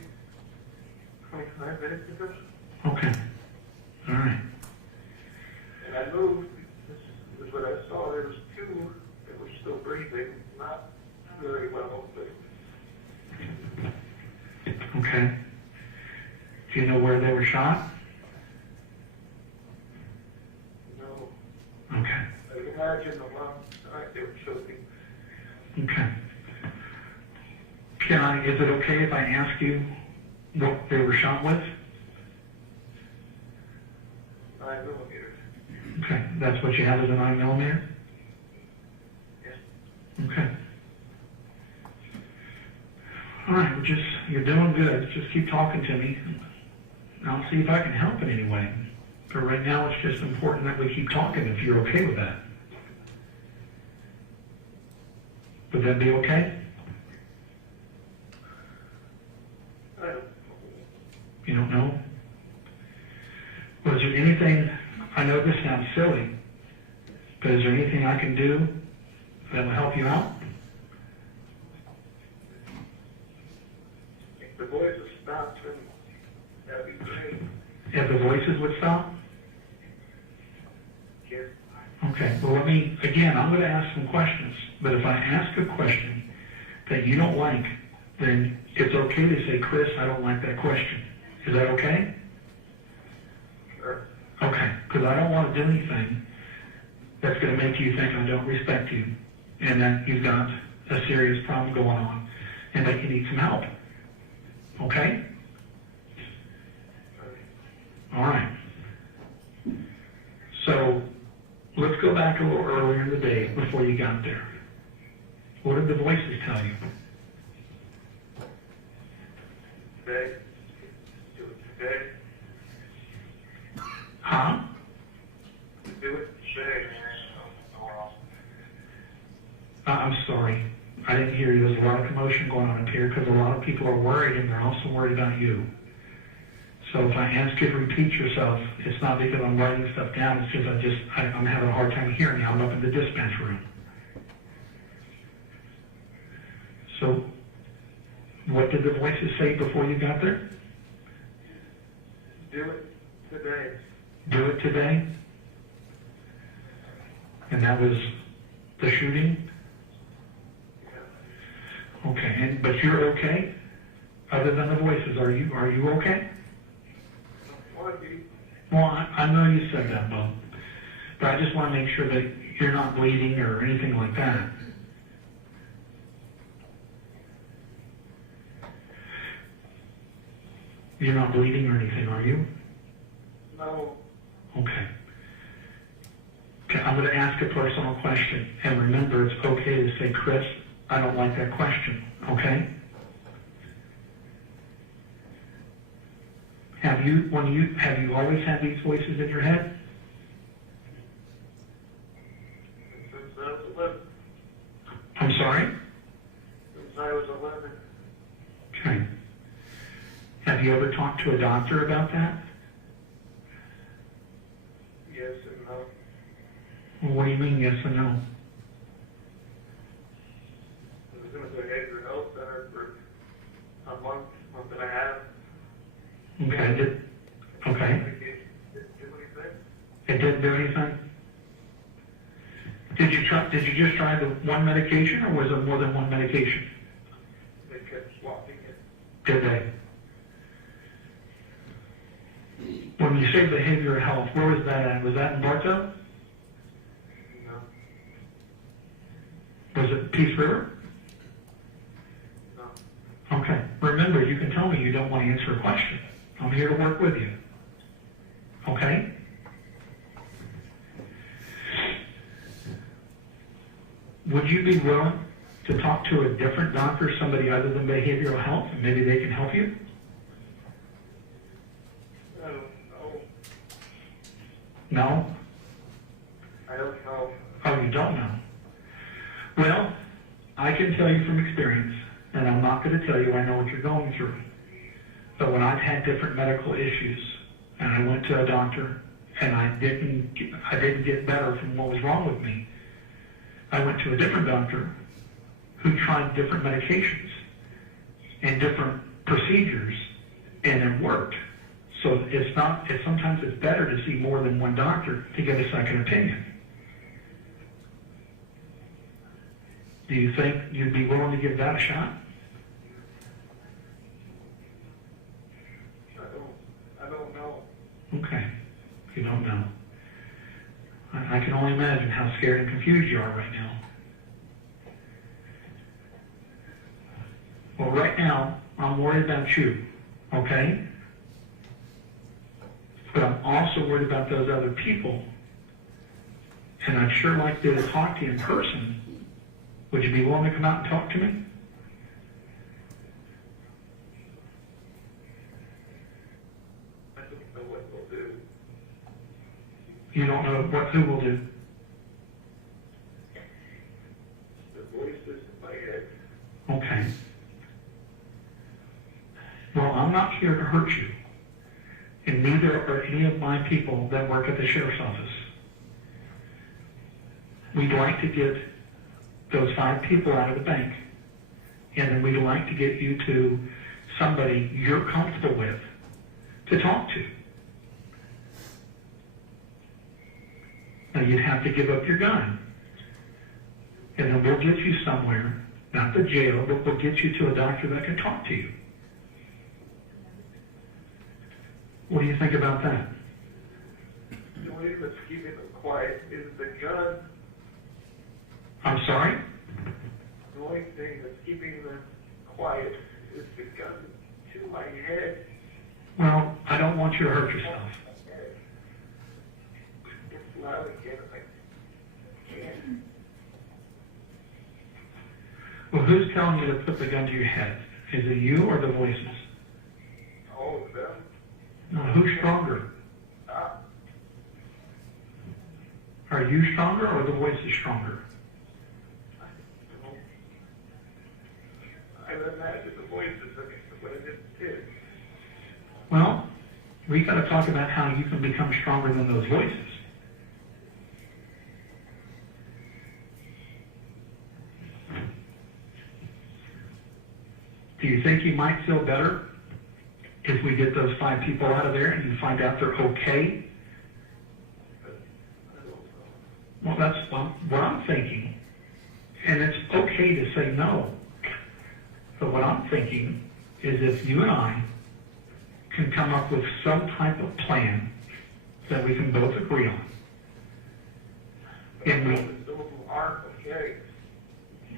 25 minutes ago. Okay. All right. And I moved. This is what I saw. There was two that were still breathing, not very well, but Okay. Do you know where they were shot? no. Okay. I would imagine the lung side they were choking. Okay. Is it okay if I ask you what they were shot with? 9mm. Okay. That's what you have as a 9mm? Yes. Okay. All right, well, you're doing good. Just keep talking to me. And I'll see if I can help in any way. But right now, it's just important that we keep talking if you're okay with that. Would that be okay? I don't You don't know? Well, is there anything, I know this sounds silly, but is there anything I can do that will help you out? If the voices stopped, then that'd be great. If the voices would stop? Yes. Okay, well, again, I'm going to ask some questions, but if I ask a question that you don't like, then it's okay to say, Chris, I don't like that question. Is that okay? Sure. Okay, because I don't want to do anything that's going to make you think I don't respect you and that you've got a serious problem going on and that you need some help. Okay? All right. So let's go back a little earlier in the day before you got there. What did the voices tell you? Today. Do it today. Huh? Do it today. I'm sorry. I didn't hear you. There's a lot of commotion going on up here because a lot of people are worried and they're also worried about you. So if I ask you to repeat yourself, it's not because I'm writing stuff down. It's because I'm having a hard time hearing you. I'm up in the dispatch room. So what did the voices say before you got there? Do it today. Do it today? And that was the shooting? Okay, but you're okay? Other than the voices, are you okay? Well, I know you said that, Bo. But I just want to make sure that you're not bleeding or anything like that. You're not bleeding or anything, are you? No. Okay. Okay, I'm going to ask a personal question. And remember, it's okay to say, Chris, I don't like that question, okay? Have you always had these voices in your head? Since I was 11. I'm sorry? Since I was 11. Okay. Have you ever talked to a doctor about that? Yes and no. Well, what do you mean, yes or no? I was in a behavioral health center for a month and a half. Okay, okay. It didn't do anything? Did you just try the one medication, or was it more than one medication? They kept swapping it. Did they? When you say behavioral health, where was that at? Was that in Bartow? No. Was it Peace River? No. Okay. Remember, you can tell me you don't want to answer a question. I'm here to work with you. Okay? Would you be willing to talk to a different doctor, somebody other than behavioral health, and maybe they can help you? No? I don't know. Oh, you don't know? Well, I can tell you from experience, and I'm not going to tell you I know what you're going through. But when I've had different medical issues, and I went to a doctor, and I didn't get better from what was wrong with me, I went to a different doctor who tried different medications and different procedures, and it worked. So sometimes it's better to see more than one doctor to get a second opinion. Do you think you'd be willing to give that a shot? I don't know. Okay, you don't know. I can only imagine how scared and confused you are right now. Well, right now, I'm worried about you, okay? But I'm also worried about those other people. And I'd sure like to talk to you in person. Would you be willing to come out and talk to me? I don't know what they'll do. You don't know what who will do. The voices in my head. Okay. Well, I'm not here to hurt you. And neither are any of my people that work at the sheriff's office. We'd like to get those 5 people out of the bank, and then we'd like to get you to somebody you're comfortable with to talk to. Now, you'd have to give up your gun, and then we'll get you somewhere, not the jail, but we'll get you to a doctor that can talk to you. What do you think about that? The only thing that's keeping them quiet is the gun. I'm sorry? The only thing that's keeping them quiet is the gun to my head. Well, I don't want you to hurt yourself. It's loud again. I can't. Well, who's telling you to put the gun to your head? Is it you or the voices? All of them. No, who's stronger? Are you stronger or the voices stronger? I imagine the voices are what it is. Well, we got to talk about how you can become stronger than those voices. Do you think you might feel better if we get those 5 people out of there and you find out they're okay? Well, that's what I'm thinking. And it's okay to say no. But what I'm thinking is if you and I can come up with some type of plan that we can both agree on. And Some of them aren't okay.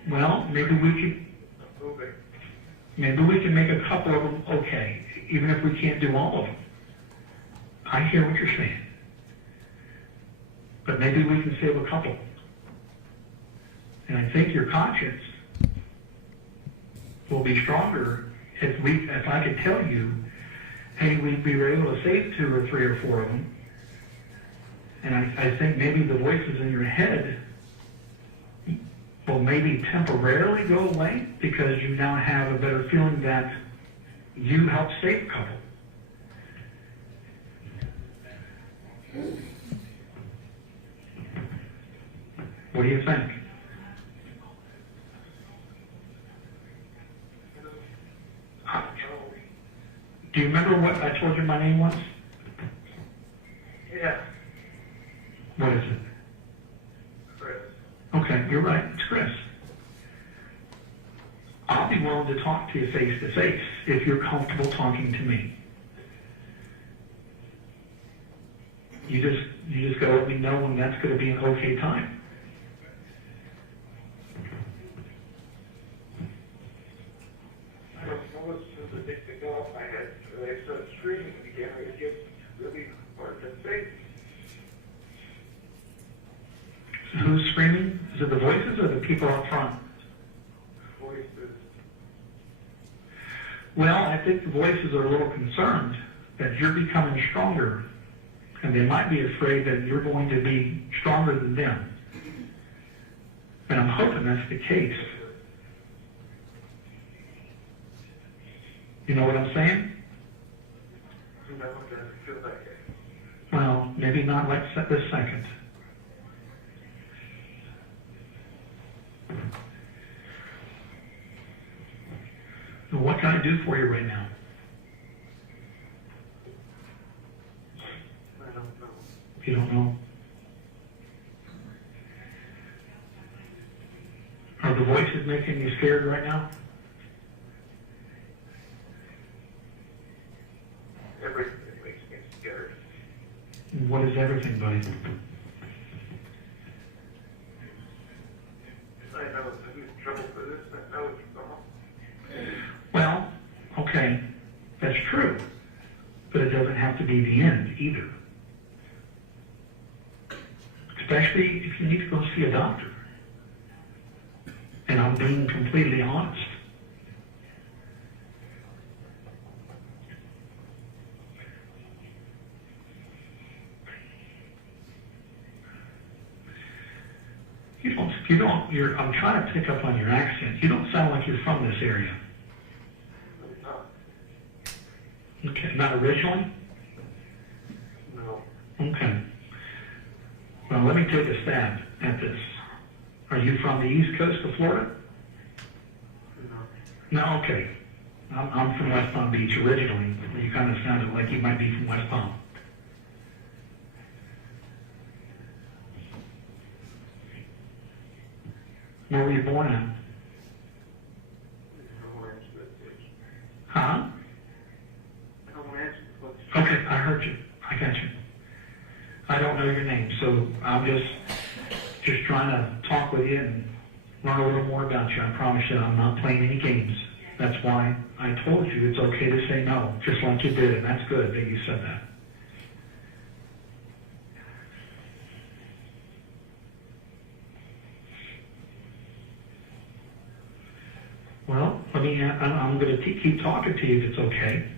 well, maybe we can make a couple of them okay, even if we can't do all of them. I hear what you're saying. But maybe we can save a couple. And I think your conscience will be stronger if I could tell you, hey, we were able to save 2 or 3 or 4 of them. And I think maybe the voices in your head will maybe temporarily go away because you now have a better feeling that you helped save a couple. What do you think? Do you remember what I told you my name was? Yeah. What is it? Chris. Okay, you're right. It's Chris. I'll be willing to talk to you face to face if you're comfortable talking to me. You just gotta let me know when that's gonna be an okay time. I don't know as soon as they picked the gun off my head, they started screaming again. It gets really hard to think. Who's screaming? Is it the voices or the people up front? Voices. Well, I think the voices are a little concerned that you're becoming stronger And they might be afraid that you're going to be stronger than them. And I'm hoping that's the case. You know what I'm saying? No, it doesn't feel like it. Well, maybe not like this second. Well, what can I do for you right now? I don't know. You don't know? Are the voices making you scared right now? Everything makes me scared. What is everything, buddy? I know I'm in trouble for this. I know it's wrong. Well, okay, that's true. But it doesn't have to be the end either. Especially if you need to go see a doctor. And I'm being completely honest. I'm trying to pick up on your accent. You don't sound like you're from this area. Okay, not originally? No. Okay. Well, let me take a stab at this. Are you from the East Coast of Florida? No. No, okay. I'm from West Palm Beach originally. You kind of sounded like you might be from West Palm. Where were you born at? Huh? I don't answer the question. Okay, I heard you. I got you. I don't know your name, so I'm just trying to talk with you and learn a little more about you. I promise you I'm not playing any games. That's why I told you it's okay to say no, just like you did, and that's good that you said that. Well, I'm going to keep talking to you if it's okay.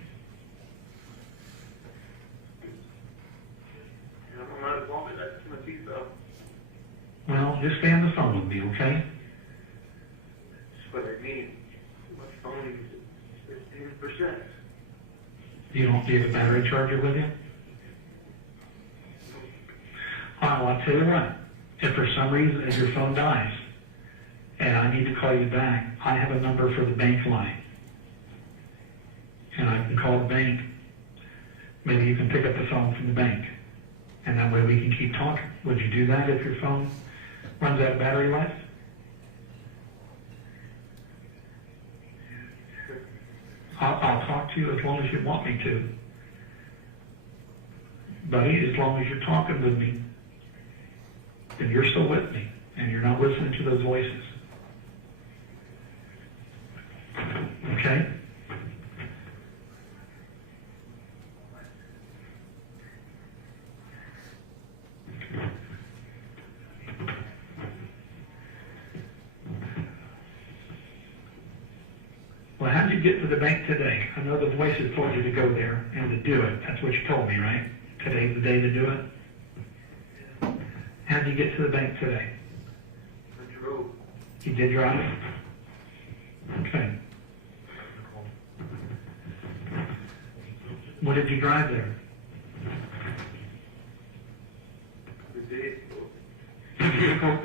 I'm not as long as that's my teeth up. Well, just stay on the phone with me, okay? That's what I mean. My phone is 15%. Do you have a battery charger with you? Well, I'll tell you what. If for some reason your phone dies and I need to call you back, I have a number for the bank line. And I can call the bank. Maybe you can pick up the phone from the bank. And that way we can keep talking. Would you do that if your phone runs out of battery life? I'll talk to you as long as you want me to. Buddy, as long as you're talking with me, then you're still with me, and you're not listening to those voices. Okay? Well, how did you get to the bank today? I know the voices told you to go there and to do it. That's what you told me, right? Today's the day to do it? How did you get to the bank today? I drove. You did drive? Okay. What did you drive there? The vehicle. The vehicle?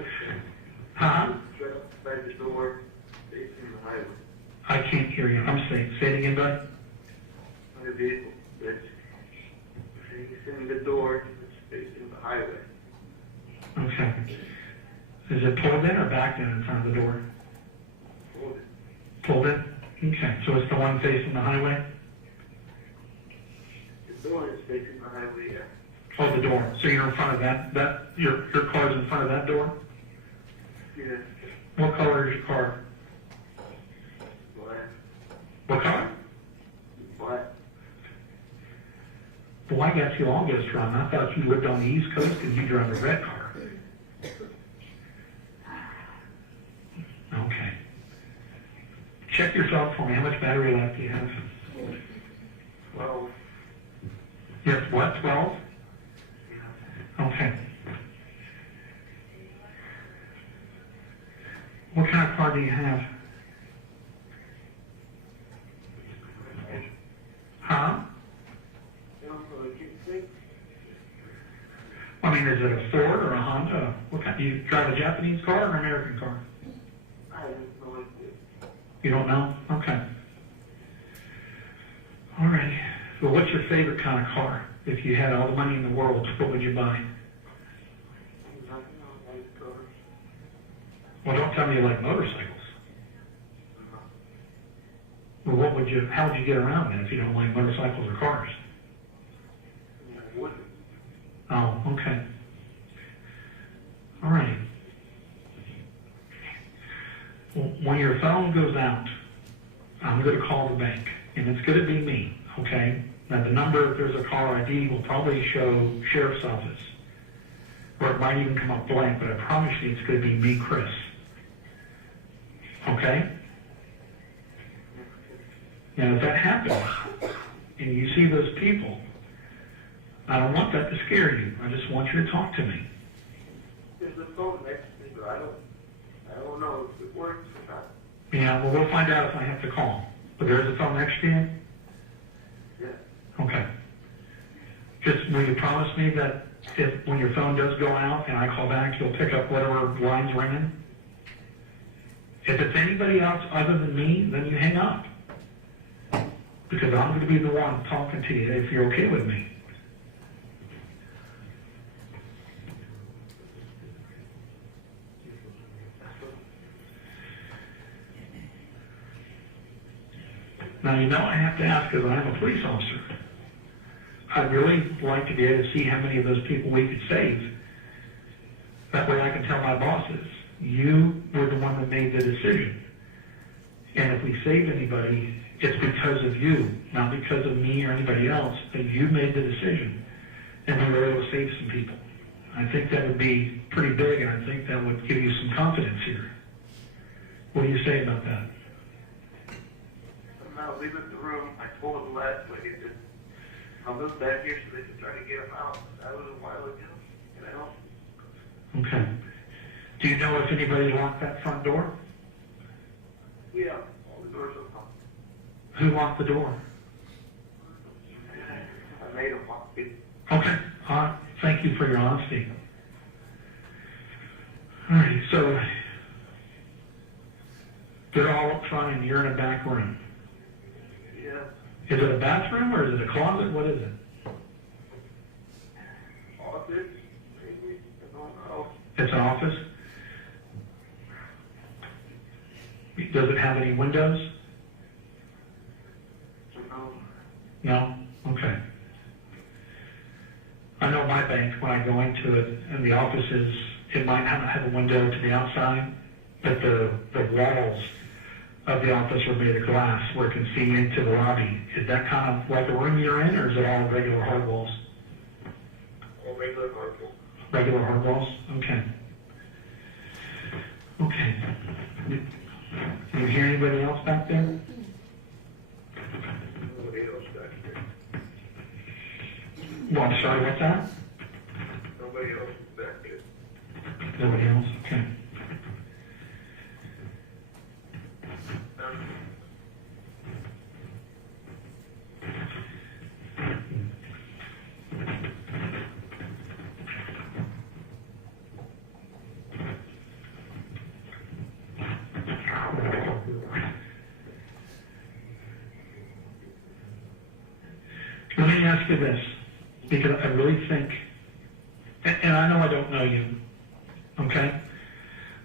Huh? Right outside the door, facing the highway. I can't hear you. I'm saying, say it again, bud. The vehicle that's facing the door, it's facing the highway. Okay. Is it pulled in or backed in front of the door? Hold it. Pulled in? Okay, so it's the one facing the highway? The door is facing the highway, yeah. Oh, the door. So you're in front of that your car's in front of that door? Yeah. What color is your car? Black. What color? Black. Well, I got you August from. I thought you lived on the East Coast because you drive a red car. Okay. Check yourself for me. How much battery life do you have? 12. You have what, 12? What kind of car do you have? Huh? I mean, is it a Ford or a Honda? What kind? Do you drive a Japanese car or an American car? I have no idea. You don't know? Okay. All right. Well, what's your favorite kind of car? If you had all the money in the world, what would you buy? Well, don't tell me you like motorcycles. Well, how would you get around then if you don't like motorcycles or cars? Oh, okay. All right. Well, when your phone goes out, I'm going to call the bank, and it's going to be me, okay? Now, the number, if there's a caller ID, will probably show sheriff's office, or it might even come up blank, but I promise you it's going to be me, Chris. Okay? Now, if that happens, and you see those people, I don't want that to scare you. I just want you to talk to me. There's a phone next to me, but I don't know if it works or not. Yeah, well, we'll find out if I have to call. But there is a phone next to you? Yeah. Okay. Just, will you promise me that when your phone does go out and I call back, you'll pick up whatever line's ringing? If it's anybody else other than me, then you hang up. Because I'm going to be the one talking to you if you're okay with me. Now, you know I have to ask because I'm a police officer. I'd really like to be able to see how many of those people we could save. That way I can tell my bosses, you were the one that made the decision. And if we save anybody, it's because of you, not because of me or anybody else, but you made the decision. And we were able to save some people. I think that would be pretty big, and I think that would give you some confidence here. What do you say about that? I'm not leaving the room. I told them last week that I'll move back here so they can try to get them out. That was a while ago, and I don't. Okay. Do you know if anybody locked that front door? Yeah, all the doors are locked. Who locked the door? I made them lock it. Okay. Thank you for your honesty. All right, so they're all up front and you're in a back room. Yeah. Is it a bathroom or is it a closet? What is it? Office, maybe. I don't know. It's an office? Does it have any windows? No. No? Okay. I know my bank, when I go into it, and the offices, it might not have a window to the outside, but the walls of the office are made of glass where it can see into the lobby. Is that kind of like the room you're in, or is it all regular hard walls? All regular hard walls. Regular hard walls? Okay. Okay. Can you hear anybody else back there? Nobody else back there. Well, I'm sorry, what's that? Nobody else is back there. Nobody else? Okay. Let me ask you this, because I really think, and I know I don't know you, okay?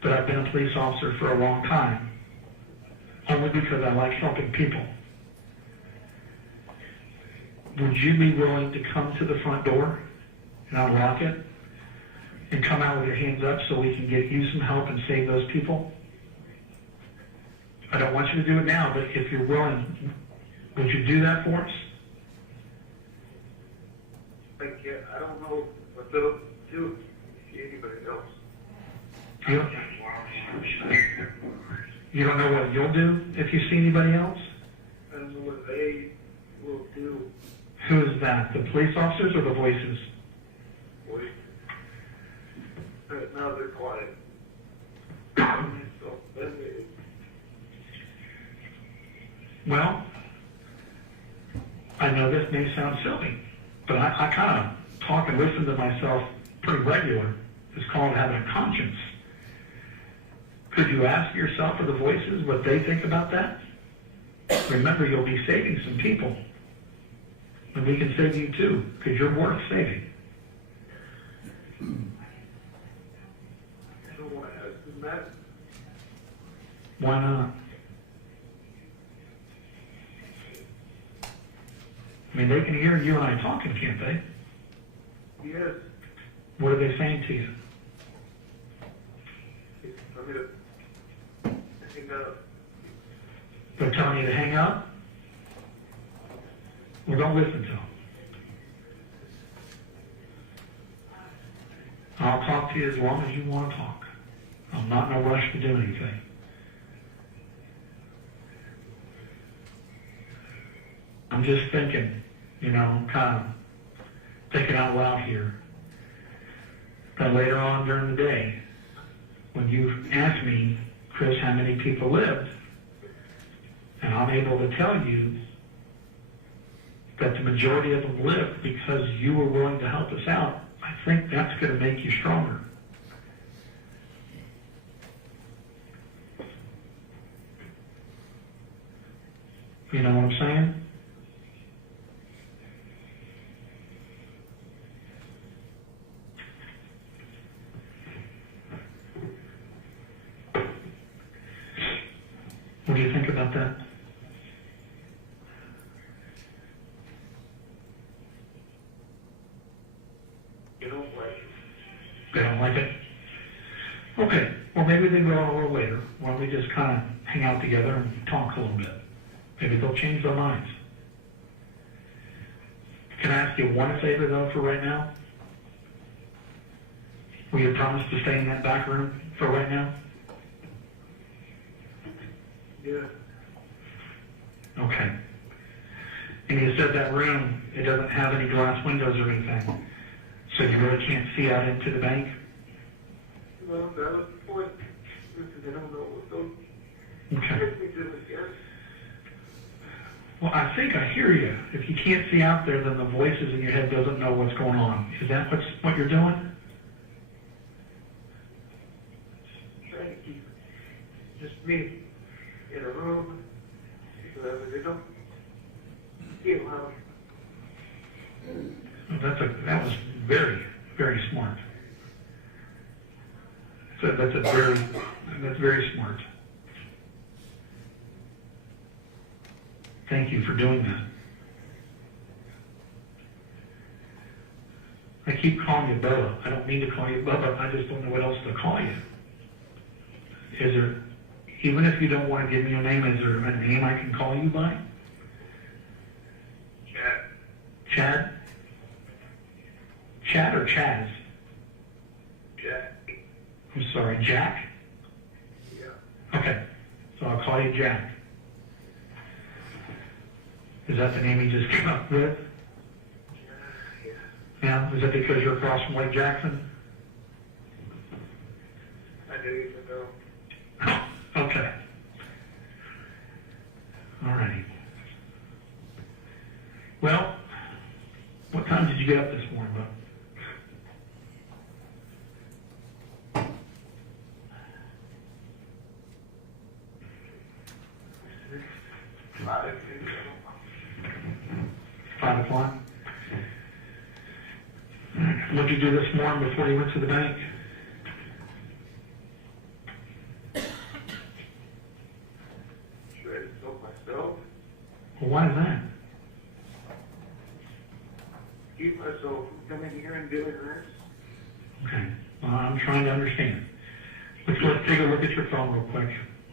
But I've been a police officer for a long time, only because I like helping people. Would you be willing to come to the front door and unlock it and come out with your hands up so we can get you some help and save those people? I don't want you to do it now, but if you're willing, would you do that for us? I don't know what they'll do if anybody else. You don't know what you'll do if you see anybody else? I don't know what they will do. Who is that? The police officers or the voices? Boy. Now they're quiet. So Well, I know this may sound silly, but I kind of talk and listen to myself pretty regular. It's called having a conscience. Could you ask yourself or the voices what they think about that? Remember, you'll be saving some people. And we can save you too, because you're worth saving. I don't want to ask them that. Why not? I mean, they can hear you and I talking, can't they? Yes. What are they saying to you? I'm going to hang up. They're telling you to hang up? Well, don't listen to them. I'll talk to you as long as you want to talk. I'm not in a rush to do anything. I'm just thinking, kind of thinking out loud here, that later on during the day, when you ask me, Chris, how many people lived, and I'm able to tell you that the majority of them lived because you were willing to help us out, I think that's going to make you stronger. You know what I'm saying? What do you think about that? You don't like it. They don't like it? Okay, well maybe they will a little later. Why don't we just kind of hang out together and talk a little bit? Maybe they'll change their minds. Can I ask you one favor though for right now? Will you promise to stay in that back room for right now? Yeah. Okay. And you said that room, it doesn't have any glass windows or anything. So you really can't see out into the bank? Well, that was the point. Because I don't know what those Okay. things do again. Well, I think I hear you. If you can't see out there, then the voices in your head doesn't know what's going on. Is that what you're doing? Trying to keep just me in a room so that they don't feel how. Well, that was very, very smart. So that's very smart. Thank you for doing that. I keep calling you Bubba. I don't mean to call you Bubba. I just don't know what else to call you. Is there, even if you don't want to give me a name, is there a name I can call you by? Chad. Chad? Chad or Chaz? Jack. I'm sorry, Jack? Yeah. Okay, so I'll call you Jack. Is that the name you just came up with? Yeah. Yeah, is that because you're across from Lake Jackson? I didn't even know. Okay. All righty. Well, what time did you get up this morning, bud? I didn't think so. 5 o'clock? What'd you do this morning before you went to the bank? Tried to soap myself. Well, why is that? Keep myself from coming here and doing this. Okay. Well, I'm trying to understand. Let's take a look at your phone real quick.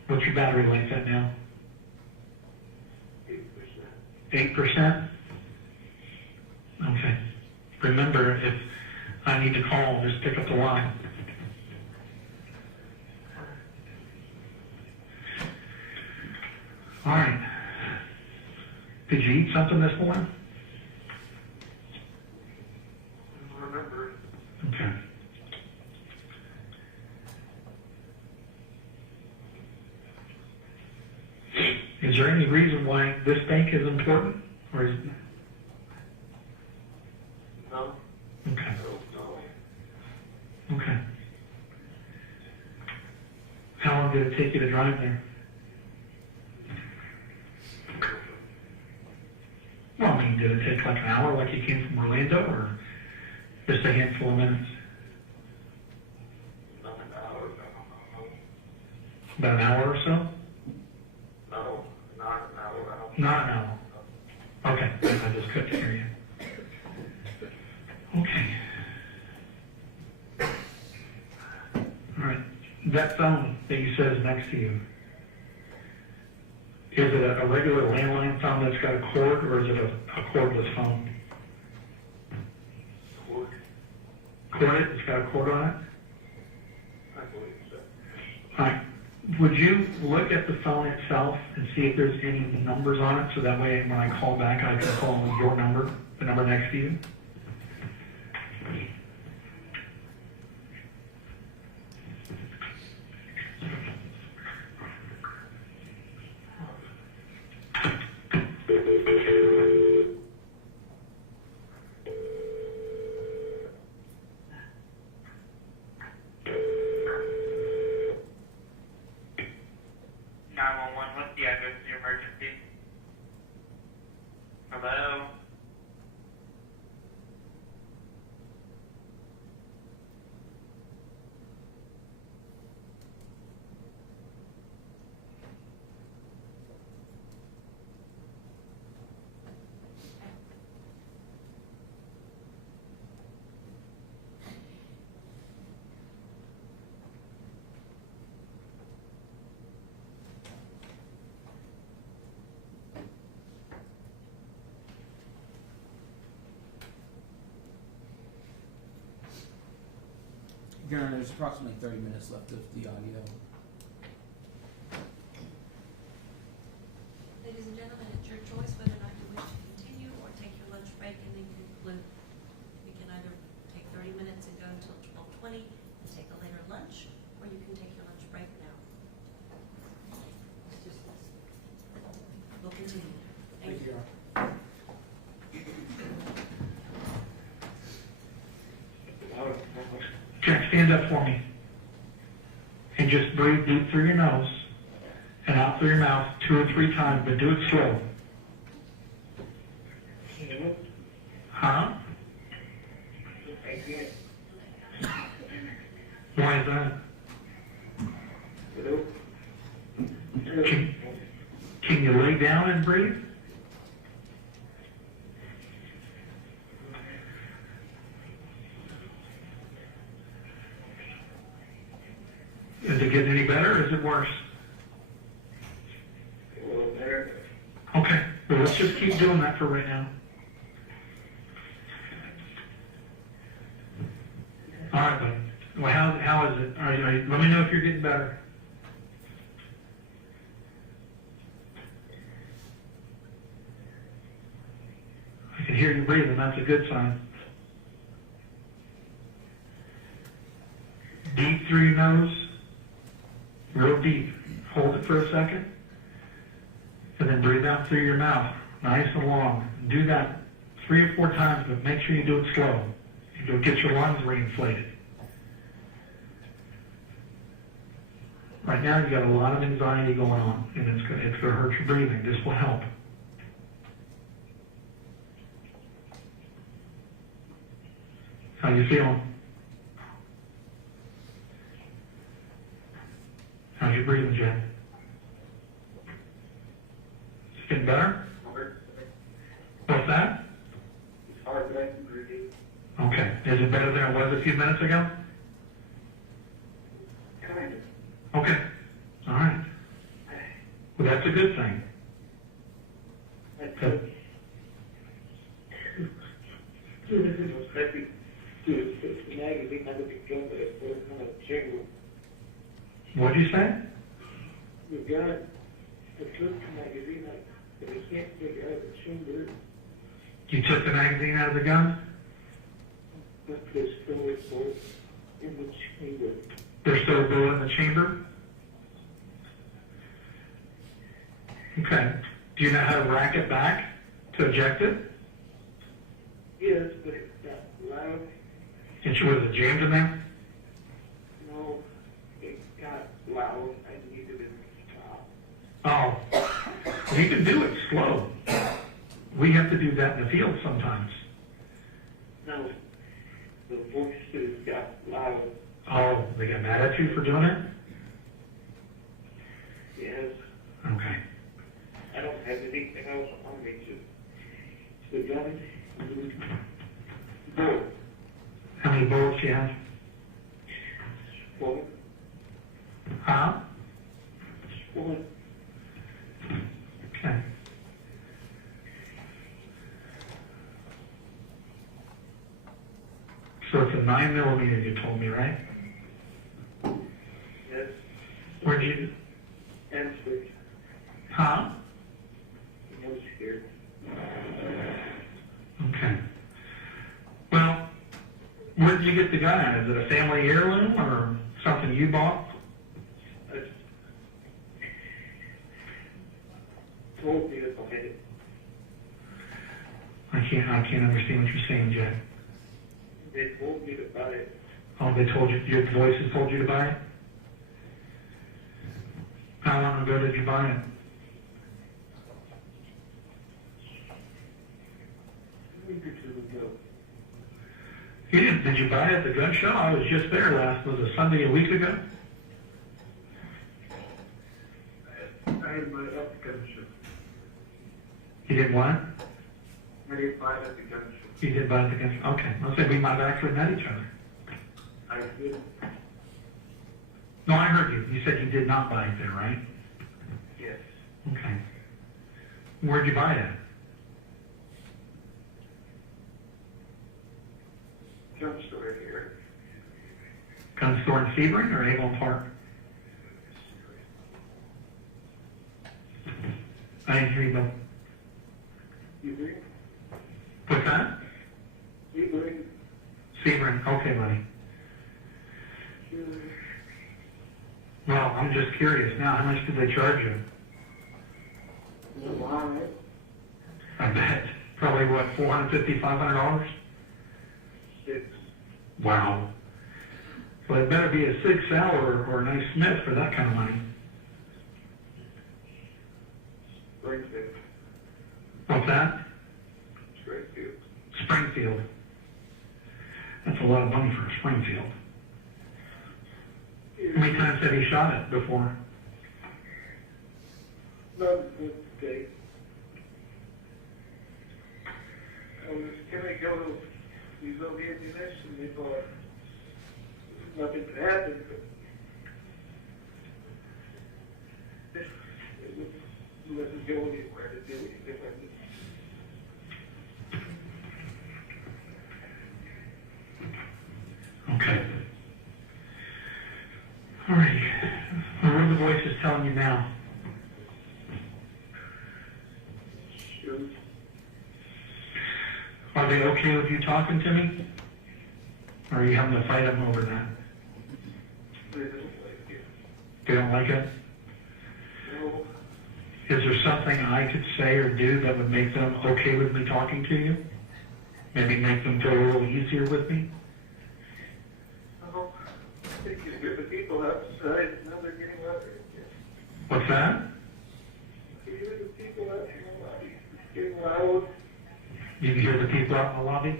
What's your battery life at now? 8%. 8%? Okay. Remember, if I need to call, just pick up the line. All right. Did you eat something this morning? I don't remember. Okay. there any reason why this bank is important, or is? No. Okay. No. Okay. How long did it take you to drive there? Well, I mean, did it take like an hour, like you came from Orlando, or just a handful of minutes? Not an hour. About an hour or so? No, not an hour. Not an hour. Okay, I just couldn't hear you. Okay. All right. That phone that you said is next to you, is it a regular landline phone that's got a cord, or is it a cordless phone? Cord. Corded? It's got a cord on it? I believe so. All right. Would you look at the phone itself and see if there's any numbers on it, so that way when I call back, I can call your number, the number next to you? What's the address of your emergency? Hello? Your Honor, there's approximately 30 minutes left of the audio. Ladies and gentlemen, it's your choice whether or not you wish to continue or take your lunch break and then conclude. You can either take 30 minutes and go until 12:20 and take a later lunch, or you can take your lunch break now. We'll continue. Thank you. Jack, stand up for me. And just breathe deep through your nose and out through your mouth 2 or 3 times, but do it slow. Huh? Why is that? Can you lay down and breathe? Is it getting any better, or is it worse? A little better. Okay, well, let's just keep doing that for right now. All right, buddy. Well, how is it? Let me know if you're getting better. I can hear you breathing. That's a good sign. Deep through your nose. Real deep. Hold it for a second. And then breathe out through your mouth. Nice and long. Do that 3 or 4 times, but make sure you do it slow. You'll get your lungs reinflated. Right now you got a lot of anxiety going on, and it's going to hurt your breathing. This will help. How you feeling? How's your breathing, Jen? It's getting better? What's that? It's hard to breathe. Okay. Is it better than it was a few minutes ago? Kind of. Okay. All right. Well, that's a good thing. Good. What'd you say? We've got a clip magazine that we can't figure out the chamber, You took the magazine out of the gun? but there's still in the chamber. They're still building the chamber? Okay. Do you know how to rack it back to eject it? Yes, but it got loud. And was it jammed in there? No, it got loud. I needed it to stop. Oh, you can do it slow. We have to do that in the field sometimes. No, the voices got loud. Oh, they got mad at you for doing it? Yes, Okay. I don't have anything else on me to the gun. No, How many bullets do you have? one, Huh? one. Okay. So it's a 9mm you told me, right? Yes, Where'd you, and switch. huh? No scared. Okay. Well, where did you get the gun at? Is it a family heirloom or something you bought? I told me to buy it. I can't understand what you're saying, Jack. They told me to buy it. Oh, they told you, your voices told you to buy it? How long ago did you buy it? A week or two ago. You didn't, did you buy it at the gun show? I was just there was it Sunday a week ago? I had my up gun show. You did what? I didn't buy it at the gun show. You did buy it at the gun show? Okay, I'll say we might have actually met each other. I did. No, I heard you. You said you did not buy it there, right? Yes. Okay. Where'd you buy it at? Gun store here. Gun store in Sebring or Avon Park? I didn't hear you, Bill. You bring? What's that? You bring? Sebring. Okay, buddy. Well, I'm just curious now. How much did they charge you? A lot. I bet. Probably what, $450, $500? 6. Wow. Well, it better be a 6 Sal or a nice Smith for that kind of money. Springfield. What's that? Springfield. Springfield. That's a lot of money for a Springfield. How many times have you shot it before? Not today. I was gonna go to these old ammunition, they thought nothing could happen, but it wasn't going anywhere to do anything like this. Okay. All right. What are the voices telling you now? Shoot. Are they okay with you talking to me? Or are you having to fight them over that? They don't like it. They don't like it? No. Is there something I could say or do that would make them okay with me talking to you? Maybe make them feel a little easier with me? Oh, I think you hear the people outside, now they're getting louder. What's that? You hear the people out in the lobby, getting loud. You can hear the people out in the lobby?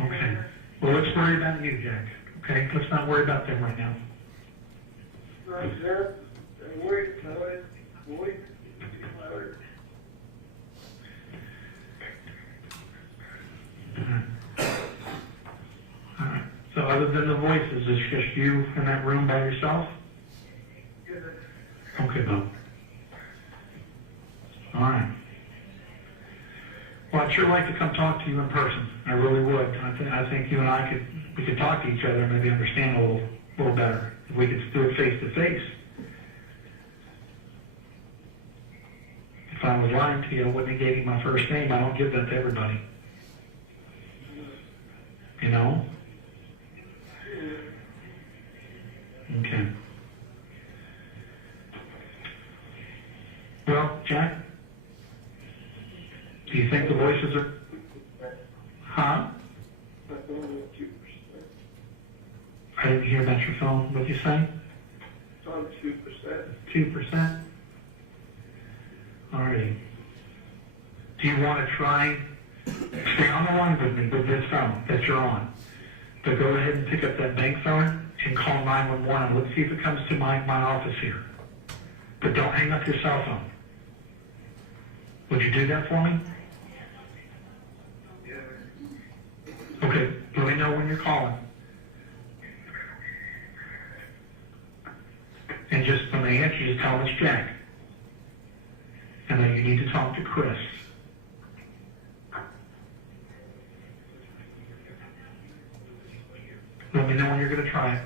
Okay. Well, let's worry about you, Jack. Okay? Let's not worry about them right now. Not that, I'm worried about it, boy, getting louder. All right. So other than the voices, it's just you in that room by yourself? Good. Okay, Bob. All right. Well, I'd sure like to come talk to you in person. I really would. I think you and I could talk to each other and maybe understand a little better if we could do it face to face. If I was lying to you, I wouldn't have gave you my first name. I don't give that to everybody. You know? Okay. go, Jack? Do you think the voices are... Huh? I didn't hear about your phone. What'd you say? It's on 2%. 2%? All right. Do you want to try, stay on the line with me with this phone that you're on, but go ahead and pick up that bank phone and call 911 and let's see if it comes to my office here. But don't hang up your cell phone. Would you do that for me? Okay, let me know when you're calling. And just when they answer, just tell them it's Jack. And that you need to talk to Chris. Let me know when you're going to try it.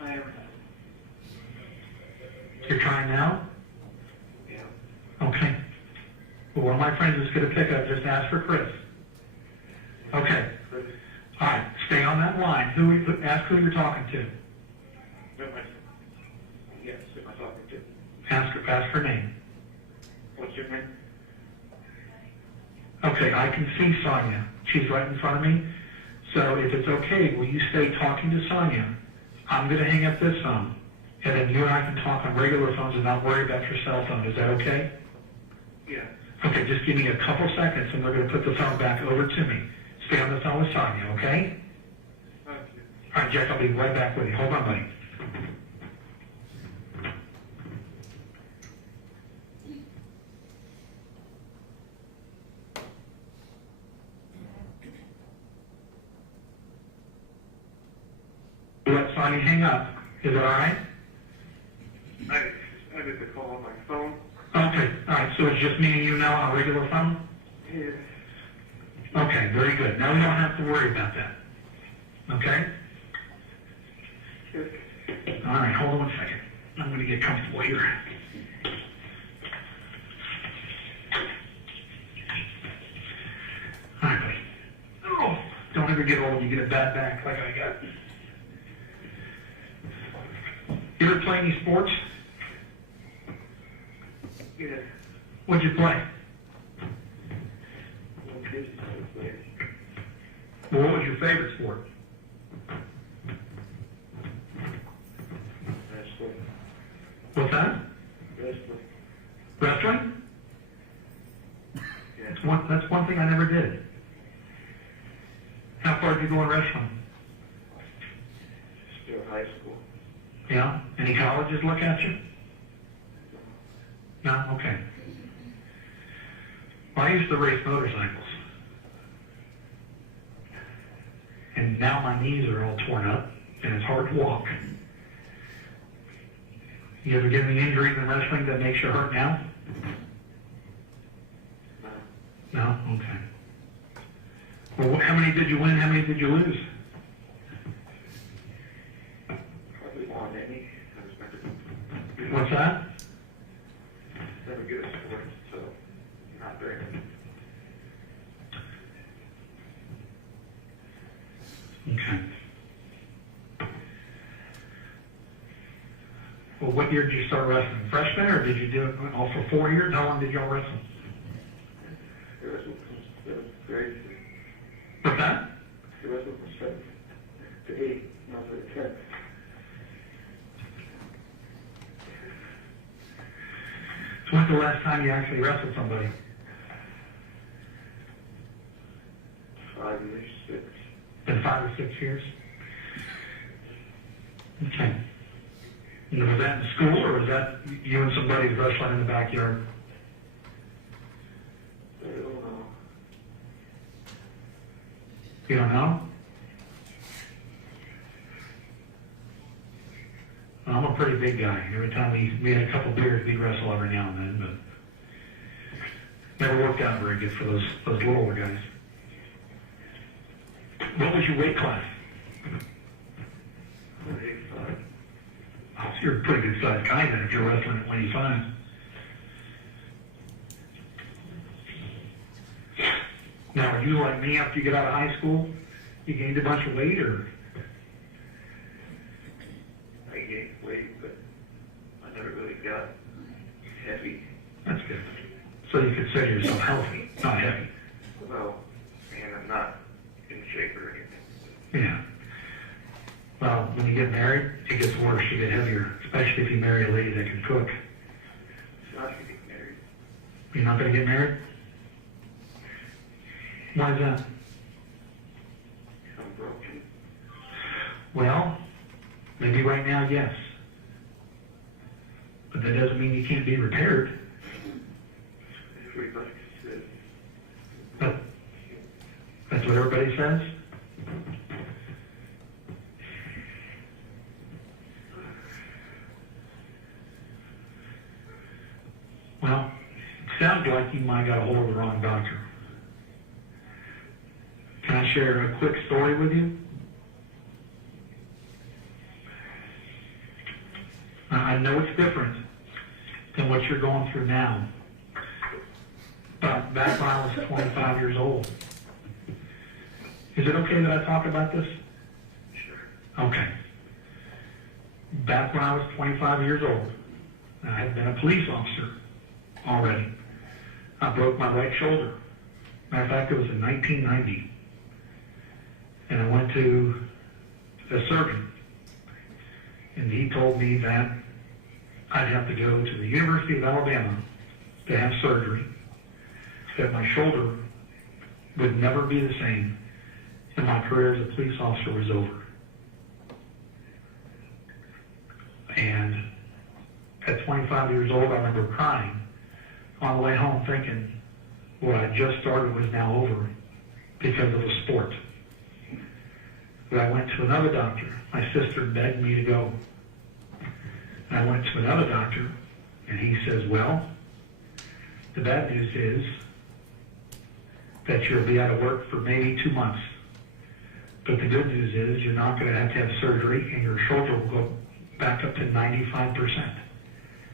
I am. You're trying now? Yeah. Okay. Well, one of my friends is going to pick up. Just ask for Chris. Okay. All right. Stay on that line. Ask who you're talking to. Yes, who am I talking to? Ask her name. What's your name? Okay, I can see Sonia. She's right in front of me. So if it's okay, will you stay talking to Sonia? I'm going to hang up this phone. And then you and I can talk on regular phones and not worry about your cell phone. Is that okay? Yeah. Okay, just give me a couple seconds and we're going to put the phone back over to me. Stay on the phone with Sonia, okay? Thank you. All right, Jack, I'll be right back with you. Hold on, buddy. Let Sonia hang up. Is that all right? I did the call on my phone. Okay, all right, so it's just me and you now on a regular phone? Yeah. Okay, very good. Now we don't have to worry about that. Okay? All right, hold on one second. I'm going to get comfortable here. All right, buddy. Oh, don't ever get old and you get a bad back like I got. You ever play any sports? Yeah. What'd you play? Well, what was your favorite sport? Wrestling. What's that? Wrestling. Wrestling? Yeah. That's one thing I never did. How far did you go in wrestling? Still high school. Yeah? Any colleges look at you? No? Okay. Well, I used to race motorcycles. And now my knees are all torn up, and it's hard to walk. You ever get any injuries in wrestling that makes you hurt now? No. No? Okay. Well, how many did you win? How many did you lose? Hardly won any. I was never, What's that? never good at sports, so not very good. Okay. Well, what year did you start wrestling? Freshman, or did you do it all for 4 years? How long did y'all wrestle? It was grade. What's that? It was from 7th to 8th, not to 10th. So when's the last time you actually wrestled somebody? 5 years, 6. Been 5 or 6 years? Okay. And was that in school, or was that you and somebody wrestling in the backyard? I don't know. You don't know? Well, I'm a pretty big guy. Every time we had a couple beers, we'd wrestle every now and then, but never worked out very good for those littler guys. What was your weight class? 185. Oh, so you're a pretty good sized guy then if you're wrestling at 185. Now, are you like me after you get out of high school? You gained a bunch of weight, or? I gained weight, but I never really got heavy. That's good. So you consider yourself healthy, not heavy. Well, and I'm not in shape or anything. Yeah. Well, when you get married, it gets worse. You get heavier, especially if you marry a lady that can cook. It's not to get married. You're not going to get married? Why is that? I'm broken. Well, maybe right now, yes. But that doesn't mean you can't be repaired. Everybody says. That's what everybody says? Well, it sounds like you might got a hold of the wrong doctor. Can I share a quick story with you? I know it's different than what you're going through now. But back when I was 25 years old, is it okay that I talk about this? Sure. Okay. Back when I was 25 years old, I had been a police officer already. I broke my right shoulder. Matter of fact, it was in 1990. And I went to a surgeon. And he told me that I'd have to go to the University of Alabama to have surgery, that my shoulder would never be the same, and my career as a police officer was over. And at 25 years old, I remember crying on the way home thinking what I just started was now over because of a sport. But I went to another doctor. My sister begged me to go. And I went to another doctor, and he says, well, the bad news is that you'll be out of work for maybe 2 months. But the good news is you're not going to have surgery, and your shoulder will go back up to 95%.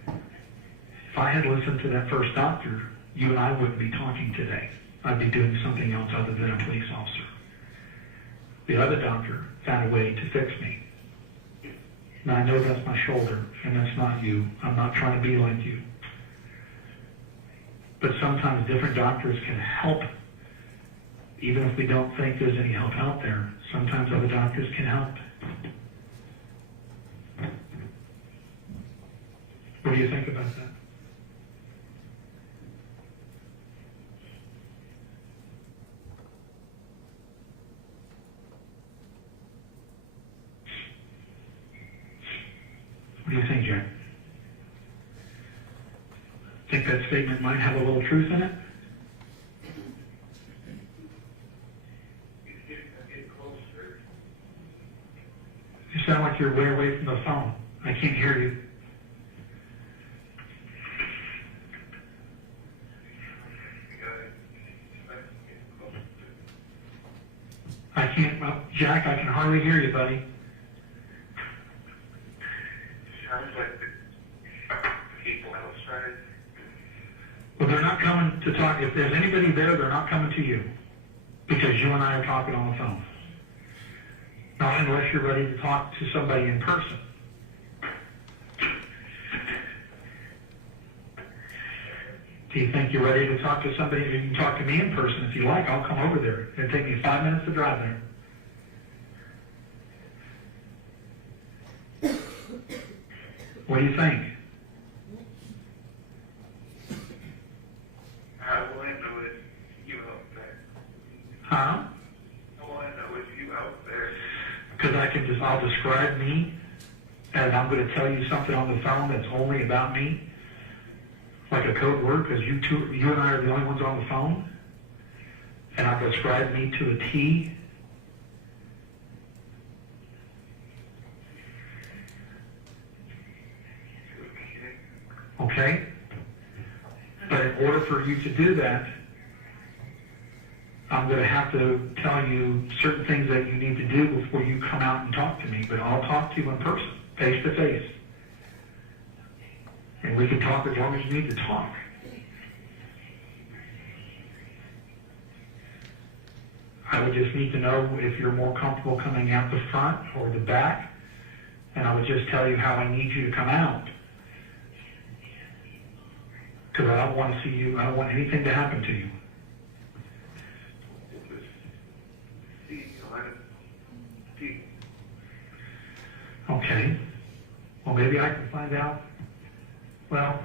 If I had listened to that first doctor, you and I wouldn't be talking today. I'd be doing something else other than a police officer. The other doctor found a way to fix me. Now, I know that's my shoulder, and that's not you. I'm not trying to be like you. But sometimes different doctors can help, even if we don't think there's any help out there. Sometimes other doctors can help. What do you think about that? What do you think, Jack? Think that statement might have a little truth in it? You sound like you're way away from the phone. I can't hear you. I can't, Jack, I can hardly hear you, buddy. Sounds like the people outside. Well, they're not coming to talk. If there's anybody there, they're not coming to you. Because you and I are talking on the phone. Not unless you're ready to talk to somebody in person. Do you think you're ready to talk to somebody? You can talk to me in person if you like. I'll come over there. It'll take me 5 minutes to drive there. What do you think? How will I know it's you out there? Huh? How will I know it's you out there? Because I'll describe me, and I'm going to tell you something on the phone that's only about me, like a code word, because you and I are the only ones on the phone, and I'll describe me to a T. Okay? But in order for you to do that, I'm going to have to tell you certain things that you need to do before you come out and talk to me. But I'll talk to you in person, face to face. And we can talk as long as you need to talk. I would just need to know if you're more comfortable coming out the front or the back. And I would just tell you how I need you to come out. Because I don't want to see you, I don't want anything to happen to you. Okay. Well, maybe I can find out. Well,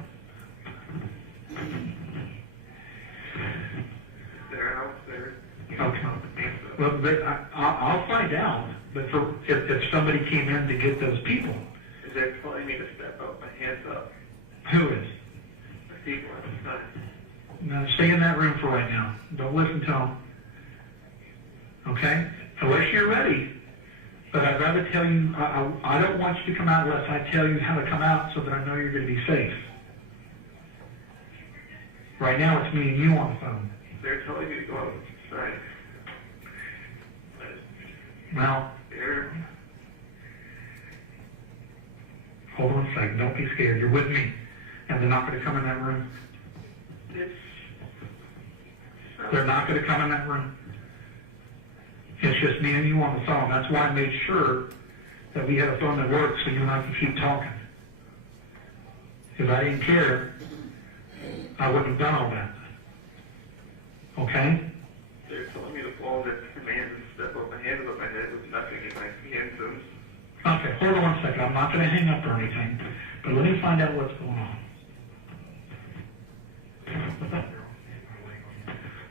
okay. Well, but I'll find out. But if somebody came in to get those people, Is they're telling me to step up, my hands up. who is? The people at the time. Now, stay in that room for right now. Don't listen to them. Okay? Unless you're ready. But I'd rather tell you, I don't want you to come out unless I tell you how to come out so that I know you're going to be safe. Right now, it's me and you on the phone. They're telling me to go outside. Well, hold on a second. Don't be scared. You're with me. And they're not going to come in that room. They're not going to come in that room. It's just me and you on the phone. That's why I made sure that we had a phone that worked so you and I could keep talking. If I didn't care, I wouldn't have done all that. Okay? They're telling me to follow their commands and step up. My hands up my head with nothing in my hands. Okay, hold on one second. I'm not going to hang up or anything, but let me find out what's going on.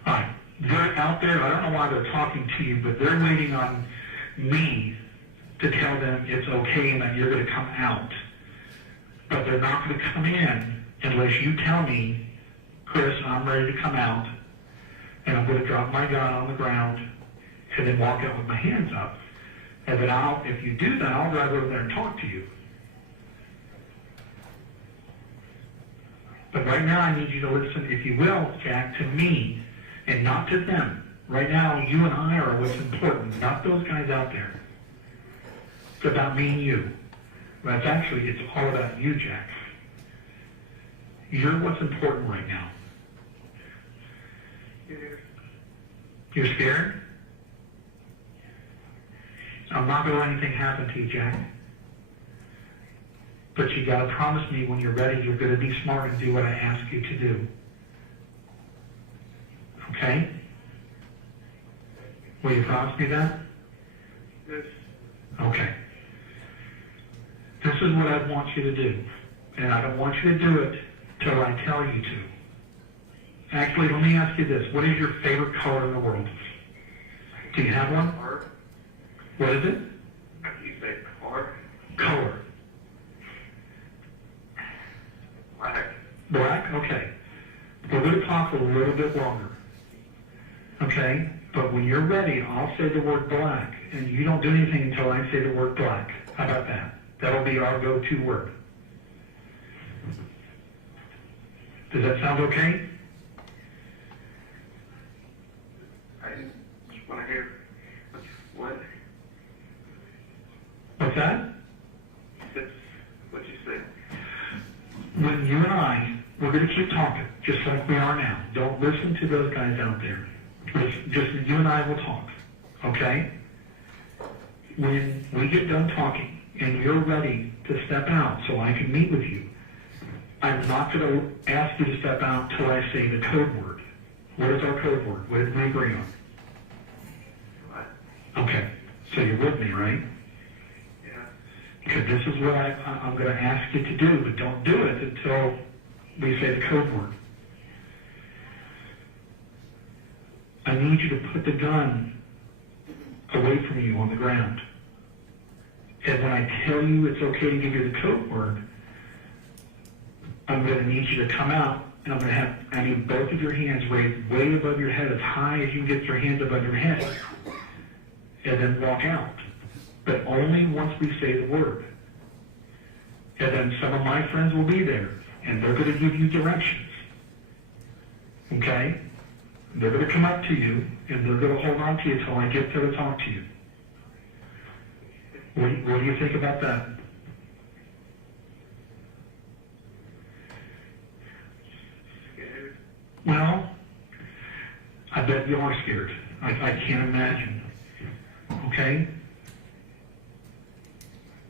All right, they're out there. I don't know why they're talking to you, but they're waiting on me to tell them it's okay and that you're going to come out. But they're not going to come in unless you tell me, Chris, I'm ready to come out, and I'm going to drop my gun on the ground and then walk out with my hands up. And then if you do that, I'll drive over there and talk to you. But right now I need you to listen, if you will, Jack, to me and not to them. Right now, you and I are what's important, not those guys out there. It's about me and you. But actually, it's all about you, Jack. You're what's important right now. You're scared? I'm not going to let anything happen to you, Jack. But you got to promise me when you're ready, you're going to be smart and do what I ask you to do. Okay? Will you promise me that? Yes. Okay. This is what I want you to do. And I don't want you to do it till I tell you to. Actually, let me ask you this. What is your favorite color in the world? Do you have one? What is it? You say color? Color. Black. Black? Okay. We're going to talk a little bit longer. Okay? But when you're ready, I'll say the word black, and you don't do anything until I say the word black. How about that? That'll be our go-to word. Does that sound okay? I just want to hear what. What's that? That's what you said. When you and I, we're going to keep talking, just like we are now. Don't listen to those guys out there. Just you and I will talk, okay? When we get done talking and you're ready to step out so I can meet with you, I'm not going to ask you to step out till I say the code word. What is our code word? What did we agree on? What? Okay, so you're with me, right? Yeah. Because this is what I'm going to ask you to do, but don't do it until we say the code word. I need you to put the gun away from you on the ground. And when I tell you it's okay to give you the code word, I'm going to need you to come out, and I need both of your hands raised way above your head, as high as you can get your hands above your head, and then walk out. But only once we say the word. And then some of my friends will be there, and they're going to give you directions. Okay? They're going to come up to you, and they're going to hold on to you until I get there to talk to you. What do you think about that? Scared. Well, I bet you are scared. I can't imagine. Okay?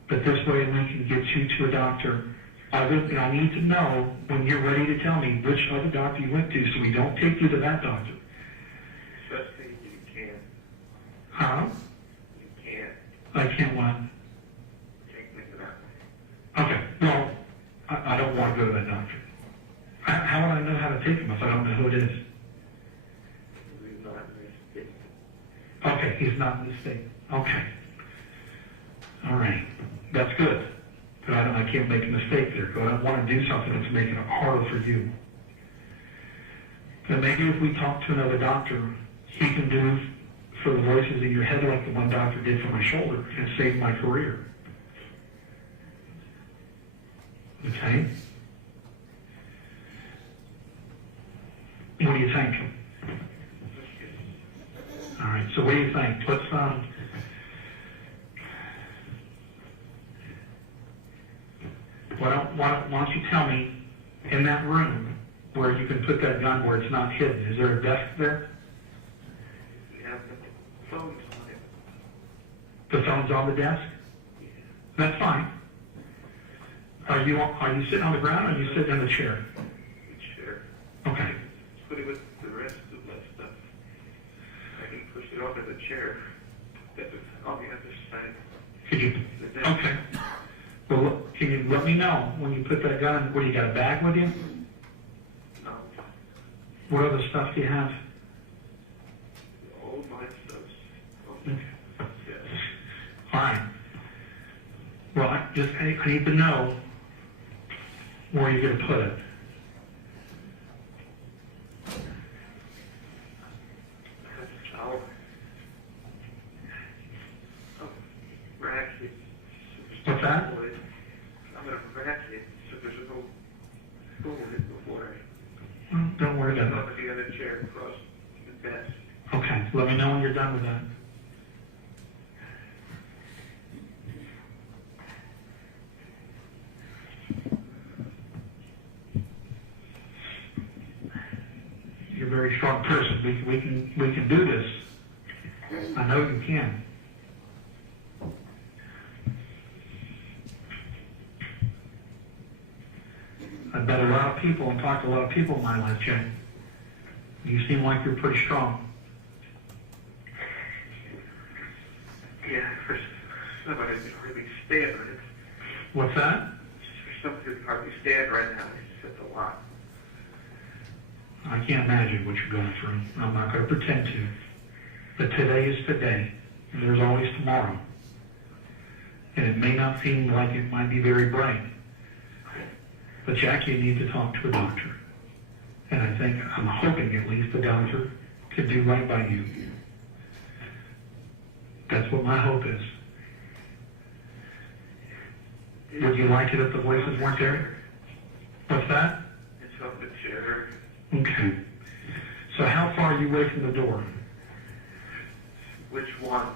But this way we can get you to a doctor I need to know when you're ready to tell me which other doctor you went to so we don't take you to that doctor. Trustee, you can't. Huh? You can't. I can't what? Take me to that. Okay, well, I don't want to go to that doctor. How would I know how to take him if I don't know who it is? He's not in this state. Okay, he's not in the state. Okay. All right. That's good. But I can't make a mistake there. But I want to do something that's making it harder for you. Then maybe if we talk to another doctor, he can do for the voices in your head like the one doctor did for my shoulder and save my career. Okay? What do you think? All right, so what do you think? Let's, why don't you tell me, in that room where you can put that gun where it's not hidden, is there a desk there? Yeah, but the phone's on it. The phone's on the desk? That's fine. Are you sitting on the ground or are you sitting in the chair? The chair. Okay. Put it with the rest of my stuff. I can push it off of the chair. That's on the other side. Could you? Okay. Well, look, can you let me know when you put that gun? What, do you got a bag with you? No. What other stuff do you have? All my stuff. Okay. Yes. Fine. Well, I need to know where you're going to put it. Rack it. What's that? I'm going to rack it so there's no fool in it before Well, don't worry I about put the other chair across the desk. it. Okay, let me know when you're done with that. You're a very strong person. We can do this. I know you can. I've met a lot of people and talked to a lot of people in my life, Jay. You seem like you're pretty strong. Yeah, for somebody who can hardly stand right. What's that? For somebody who can hardly stand right now, it's a lot. I can't imagine what you're going through. I'm not going to pretend to. But today is today. And there's always tomorrow. And it may not seem like it might be very bright. But Jack, you need to talk to a doctor. And I'm hoping at least the doctor could do right by you. That's what my hope is. Would you like it if the voices weren't there? What's that? It's on the chair. Okay. So how far are you away from the door? Which one?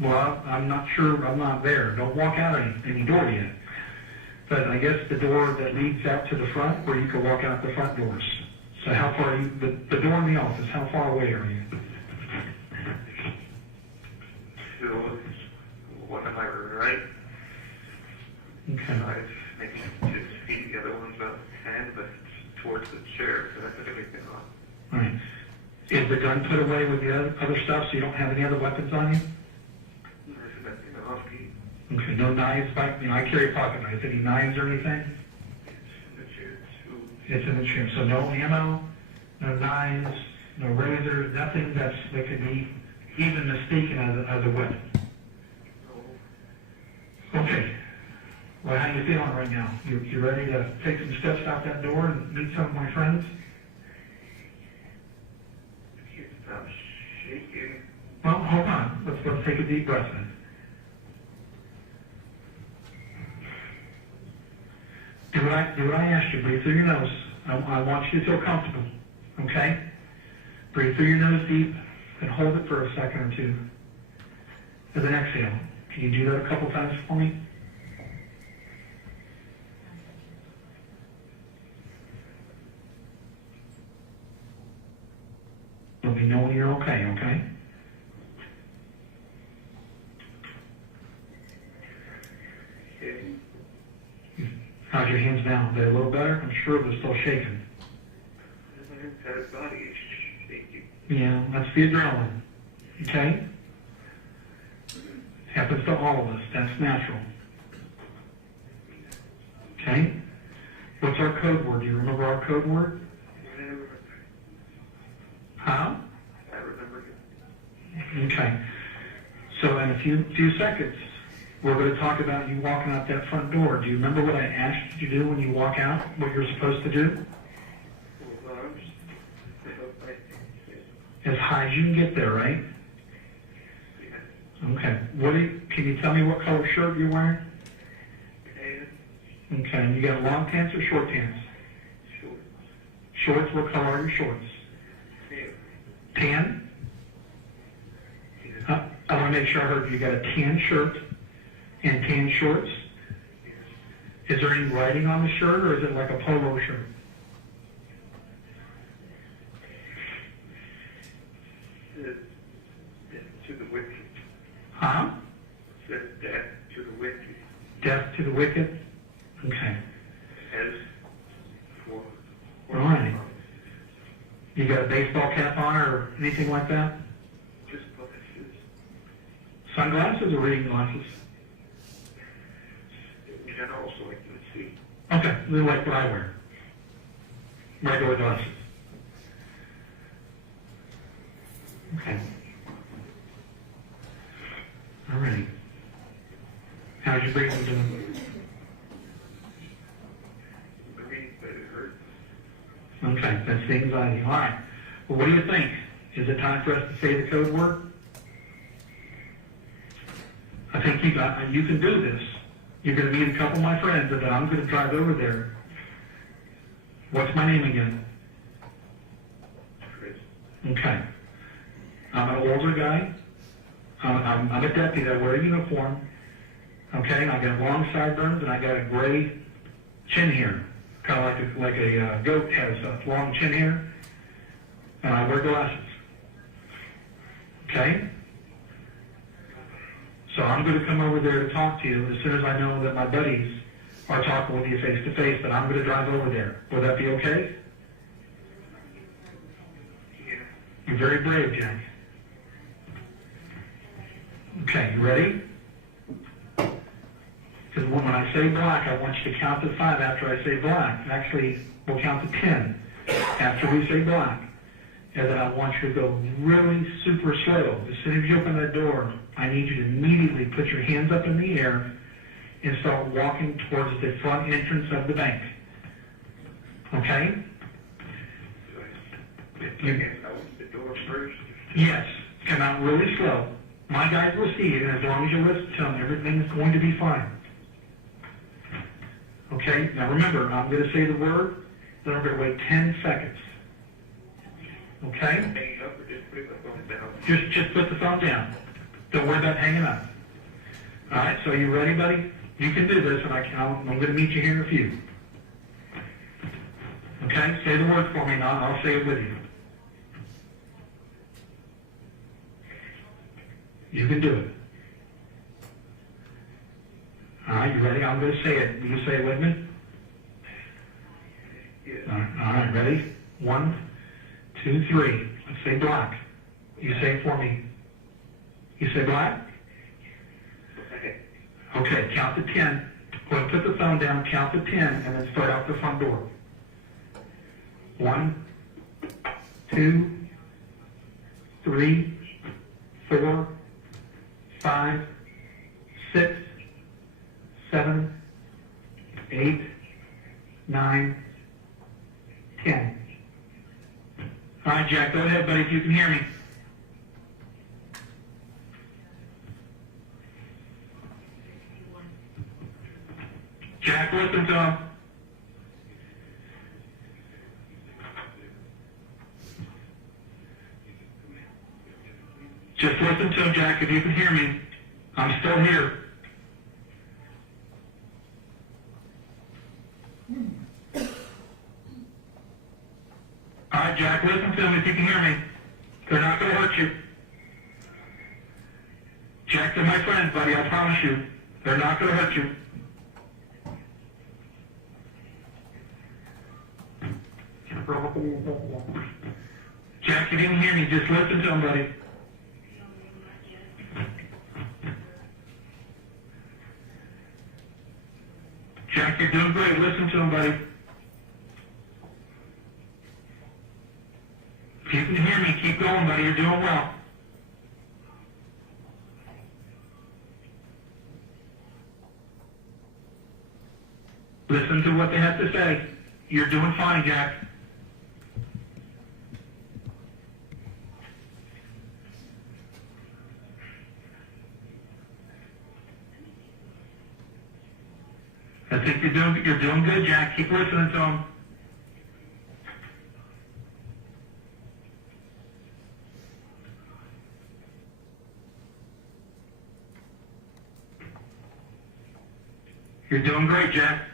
Well, I'm not sure. I'm not there. Don't walk out any door yet. But I guess the door that leads out to the front, where you can walk out the front doors. So how far are you, the door in the office, how far away are you? So, one on my right. Okay. Maybe 6 feet. The other one's about 10, but it's towards the chair, so I put everything on. All right. Is the gun put away with the other stuff so you don't have any other weapons on you? There's nothing off key. Okay, no knives? I carry a pocket knife. Any knives or anything? It's in the chair, too. It's in the chair. So no ammo, no knives, no razors, nothing that could be even mistaken as a weapon. Okay. Well, how you feeling right now? You ready to take some steps out that door and meet some of my friends? I can't stop shaking. Well, hold on. Let's take a deep breath in. Do what I asked you. Breathe through your nose. I want you to feel comfortable. Okay? Breathe through your nose deep and hold it for a second or two. And then exhale. Can you do that a couple times for me? Let me know when you're okay, okay? How's your hands now? Are they a little better? I'm sure they're still shaking. My entire body is shaking. Yeah, that's the adrenaline. Okay? Happens to all of us. That's natural. Okay? What's our code word? Do you remember our code word? Huh? I remember it. Okay. So in a few seconds, we're going to talk about you walking out that front door. Do you remember what I asked you to do when you walk out? What you're supposed to do? As high as you can get there, right? Okay. Can you tell me what color shirt you're wearing? Okay. And you got long pants or short pants? Shorts. What color are your shorts? Tan? I want to make sure I heard you got a tan shirt and tan shorts. Is there any writing on the shirt, or is it like a polo shirt? To the wicked. Huh? Says death to the wicked. Death to the wicked? Okay. As for. All right. You got a baseball cap on or anything like that? Just glasses. Sunglasses or reading glasses? And also I can see. Okay, they're like what I wear. Regular glasses. Okay. All right. How's your breathing doing? Breathe, but it hurts. Okay, that's the anxiety. All right. Well, what do you think? Is it time for us to say the code word? I think you can do this. You're going to meet a couple of my friends, and I'm going to drive over there. What's my name again? Chris. Okay. I'm an older guy. I'm a deputy. I wear a uniform. Okay, and I got long sideburns, and I got a gray chin hair, kind of like a goat has long chin hair. And I wear glasses. Okay? So I'm going to come over there to talk to you as soon as I know that my buddies are talking with you face to face, but I'm going to drive over there. Will that be okay? Yeah. You're very brave, Jack. Okay, you ready? Because when I say black, I want you to count to 5 after I say black. Actually, we'll count to 10 after we say black. And then I want you to go really super slow. As soon as you open that door, I need you to immediately put your hands up in the air and start walking towards the front entrance of the bank. Okay? The door first. Yes. Come out really slow. My guys will see you, and as long as you listen to them, everything is going to be fine. Okay? Now remember, I'm going to say the word, then I'm going to wait 10 seconds. Okay? Hanging up or just put it up on the down? Just put the phone down. Don't worry about hanging up. All right, so you ready, buddy? You can do this, and I'm going to meet you here in a few. Okay? Say the word for me, and I'll say it with you. You can do it. All right, you ready? I'm going to say it. Will you say it with me? Yes. All right, ready? 1, 2, 3. Let's say black. You say it for me. You say black? Okay, count to 10. Go ahead, put the phone down, count to 10, and then start out the front door. 1, 2, 3, 4, 5, 6, 7, 8, 9, 10. All right, Jack, go ahead, buddy, if you can hear me. Jack, listen to him. Just listen to him, Jack, if you can hear me. I'm still here. All right, Jack, listen to him if you can hear me. They're not going to hurt you. Jack, they're my friends, buddy, I promise you. They're not going to hurt you. Jack, you didn't hear me. Just listen to him, buddy. Jack, you're doing great. Listen to him, buddy. If you can hear me, keep going, buddy. You're doing well. Listen to what they have to say. You're doing fine, Jack. I think you're doing good, Jack. Keep listening to him. You're doing great, Jack.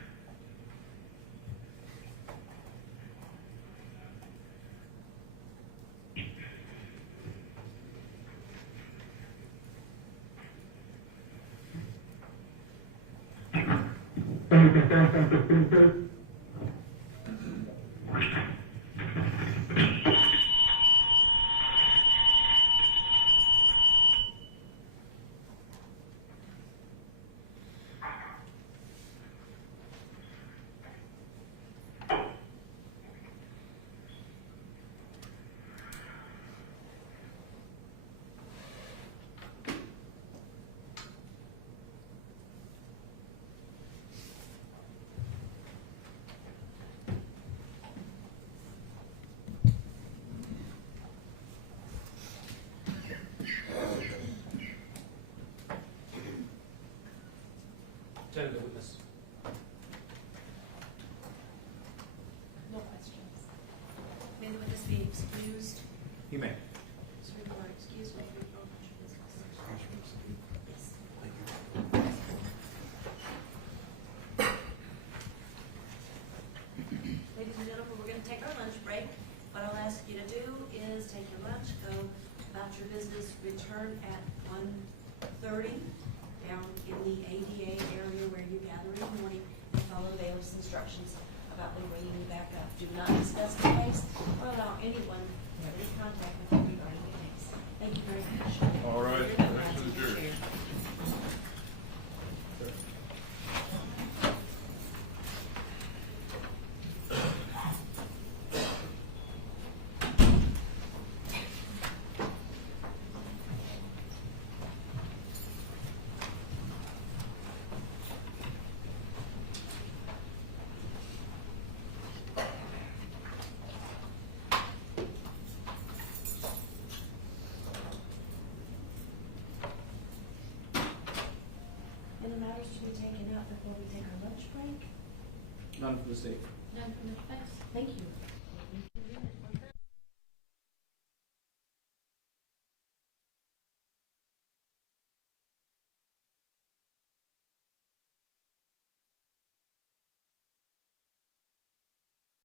Attend the witness. No questions. May the witness be excused? You may. This report, excuse me. Yes. Ladies and gentlemen, we're going to take our lunch break. What I'll ask you to do is take your lunch, go about your business, return at 1:30 down in the ADA area where you gather in the morning, and follow bailiff's instructions about when bringing you back up. Do not discuss the case or allow anyone to have any contact with you regarding the case. Thank you very much. All right, thanks to the jury. Any matters to be taken out before we take our lunch break? None for the state. None from the defense. Thank you.